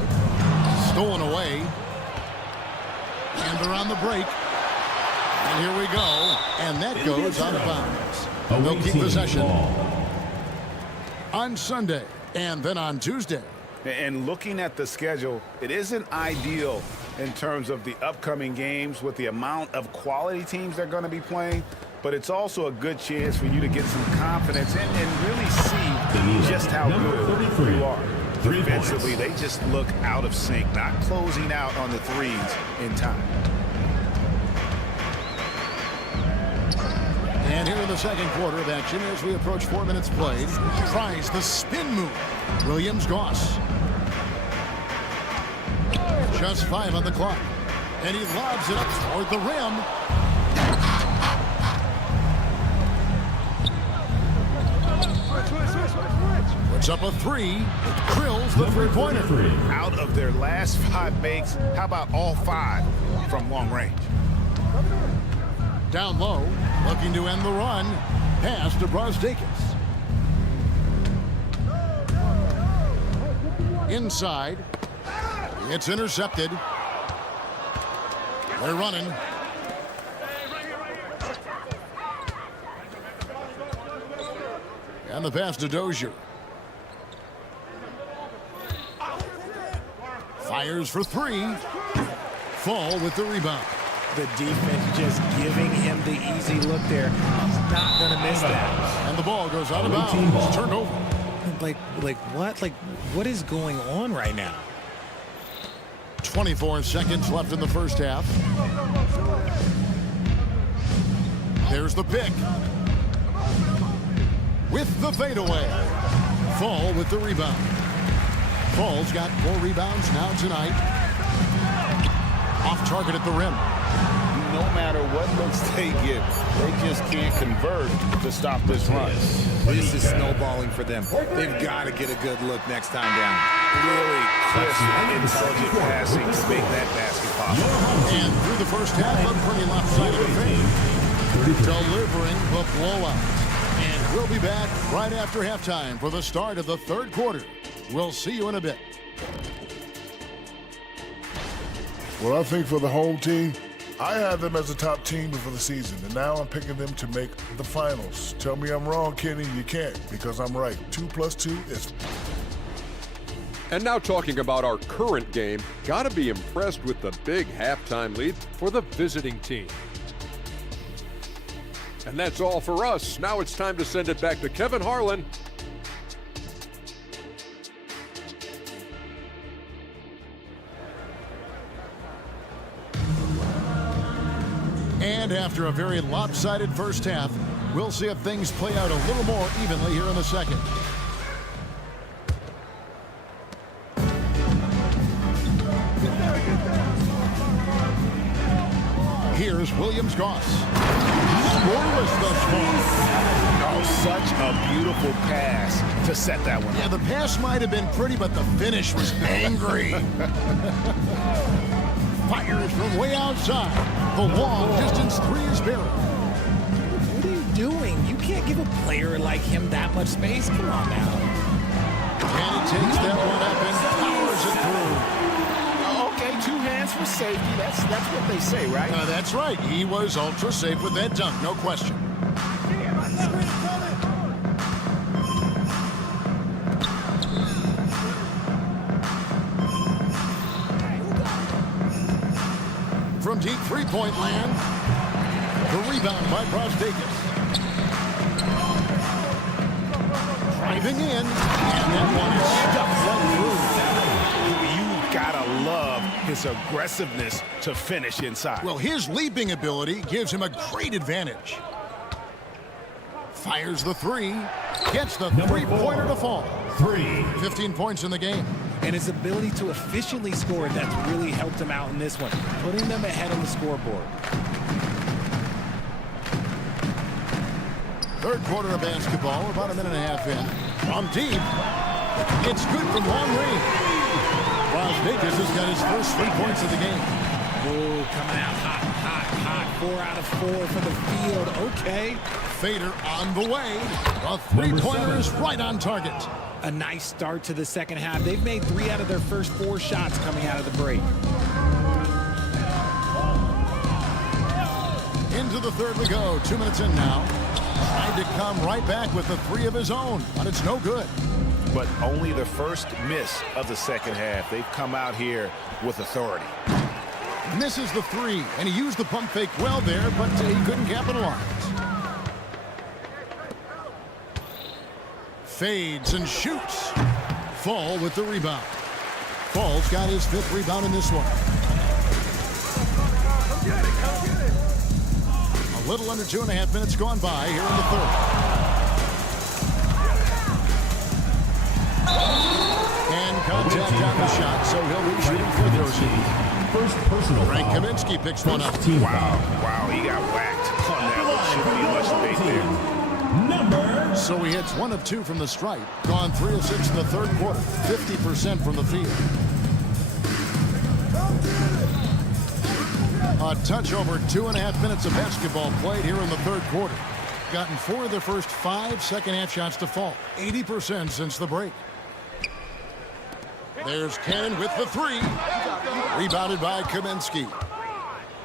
Stolen away. And they're on the break. And here we go. And that goes out of bounds. They'll keep possession on Sunday and then on Tuesday. And looking at the schedule, it isn't ideal in terms of the upcoming games with the amount of quality teams they're going to be playing, but it's also a good chance for you to get some confidence and really see just how good you are. Defensively, they just look out of sync, not closing out on the threes in time. And here in the second quarter of action, as we approach 4 minutes played, tries the spin move. Williams-Goss. Just 5 on the clock. And he lobs it toward the rim. Puts up a 3. Drills the three-pointer. Out of their last 5 makes, how about all 5 from long range? Down low, looking to end the run. Pass to Brosdakis. Inside. It's intercepted. They're running. And the pass to Dozier. Fires for 3. Fall with the rebound. The defense just giving him the easy look there. He's not going to miss that. And the ball goes out of bounds. Turned over. Like what? Like, what is going on right now? 24 seconds left in the first half. There's the pick. With the fadeaway. Fall with the rebound. Fall's got 4 rebounds now tonight. Off target at the rim. No matter what looks they get, they just can't convert to stop this run. This is snowballing for them. They've got to get a good look next time down. Really crisp and intelligent passing to make that basket possible. And through the first half, a pretty lopsided affair. Delivering the blowout. And we'll be back right after halftime for the start of the third quarter. We'll see you in a bit. Well, I think for the home team, I had them as a top team before the season, and now I'm picking them to make the finals. Tell me I'm wrong, Kenny. You can't, because I'm right. 2 + 2 is... And now talking about our current game, gotta be impressed with the big halftime lead for the visiting team. And that's all for us. Now it's time to send it back to Kevin Harlan. And after a very lopsided first half, we'll see if things play out a little more evenly here in the second. Here's Williams-Goss. Scoreless thus far. Oh, such a beautiful pass to set that one. Yeah, the pass might have been pretty, but the finish was angry. Fires from way outside. The long distance 3 is buried. What are you doing? You can't give a player like him that much space. Come on now. And he takes that one up and powers it through. Okay, 2 hands for safety. That's what they say, right? That's right. He was ultra safe with that dunk, no question. From deep three-point land, the rebound by Brosdakis. Driving in, and that one is stuffed right through. You gotta love his aggressiveness to finish inside. Well, his leaping ability gives him a great advantage. Fires the 3, gets the three-pointer to fall. 15 points in the game. And his ability to efficiently score, that's really helped him out in this one, putting them ahead on the scoreboard. Third quarter of basketball, about a minute and a half in. From deep, it's good from long range. Brosdakis has got his first 3 points of the game. Oh, coming out hot. 4 out of 4 for the field. Okay. Fader on the way. A three-pointer is right on target. A nice start to the second half. They've made 3 out of their first 4 shots coming out of the break. Into the third we go. 2 minutes in now. Tried to come right back with the 3 of his own, but it's no good. But only the first miss of the second half. They've come out here with authority. Misses the 3, and he used the pump fake well there, but he couldn't capitalize. Fades and shoots. Fall with the rebound. Fall's got his 5th rebound in this one. Little under 2.5 minutes gone by here in the third. And contact on the shot, so he'll be shooting free throws. First personal Frank foul. Kaminsky picks one up. Wow, he got whacked on that one. Shouldn't be much debate there. So he hits 1 of 2 from the stripe. Gone 3 of 6 in the third quarter. 50% from the field. A touch over 2.5 minutes of basketball played here in the third quarter. Gotten 4 of the first 5 second-half shots to fall. 80% since the break. There's Cannon with the 3. Rebounded by Kaminsky.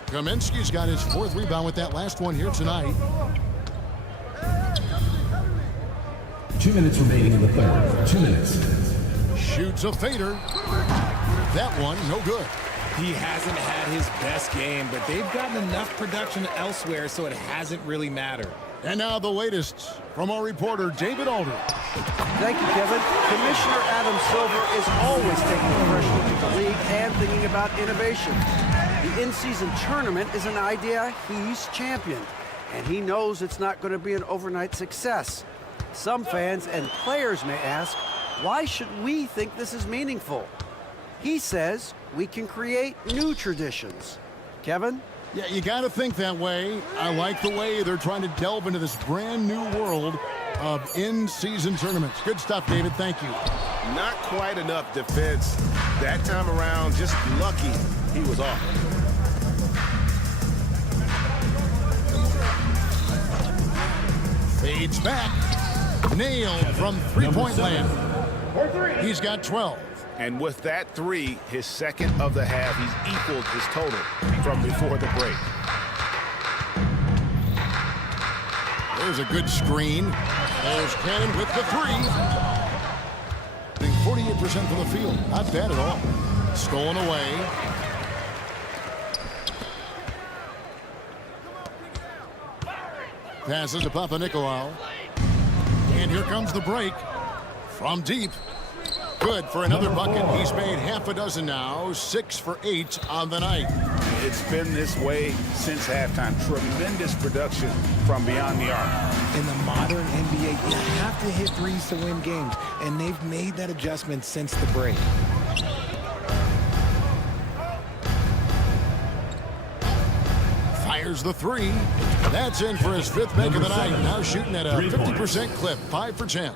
Kaminsky's got his 4th rebound with that last one here tonight. 2 minutes remaining in the third. 2 minutes. Shoots a fader. That one, no good. He hasn't had his best game, but they've gotten enough production elsewhere, so it hasn't really mattered. And now the latest from our reporter, David Aldridge. Thank you, Kevin. Commissioner Adam Silver is always taking a fresh look at the league and thinking about innovation. The in-season tournament is an idea he's championed, and he knows it's not going to be an overnight success. Some fans and players may ask, why should we think this is meaningful? He says we can create new traditions. Kevin? Yeah, you got to think that way. I like the way they're trying to delve into this brand new world of in-season tournaments. Good stuff, David. Thank you. Not quite enough defense that time around. Just lucky he was off. Fades back. Nailed from three-point land. He's got 12. And with that 3, his second of the half, he's equaled his total from before the break. There's a good screen. There's Cannon with the 3. 48% from the field. Not bad at all. Stolen away. Passes to Papanikolaou. And here comes the break. From deep. Good for another bucket. He's made half a dozen now. 6 for 8 on the night. It's been this way since halftime. Tremendous production from beyond the arc. In the modern NBA, you have to hit threes to win games, and they've made that adjustment since the break. Fires the 3. That's in for his 5th make of the night. Now shooting at a 50% clip. 5 for 10.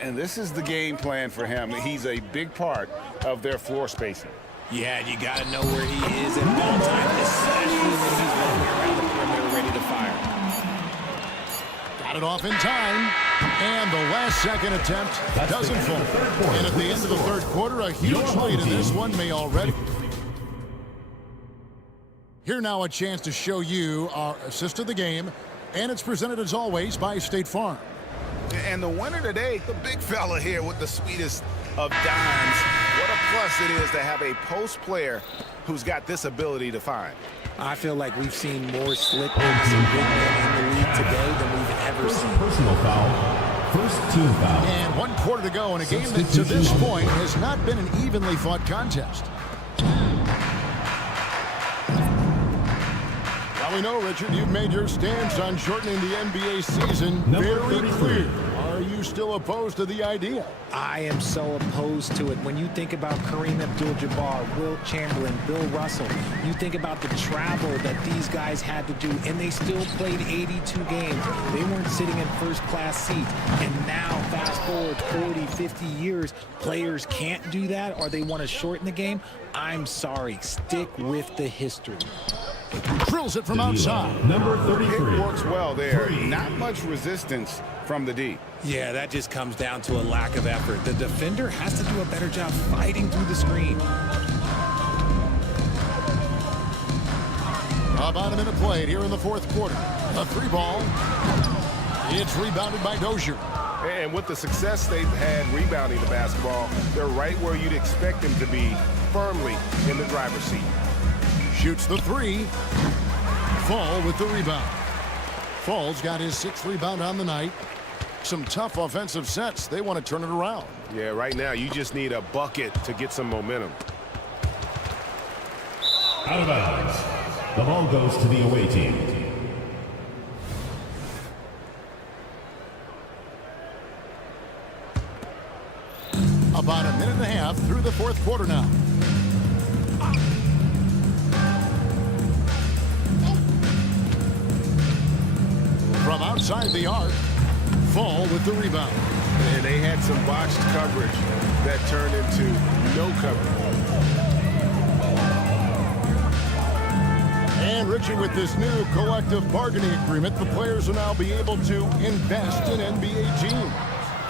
And this is the game plan for him. He's a big part of their floor spacing. Yeah, you got to know where he is at all times, especially when he's rolling around the perimeter ready to fire. Got it off in time. And the last second attempt doesn't fall. And at the end of the third quarter, a huge lead in this one may already. Here now a chance to show you our assist of the game. And it's presented as always by State Farm. And the winner today, the big fella here with the sweetest of dimes. What a plus it is to have a post player who's got this ability to find. I feel like we've seen more slick passing big men in the league today than we've ever seen. Personal foul. First team foul. And 1 quarter to go in a game that to this point has not been an evenly fought contest. Now we know, Richard, you've made your stance on shortening the NBA season very clear. Are you still opposed to the idea? I am so opposed to it. When you think about Kareem Abdul-Jabbar, Wilt Chamberlain, Bill Russell, you think about the travel that these guys had to do, and they still played 82 games. They weren't sitting in first-class seats. And now, fast forward 40, 50 years, players can't do that, or they want to shorten the game. I'm sorry. Stick with the history. Drills it from outside. Number 33. It works well there. Not much resistance from the D. Yeah, that just comes down to a lack of effort. The defender has to do a better job fighting through the screen. About a minute played here in the fourth quarter. A 3 ball. It's rebounded by Dozier. And with the success they've had rebounding the basketball, they're right where you'd expect them to be, firmly in the driver's seat. Shoots the 3. Fall with the rebound. Fall's got his 6th rebound on the night. Some tough offensive sets. They want to turn it around. Yeah, right now you just need a bucket to get some momentum. Out of bounds. The ball goes to the away team. half through the fourth quarter now. From outside the arc, Fall with the rebound. And they had some botched coverage that turned into no coverage. And Richie, with this new collective bargaining agreement, the players will now be able to invest in NBA teams.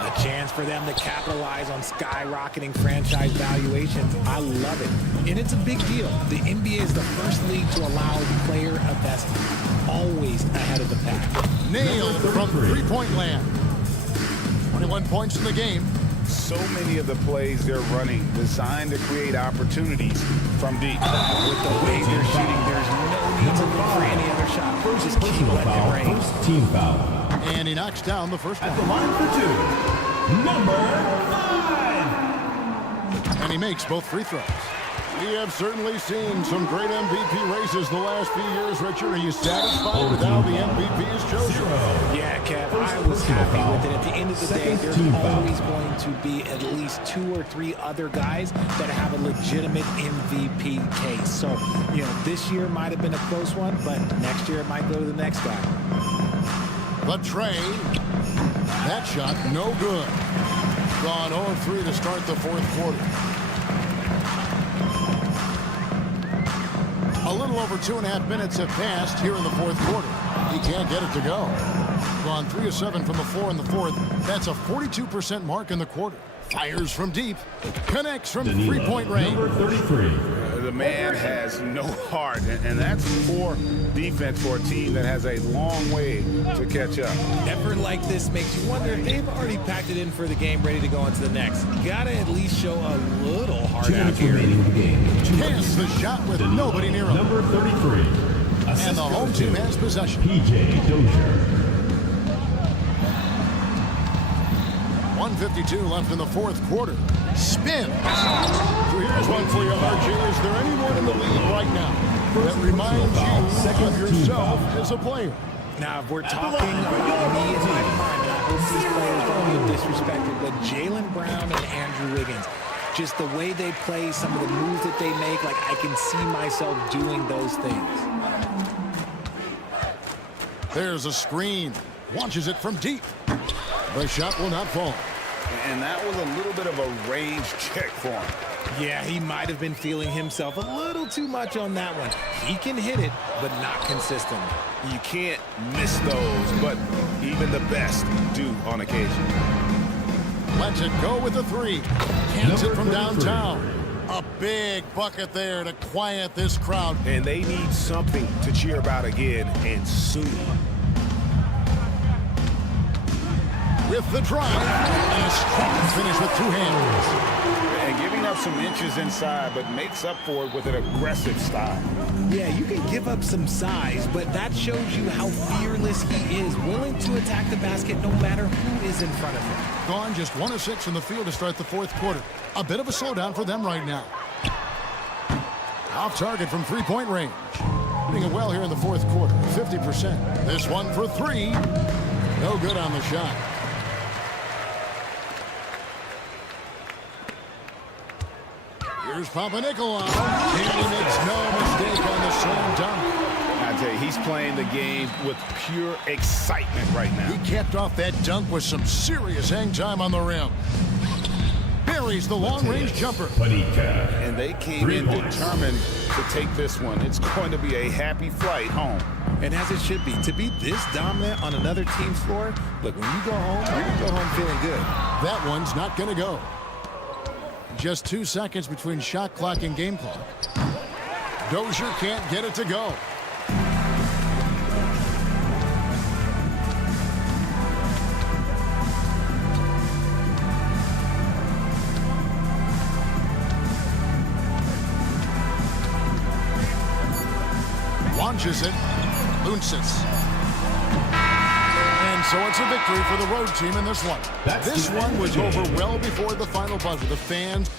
A chance for them to capitalize on skyrocketing franchise valuations. I love it. And it's a big deal. The NBA is the first league to allow player investment. Always ahead of the pack. Nailed from three-point land. 21 points in the game. So many of the plays they're running designed to create opportunities from deep. With the way they're shooting, there's no need to look for any other shot. Just keep letting it rain. First team foul. And he knocks down the first one. At the line for two, number 5. And he makes both free throws. We have certainly seen some great MVP races the last few years, Richard. Are you satisfied with how the MVP is chosen? Yeah, Kev, I was happy with it. At the end of the day, there's always going to be at least 2 or 3 other guys that have a legitimate MVP case. So, this year might have been a close one, but next year it might go to the next guy. The Trey. That shot, no good. Gone 0-3 to start the fourth quarter. A little over 2.5 minutes have passed here in the fourth quarter. He can't get it to go. Gone 3 of 7 from the floor in the fourth. That's a 42% mark in the quarter. Fires from deep. Connects from three-point range. Number 33. The man has no heart, and that's poor defense for a team that has a long way to catch up. Effort like this makes you wonder if they've already packed it in for the game, ready to go on to the next. Gotta at least show a little heart out here. Hits the shot with nobody near him. Number 33. And the home team has possession. PJ Dozier. 1:52 left in the fourth quarter. Spins. So here's one for you, RJ. Is there anyone in the league right now that reminds you of yourself as a player? Now, if we're talking about me and my mind, and I hope these players don't get disrespected, but Jaylen Brown and Andrew Wiggins, just the way they play, some of the moves that they make, like I can see myself doing those things. There's a screen. Launches it from deep. The shot will not fall. And that was a little bit of a range check for him. Yeah, he might have been feeling himself a little too much on that one. He can hit it, but not consistently. You can't miss those, but even the best do on occasion. Lets it go with a 3. Cans it from downtown. A big bucket there to quiet this crowd. And they need something to cheer about again, and soon. With the drive, and a strong finish with 2 hands. And giving up some inches inside, but makes up for it with an aggressive style. Yeah, you can give up some size, but that shows you how fearless he is, willing to attack the basket no matter who is in front of him. Gone just 1 of 6 from the field to start the fourth quarter. A bit of a slowdown for them right now. Off target from three-point range. Doing it well here in the fourth quarter, 50%. This one for 3. No good on the shot. Here's Papanicolaou, and he makes no mistake on the slam dunk. I tell you, he's playing the game with pure excitement right now. He capped off that dunk with some serious hang time on the rim. Buries the long-range jumper. And they came in determined to take this one. It's going to be a happy flight home. And as it should be, to be this dominant on another team's floor, look, when you go home, you're going to go home feeling good. That one's not going to go. Just 2 seconds between shot clock and game clock. Dozier can't get it to go. Launches it. Luncic. And so it's a victory for the road team in this one. This one was over well before the final buzzer. The fans.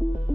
You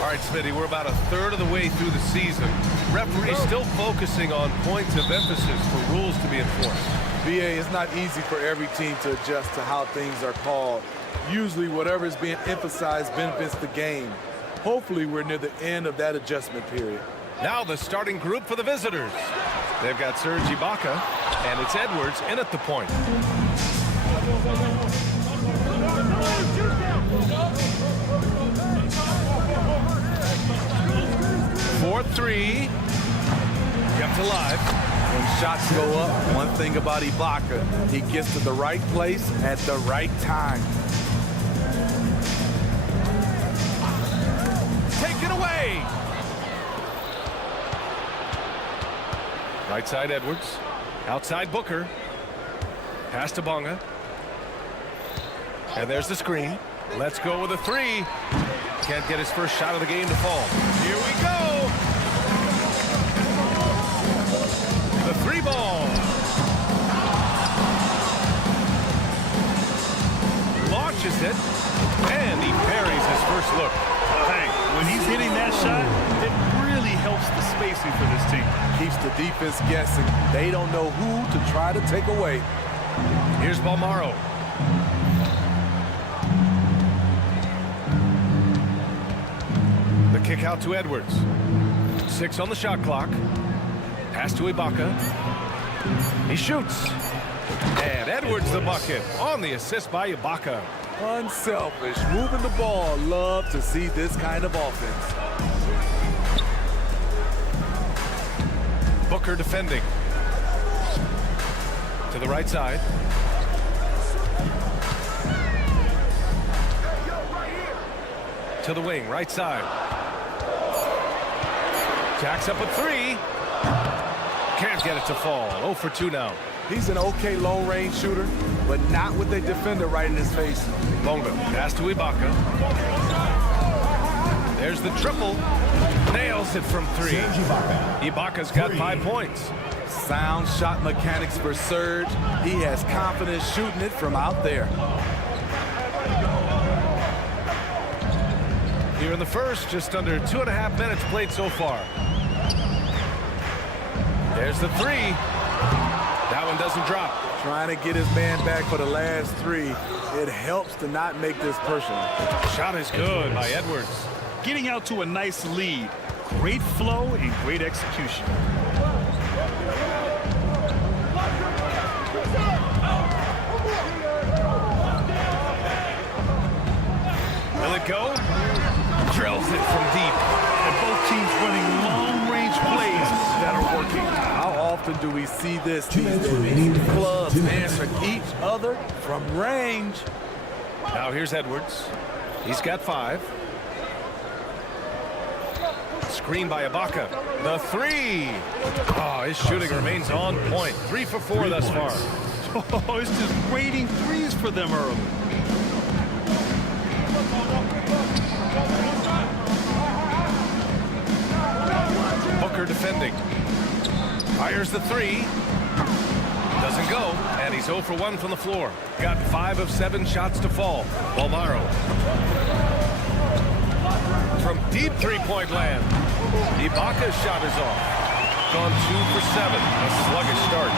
All right, Smitty, we're about a third of the way through the season. Referees still focusing on points of emphasis for rules to be enforced. BA, it's not easy for every team to adjust to how things are called. Usually whatever is being emphasized benefits the game. Hopefully we're near the end of that adjustment period. Now the starting group for the visitors. They've got Serge Ibaka, and it's Edwards in at the point. For three. Kept alive. When shots go up, one thing about Ibaka, he gets to the right place at the right time. Take it away. Right side Edwards. Outside Booker. Pass to Bonga. And there's the screen. Let's go with a three. Can't get his first shot of the game to fall. Here we go. The three ball. Launches it. And he parries his first look. Hey, when he's hitting that shot, it really helps the spacing for this team. Keeps the defense guessing. They don't know who to try to take away. Here's Balmaro. The kick out to Edwards. 6 on the shot clock. Pass to Ibaka. He shoots. And Edwards the bucket on the assist by Ibaka. Unselfish, moving the ball. Love to see this kind of offense. Booker defending. To the right side. To the wing, right side. Jacks up a three. Can't get it to fall. 0 for 2 now. He's an okay long-range shooter, but not with a defender right in his face. Bonga, pass to Ibaka. There's the triple. Nails it from 3. Ibaka's got 5 points. Sound shot mechanics for Serge. He has confidence shooting it from out there. Here in the first, just under 2.5 minutes played so far. There's the 3. That one doesn't drop. Trying to get his man back for the last 3. It helps to not make this personal. Shot is good by Edwards. Getting out to a nice lead. Great flow and great execution. Will it go? Drills it from deep. And both teams running long-range plays that are working. How often do we see this these days? Clubs answer each other from range. Now here's Edwards. He's got 5. Screen by Ibaka. The 3. Oh, his shooting remains on point. 3 for 4 thus far. Oh, it's just raining threes for them early. Booker defending. Fires the 3. Doesn't go, and he's 0 for 1 from the floor. Got 5 of 7 shots to fall. Balmaro. From deep three-point land. Ibaka's shot is off. Gone 2 for 7. A sluggish start.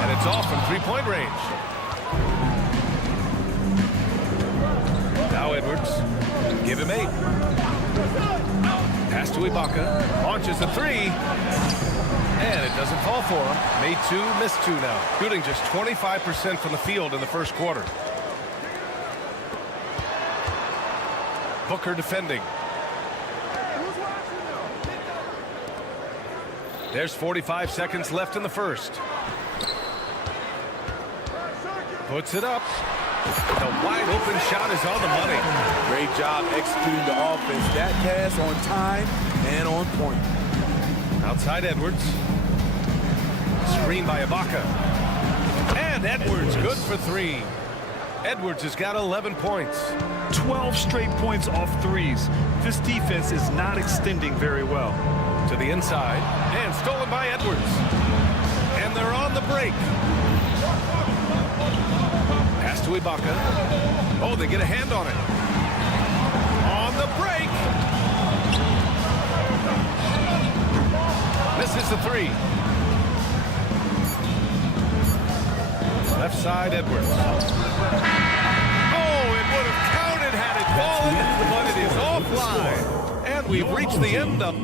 And it's off from three-point range. Now Edwards. Give him 8. Pass to Ibaka. Launches a 3. And it doesn't fall for him. Made 2, missed 2 now. Shooting just 25% from the field in the first quarter. Booker defending. There's 45 seconds left in the first. Puts it up. The wide open shot is on the money. Great job executing the offense. That pass on time and on point. Outside Edwards. Screen by Ibaka. And Edwards good for 3. Edwards has got 11 points. 12 straight points off threes. This defense is not extending very well. To the inside. And stolen by Edwards. And they're on the break. Pass to Ibaka. Oh, they get a hand on it. Misses the three. Left side, Edwards. Oh, it would have counted had it fallen, but it is offline. And we've reached the end of...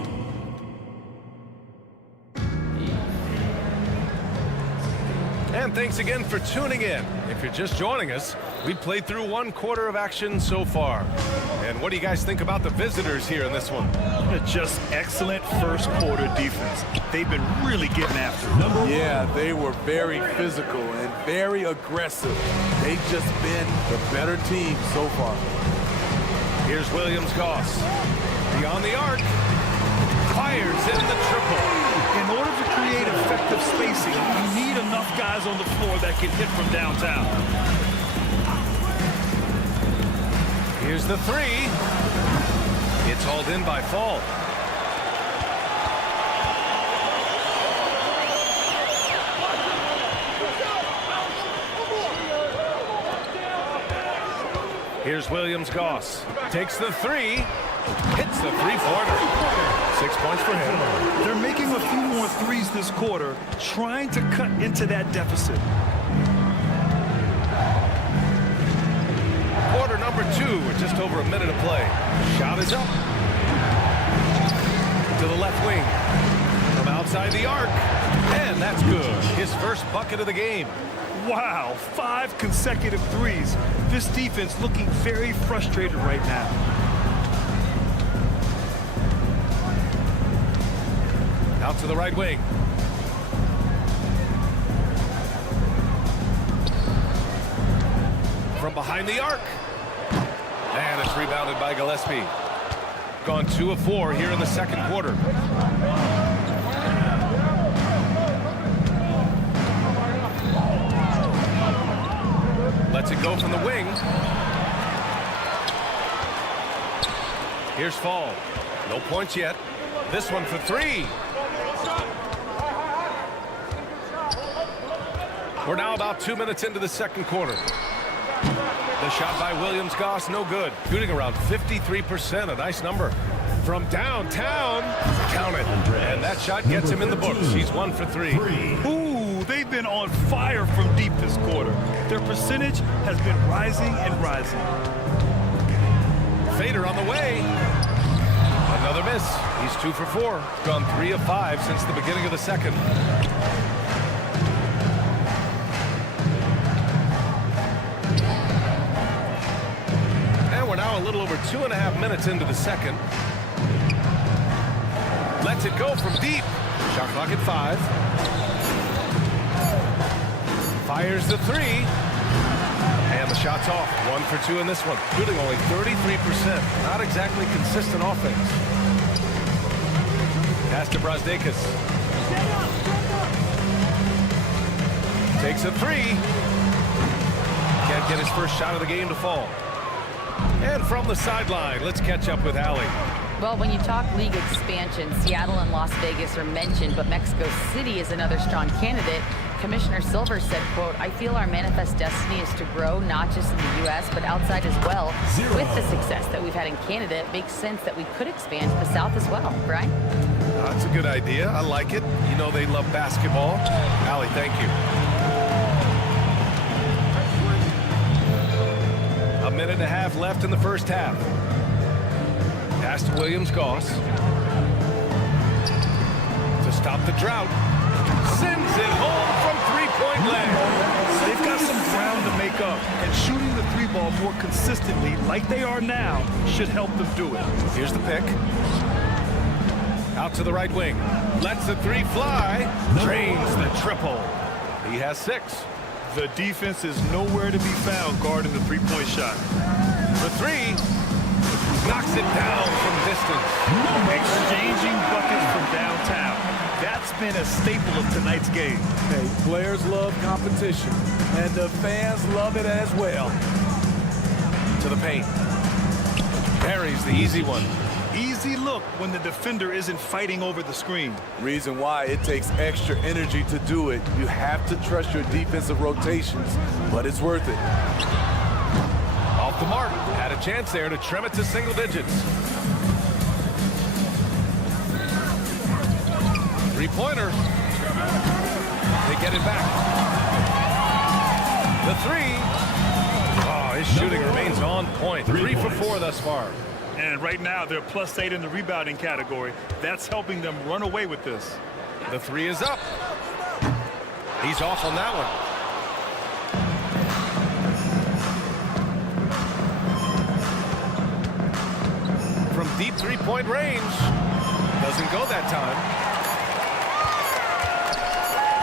And thanks again for tuning in. If you're just joining us, we've played through 1 quarter of action so far. And what do you guys think about the visitors here in this one? Just excellent first quarter defense. They've been really getting after it. Yeah, they were very physical and very aggressive. They've just been the better team so far. Here's Williams-Goss. Beyond the arc. Fires in the triple. In order to create effective spacing, you need enough guys on the floor that can hit from downtown. Here's the three. It's hauled in by Fall. Here's Williams-Goss. Takes the three. Hits the three-pointer. 6 points for him. They're making a few more threes this quarter, trying to cut into that deficit. Quarter number 2 with just over a minute of play. Shot is up. To the left wing. From outside the arc. And that's good. His first bucket of the game. Wow, 5 consecutive threes. This defense looking very frustrated right now. Out to the right wing. From behind the arc. And it's rebounded by Gillespie. Gone 2 of 4 here in the second quarter. Lets it go from the wing. Here's Fall. No points yet. This one for 3. We're now about 2 minutes into the second quarter. The shot by Williams-Goss, no good. Shooting around 53%, a nice number. From downtown, count it. And that shot gets him in the books. He's 1 for 3. Ooh, they've been on fire from deep this quarter. Their percentage has been rising and rising. Fader on the way. Another miss. He's 2 for 4. Gone 3 of 5 since the beginning of the second. And we're now a little over 2.5 minutes into the second. Lets it go from deep. Shot clock at 5. Fires the 3. And the shot's off. 1 for 2 in this one. Shooting only 33%. Not exactly consistent offense. Pass to Brasdeikis. Takes a 3. Can't get his first shot of the game to fall. And from the sideline, let's catch up with Allie. Well, when you talk league expansion, Seattle and Las Vegas are mentioned, but Mexico City is another strong candidate. Commissioner Silver said, quote, "I feel our manifest destiny is to grow not just in the U.S., but outside as well. With the success that we've had in Canada, it makes sense that we could expand to the South as well." Brian? That's a good idea. I like it. You know they love basketball. Allie, thank you. A minute and a half left in the first half. Pass to Williams-Goss. To stop the drought. Sends it home from three-point land. They've got some ground to make up, and shooting the 3 ball more consistently like they are now should help them do it. Here's the pick. Out to the right wing. Lets the 3 fly. Drains the triple. He has 6. The defense is nowhere to be found guarding the 3-point shot. For 3. Knocks it down from distance. Exchanging buckets from downtown. That's been a staple of tonight's game. Hey, players love competition, and the fans love it as well. To the paint. Buries the easy one. Easy look when the defender isn't fighting over the screen. Reason why it takes extra energy to do it. You have to trust your defensive rotations, but it's worth it. Off the mark. Had a chance there to trim it to single digits. Three-pointer. They get it back. The three. Oh, his shooting remains on point. 3 for 4 thus far. And right now, they're +8 in the rebounding category. That's helping them run away with this. The three is up. He's off on that one. From deep three-point range. Doesn't go that time.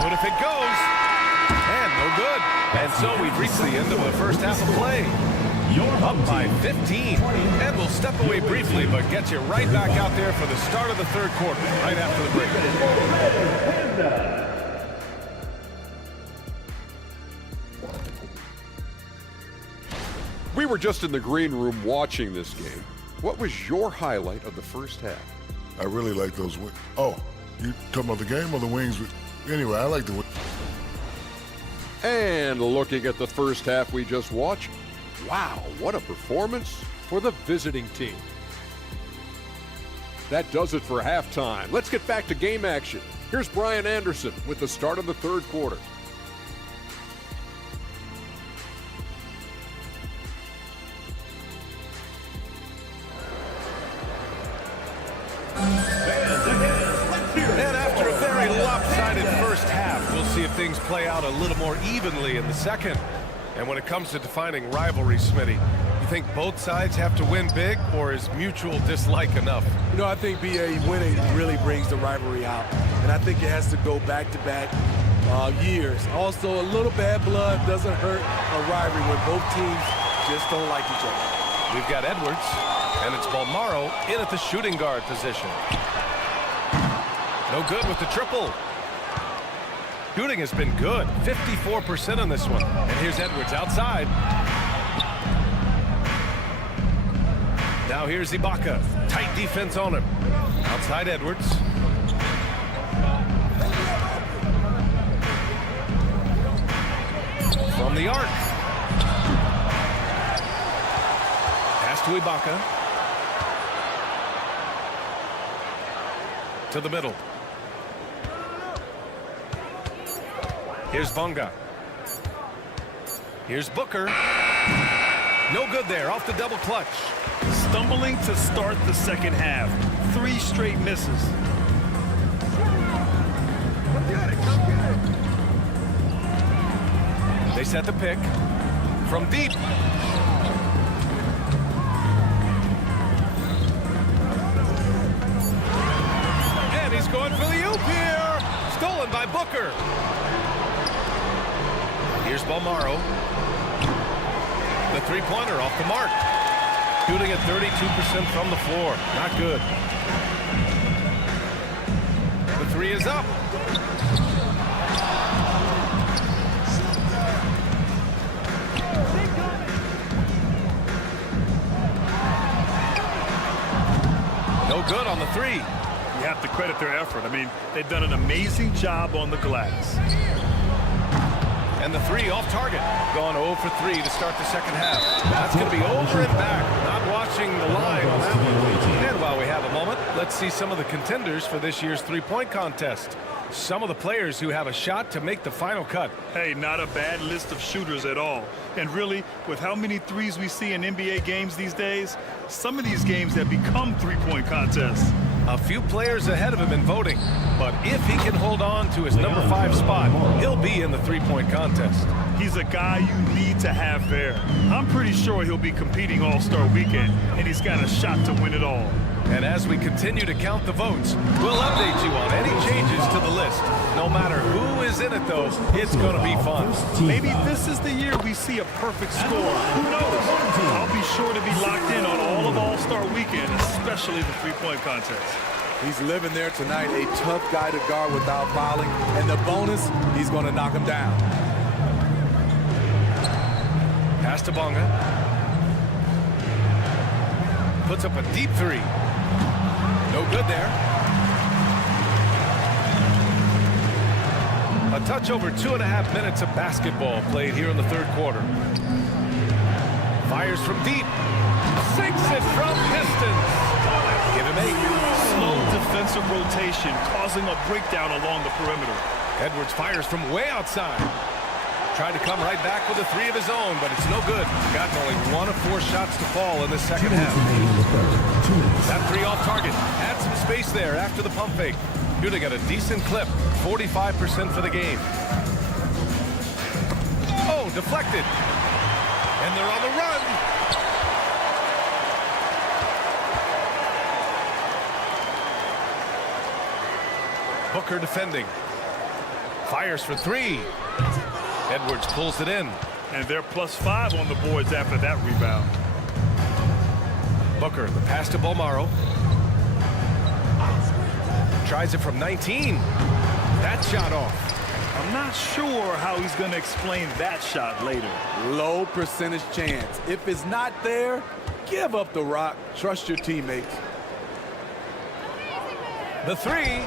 But if it goes, and no good. And so we've reached the end of the first half of play. Up by 15. And we'll step away briefly, but get you right back out there for the start of the third quarter, right after the break. We were just in the green room watching this game. What was your highlight of the first half? I really like those wings. Oh, you talking about the game or the wings? Anyway, I like the wings. And looking at the first half we just watched, wow, what a performance for the visiting team. That does it for halftime. Let's get back to game action. Here's Brian Anderson with the start of the third quarter. And after a very lopsided first half, we'll see if things play out a little more evenly in the second. And when it comes to defining rivalry, Smitty, you think both sides have to win big, or is mutual dislike enough? You know, I think BA winning really brings the rivalry out. And I think it has to go back-to-back years. Also, a little bad blood doesn't hurt a rivalry when both teams just don't like each other. We've got Edwards, and it's Balmaro in at the shooting guard position. No good with the triple. Shooting has been good, 54% on this one. And here's Edwards outside. Now here's Ibaka. Tight defense on him. Outside Edwards. From the arc. Pass to Ibaka. To the middle. Here's Bonga. Here's Booker. No good there, off the double clutch. Stumbling to start the second half. 3 straight misses. They set the pick. From deep. And he's going for the oop here. Stolen by Booker. Here's Balmaro. The three-pointer off the mark. Shooting at 32% from the floor. Not good. The three is up. No good on the three. You have to credit their effort. I mean, they've done an amazing job on the glass. And the three off target. Gone 0 for 3 to start the second half. That's going to be over and back. Not watching the line on that one. And while we have a moment, let's see some of the contenders for this year's three-point contest. Some of the players who have a shot to make the final cut. Hey, not a bad list of shooters at all. And really, with how many threes we see in NBA games these days, some of these games have become three-point contests. A few players ahead of him in voting, but if he can hold on to his number 5 spot, he'll be in the three-point contest. He's a guy you need to have there. I'm pretty sure he'll be competing All-Star Weekend, and he's got a shot to win it all. And as we continue to count the votes, we'll update you on any changes to the list. No matter who is in it, though, it's going to be fun. Maybe this is the year we see a perfect score. Who knows? I'll be sure to be locked in on all of All-Star Weekend, especially the three-point contest. He's living there tonight, a tough guy to guard without fouling. And the bonus, he's going to knock him down. Pass to Bonga. Puts up a deep three. No good there. A touch over 2.5 minutes of basketball played here in the third quarter. Fires from deep. Sinks it from distance. Give him 8. Slow defensive offensive rotation, causing a breakdown along the perimeter. Edwards fires from way outside. Tried to come right back with a three of his own, but it's no good. Gotten only 1 of 4 shots to fall in the second half. That three off target. Had some space there after the pump fake. Shooting at a decent clip, 45% for the game. Oh, deflected. And they're on the run. Booker defending. Fires for three. Edwards pulls it in. And they're +5 on the boards after that rebound. Booker, the pass to Bolmaro. Tries it from 19. That shot off. I'm not sure how he's going to explain that shot later. Low percentage chance. If it's not there, give up the rock. Trust your teammates. The three.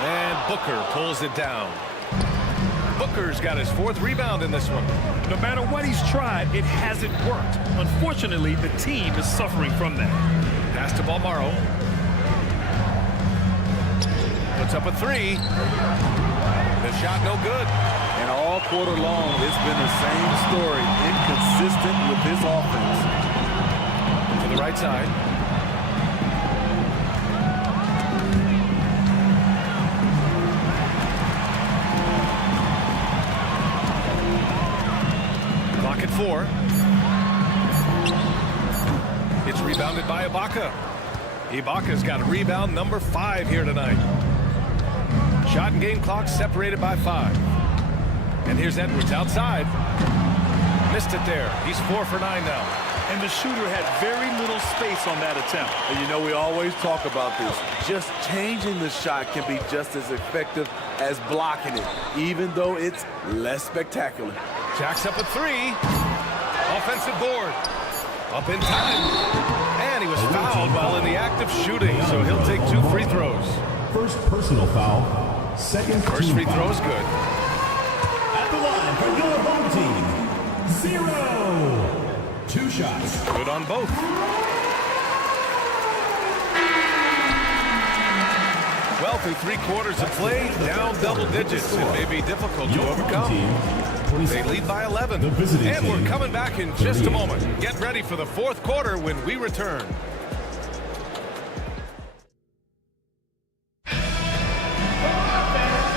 And Booker pulls it down. Booker's got his 4th rebound in this one. No matter what he's tried, it hasn't worked. Unfortunately, the team is suffering from that. Pass to Bolmaro. Puts up a three. The shot no good. And all quarter long, it's been the same story. Inconsistent with his offense. To the right side. Clock at 4. It's rebounded by Ibaka. Ibaka's got rebound number 5 here tonight. Shot and game clock separated by 5. And here's Edwards outside. Missed it there. He's 4 for 9 now. And the shooter had very little space on that attempt. And you know, we always talk about this. Just changing the shot can be just as effective as blocking it, even though it's less spectacular. Jacks up a 3. Offensive board. Up in time. And he was fouled while in the act of shooting, so he'll take 2 free throws. First personal foul. Second First free throw is good. At the line for your home team, 0. 2 shots. Good on both. Well, through 3 quarters of play, down double digits. It may be difficult to overcome. They lead by 11. And we're coming back in just a moment. Get ready for the 4th quarter when we return.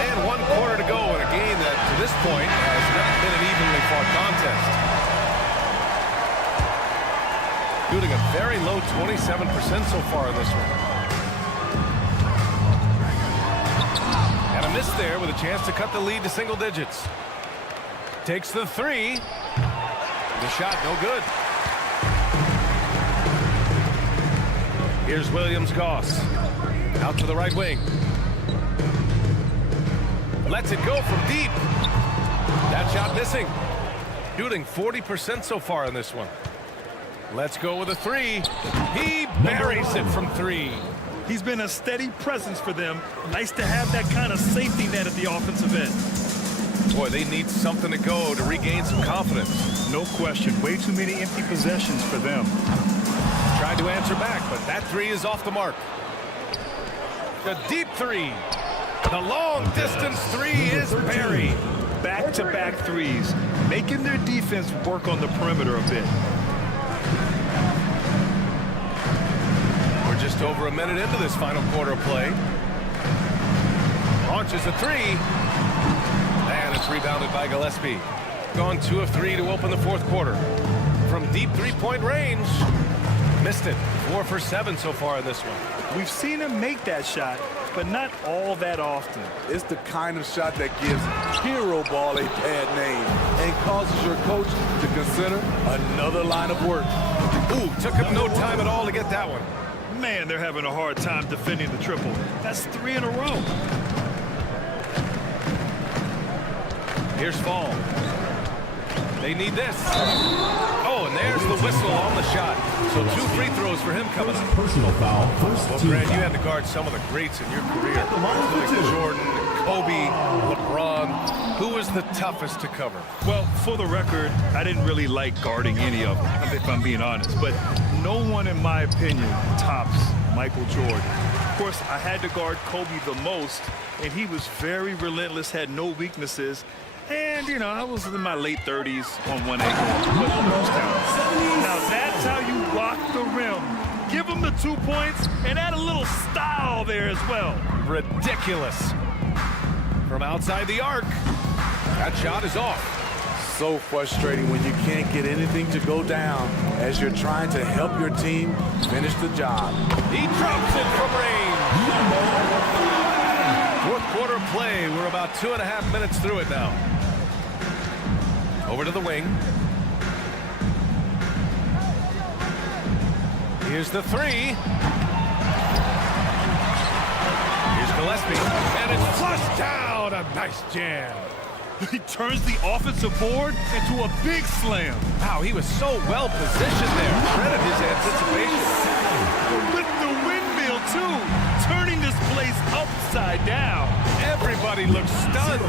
And 1 quarter to go in a game that, to this point, has not been an evenly fought contest. Shooting a very low 27% so far in this one. And a miss there with a chance to cut the lead to single digits. Takes the 3. The shot no good. Here's Williams-Goss. Out to the right wing. Lets it go from deep. That shot missing. Shooting 40% so far in this one. Let's go with a 3. He buries it from 3. He's been a steady presence for them. Nice to have that kind of safety net at the offensive end. Boy, they need something to go to regain some confidence. No question. Way too many empty possessions for them. Tried to answer back, but that 3 is off the mark. The deep 3. The long distance 3 is buried. Back-to-back threes, making their defense work on the perimeter a bit. We're just over a minute into this final quarter of play. Launches a 3. And it's rebounded by Gillespie. Gone 2 of 3 to open the 4th quarter. From deep 3-point range. Missed it. 4 for 7 so far in this one. We've seen him make that shot, but not all that often. It's the kind of shot that gives hero ball a bad name and causes your coach to consider another line of work. Ooh, took him no time at all to get that one. Man, they're having a hard time defending the triple. That's 3 in a row. Here's Fall. They need this. Oh, and there's the whistle on the shot. So 2 free throws for him coming up. Personal foul. Well, Grant, you had to guard some of the greats in your career. Like Jordan, Kobe, LeBron. Who was the toughest to cover? Well, for the record, I didn't really like guarding any of them, if I'm being honest. But no one, in my opinion, tops Michael Jordan. course, I had to guard Kobe the most, and he was very relentless, had no weaknesses. And, you know, I was in my late 30s on 1A. Now, that's how you rock the rim. Give him the 2 points and add a little style there as well. Ridiculous. From outside the arc. That shot is off. So frustrating when you can't get anything to go down as you're trying to help your team finish the job. He drops it from range. Fourth quarter play. We're about 2.5 minutes through it now. Over to the wing. Here's the three. Here's Gillespie. And it's flushed down. A nice jam. He turns the offensive board into a big slam. Wow, he was so well positioned there. Credit his anticipation. With the windmill, too. Turning this place upside down. Everybody looks stunned.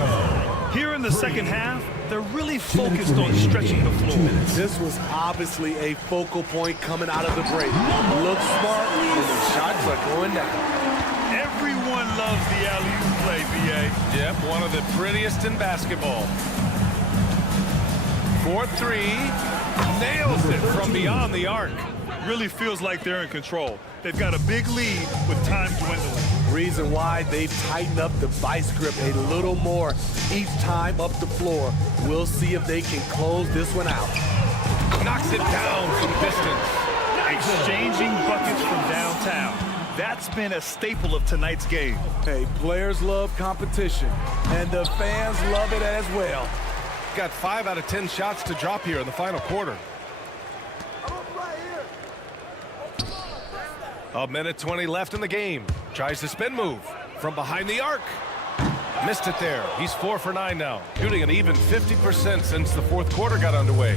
Here in the second half, they're really focused on stretching the floor. This was obviously a focal point coming out of the break. Looks smart when the shots are going down. Everyone loves the alley-oop play, B.A. Yep, one of the prettiest in basketball. 4-3. Nails it from beyond the arc. Really feels like they're in control. They've got a big lead with time dwindling. Reason why they've tightened up the vice grip a little more each time up the floor. We'll see if they can close this one out. Knocks it down from distance. Exchanging buckets from downtown. That's been a staple of tonight's game. Hey, players love competition, and the fans love it as well. Got 5 out of 10 shots to drop here in the final quarter. A minute 20 left in the game. Tries the spin move from behind the arc. Missed it there. He's 4 for 9 now. Shooting an even 50% since the fourth quarter got underway.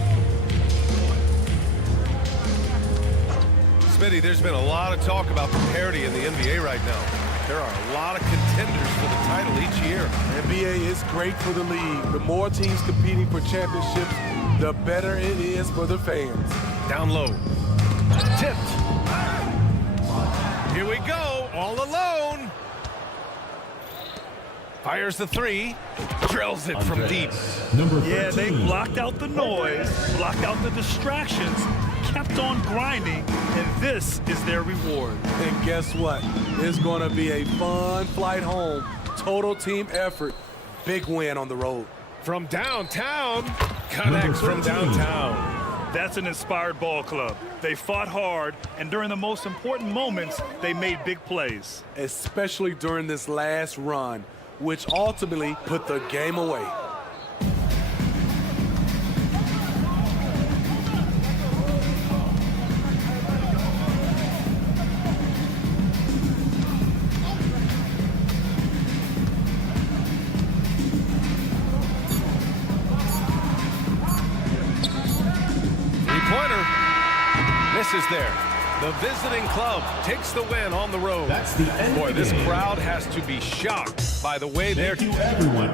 Smitty, there's been a lot of talk about the parity in the NBA right now. There are a lot of contenders for the title each year. NBA is great for the league. The more teams competing for championships, the better it is for the fans. Down low. Tipped. Here we go, all alone. Fires the three. Drills it from deep. Yeah, they blocked out the noise, blocked out the distractions, kept on grinding, and this is their reward. And guess what? It's going to be a fun flight home. Total team effort. Big win on the road. From downtown. Connects from downtown. That's an inspired ball club. They fought hard, and during the most important moments, they made big plays. Especially during this last run, which ultimately put the game away. Is there. The visiting club takes the win on the road. That's the end. Boy, this crowd has to be shocked by the way they're... Thank you, everyone.